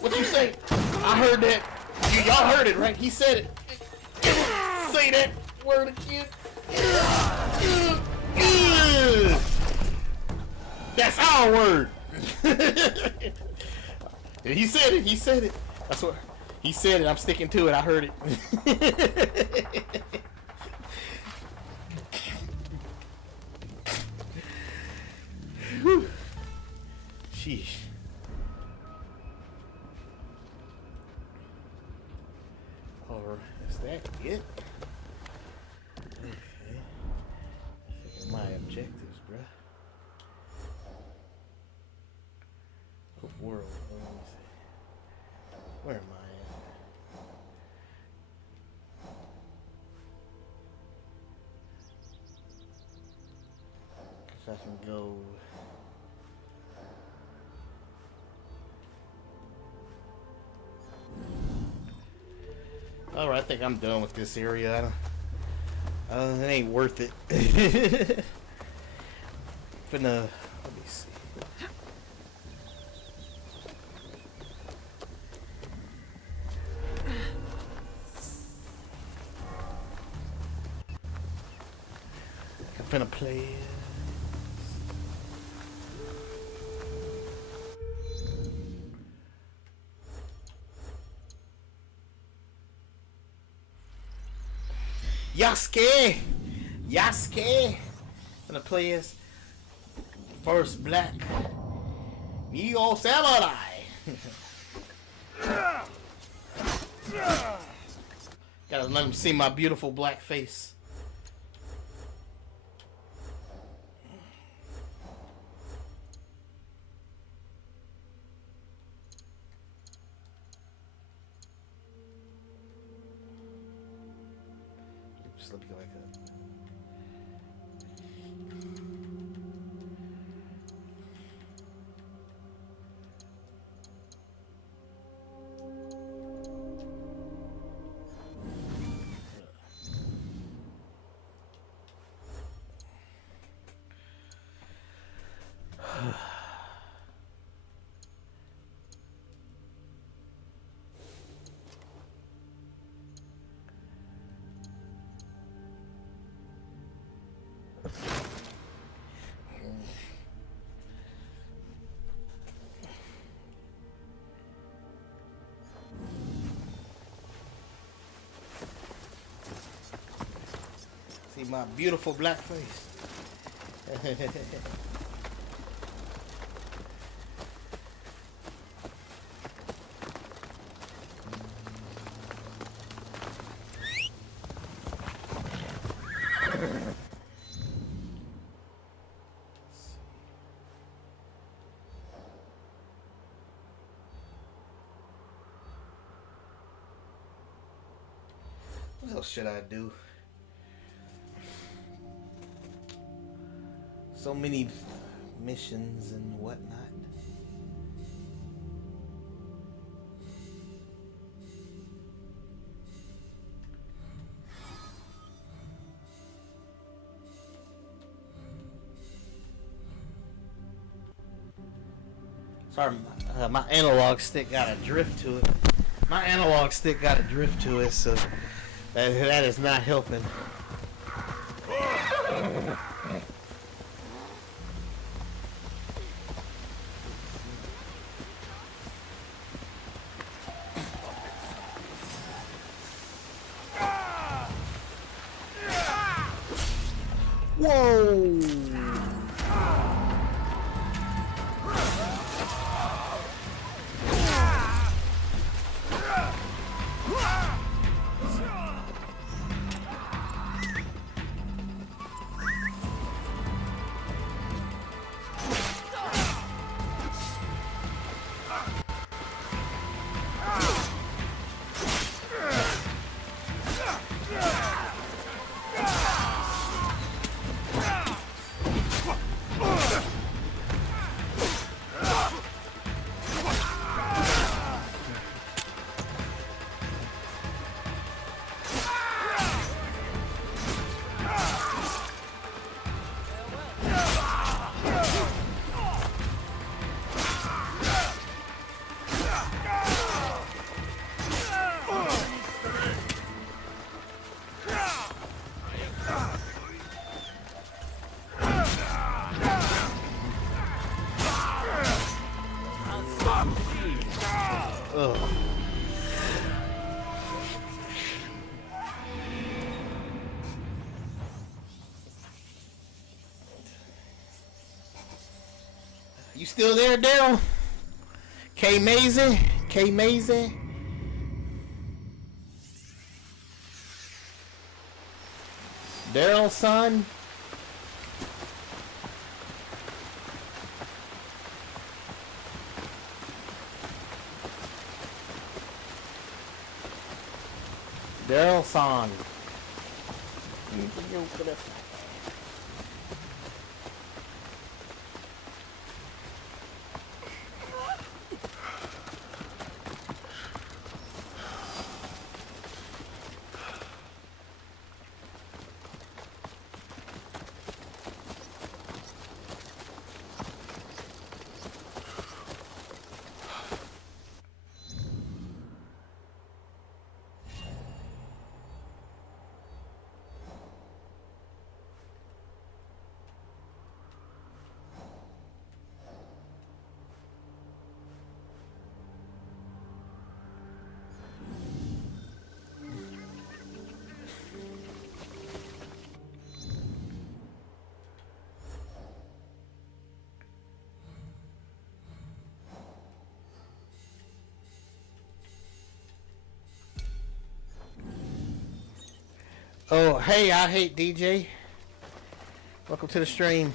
What you say? I heard that. Y'all heard it, right? He said it. Say that word again. That's our word. He said it. He said it. That's what he said it. I'm sticking to it. I heard it. Sheesh. Or is that it? Okay. Checking my objectives, bruh. What world? Let me see. Where am I at? Cause I can go. Alright, I think I'm done with this area. It ain't worth it. Let me see. I'm finna play. Yasuke! Yasuke! I'm gonna play as first black Neo Samurai! Gotta let him see my beautiful black face. Just let me go like that. See my beautiful black face. What else should I do? So many missions and whatnot. Sorry, my analog stick got a drift to it. My analog stick got a drift to it, so that is not helping. Whoa! You still there, Daryl? K Mazy? K Mazy? Daryl, son? Daryl, son. Oh, hey, I hate DJ. Welcome to the stream.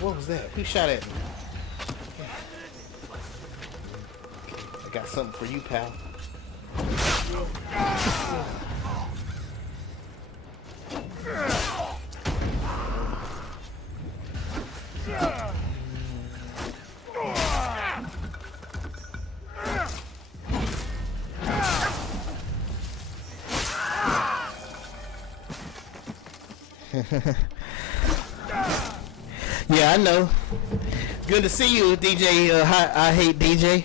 What was that? Who shot at me? I got something for you, pal. Yeah, I know. Good to see you, DJ. I hate DJ.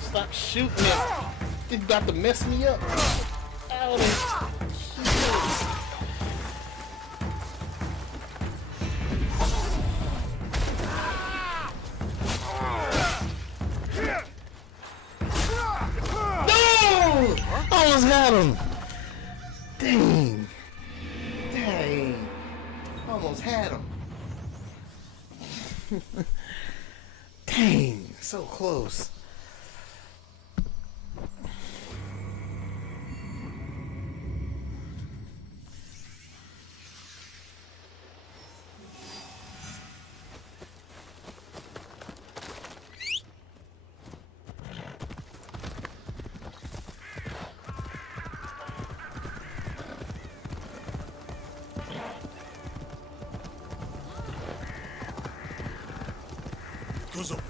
Stop shooting it. You got to mess me up. Ow. No! Oh, almost had him. Dang. Dang. Almost had him. Dang. So close. Gozo.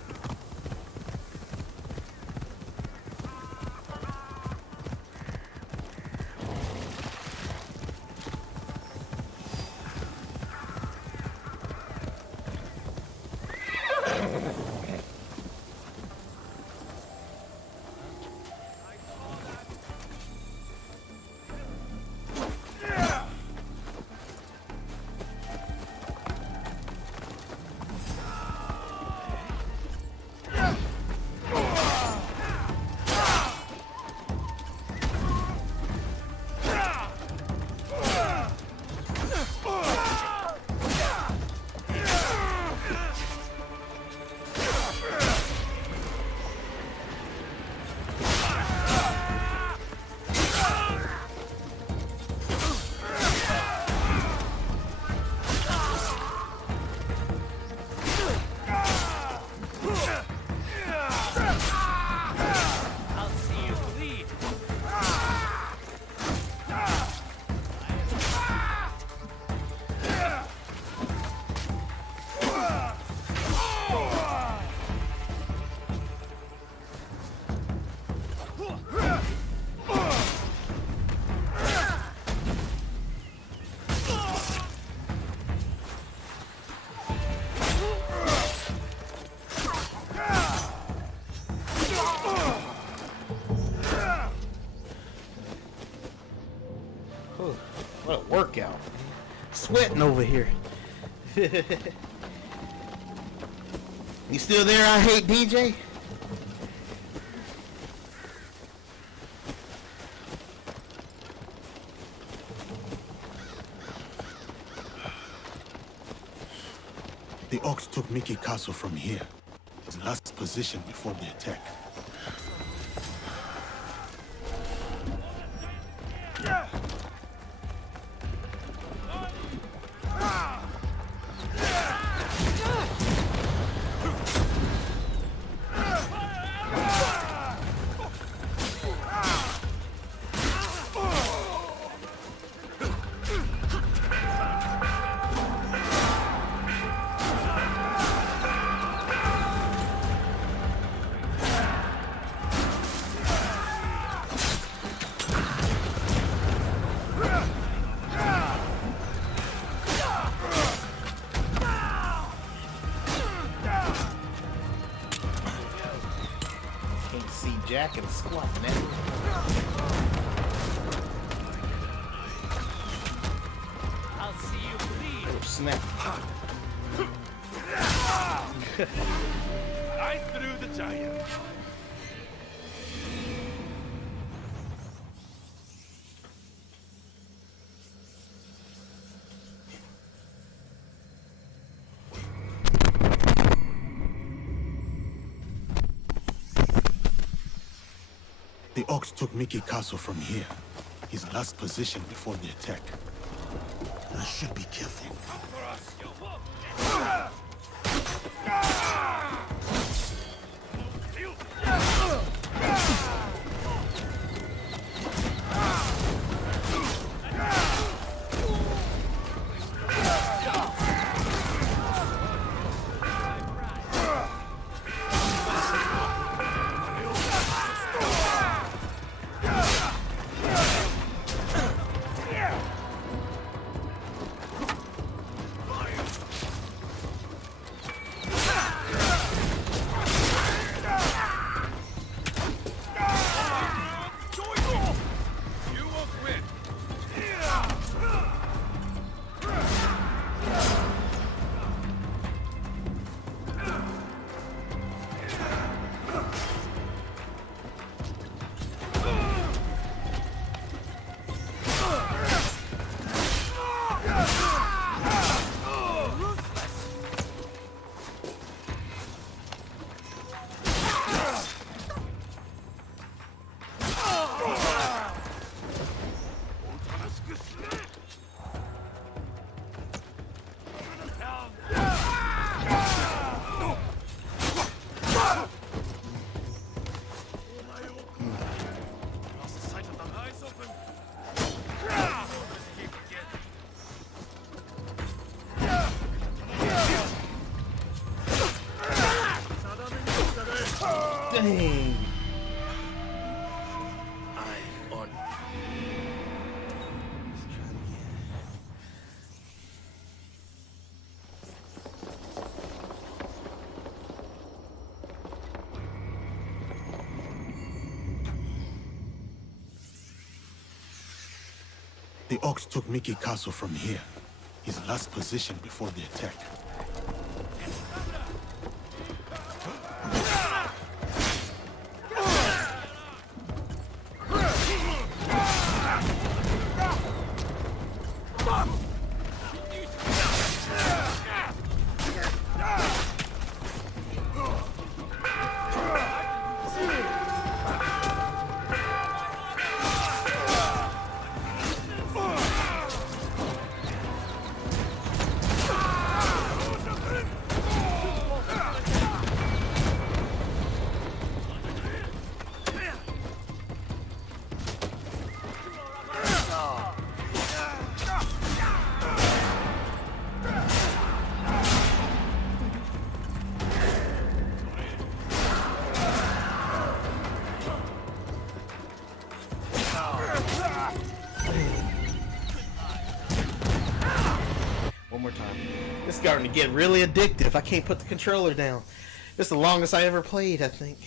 What a workout. Sweating over here. You still there? I hate DJ. The Ox took Mickey Castle from here. His last position before the attack. Can't see Jack and squat, man. I'll see you bleed. Oh, snap. I threw the giant. The Ox took Mickey Castle from here. His last position before the attack. I should be careful. Dang. The Ox took Mickey Castle from here. His last position before the attack. One more time. It's starting to get really addictive. I can't put the controller down. It's the longest I ever played, I think.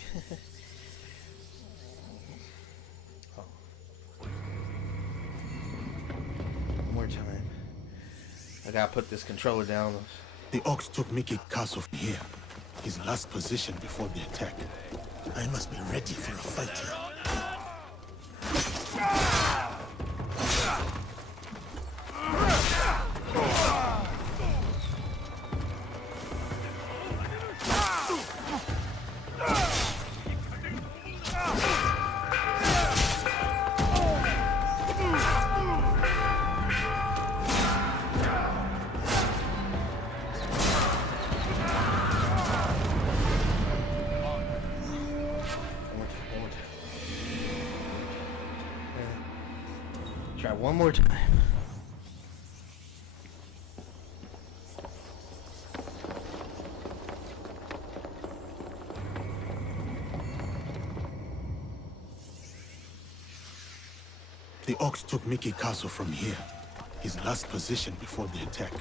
One more time. I gotta put this controller down. The Ox took Mickey Castle from here. His last position before the attack. I must be ready for a fight here. Try one more time. The Ox took Mickey Castle from here. His last position before the attack.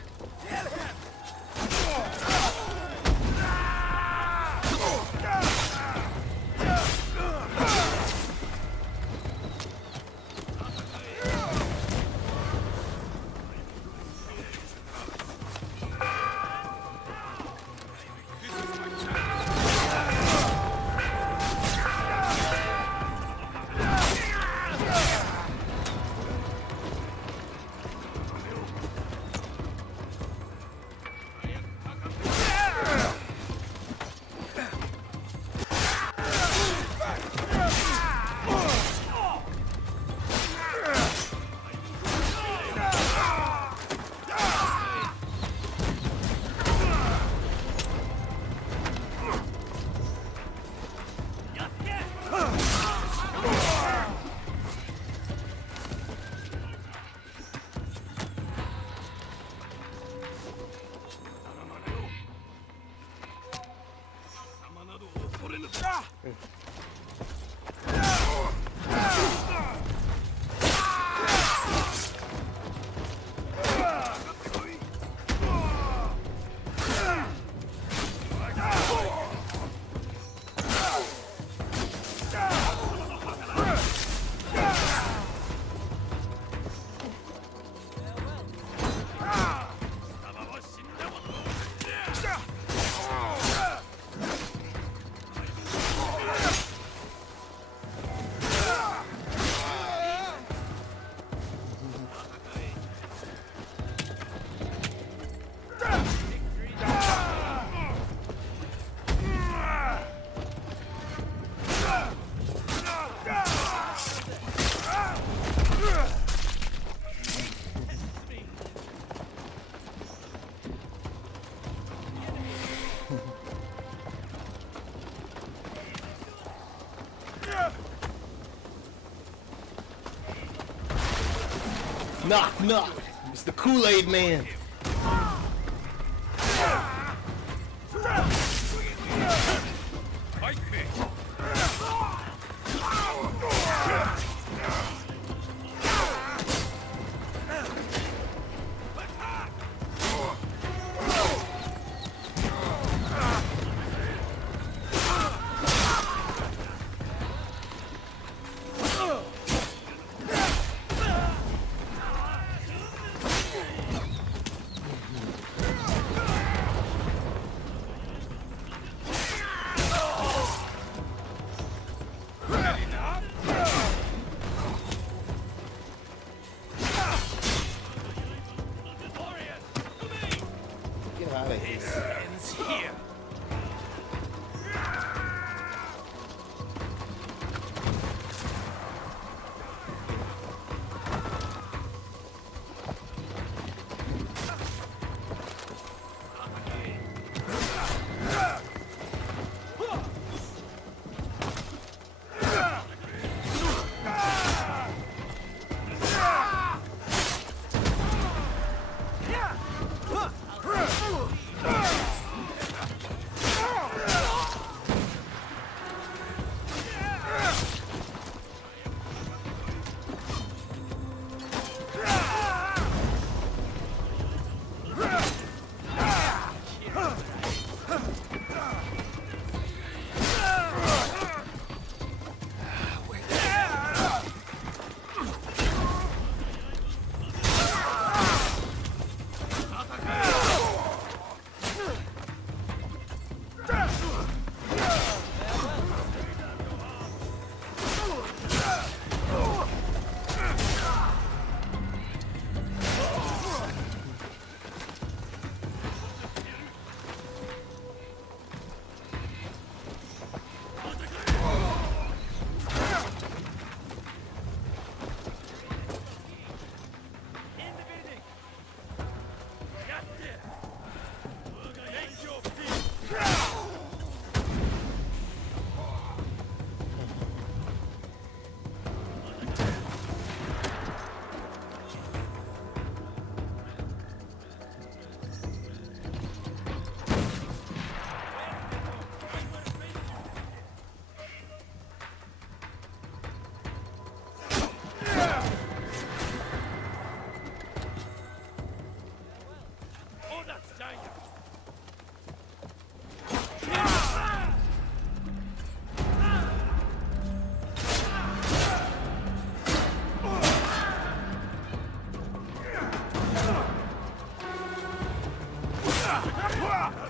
Knock, knock. It's the Kool-Aid Man. Fight me!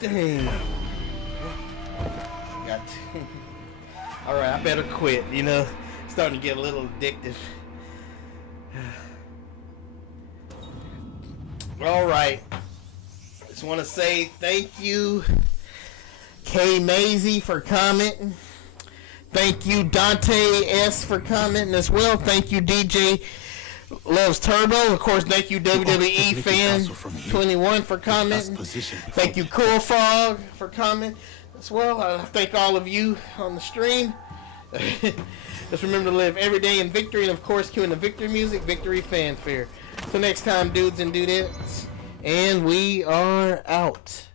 Dang. Got Alright, I better quit, you know. Starting to get a little addictive. Alright. Just want to say thank you, K Maisie, for commenting. Thank you, Dante S, for commenting as well. Thank you, DJ Loves Turbo. Of course, thank you, WWE Fan 21 for commenting. Thank you, Cool Frog, for commenting as well. I thank all of you on the stream. Just remember to live every day in victory, and of course, cueing the victory music, victory fanfare. Till next time, dudes and dudettes, and we are out.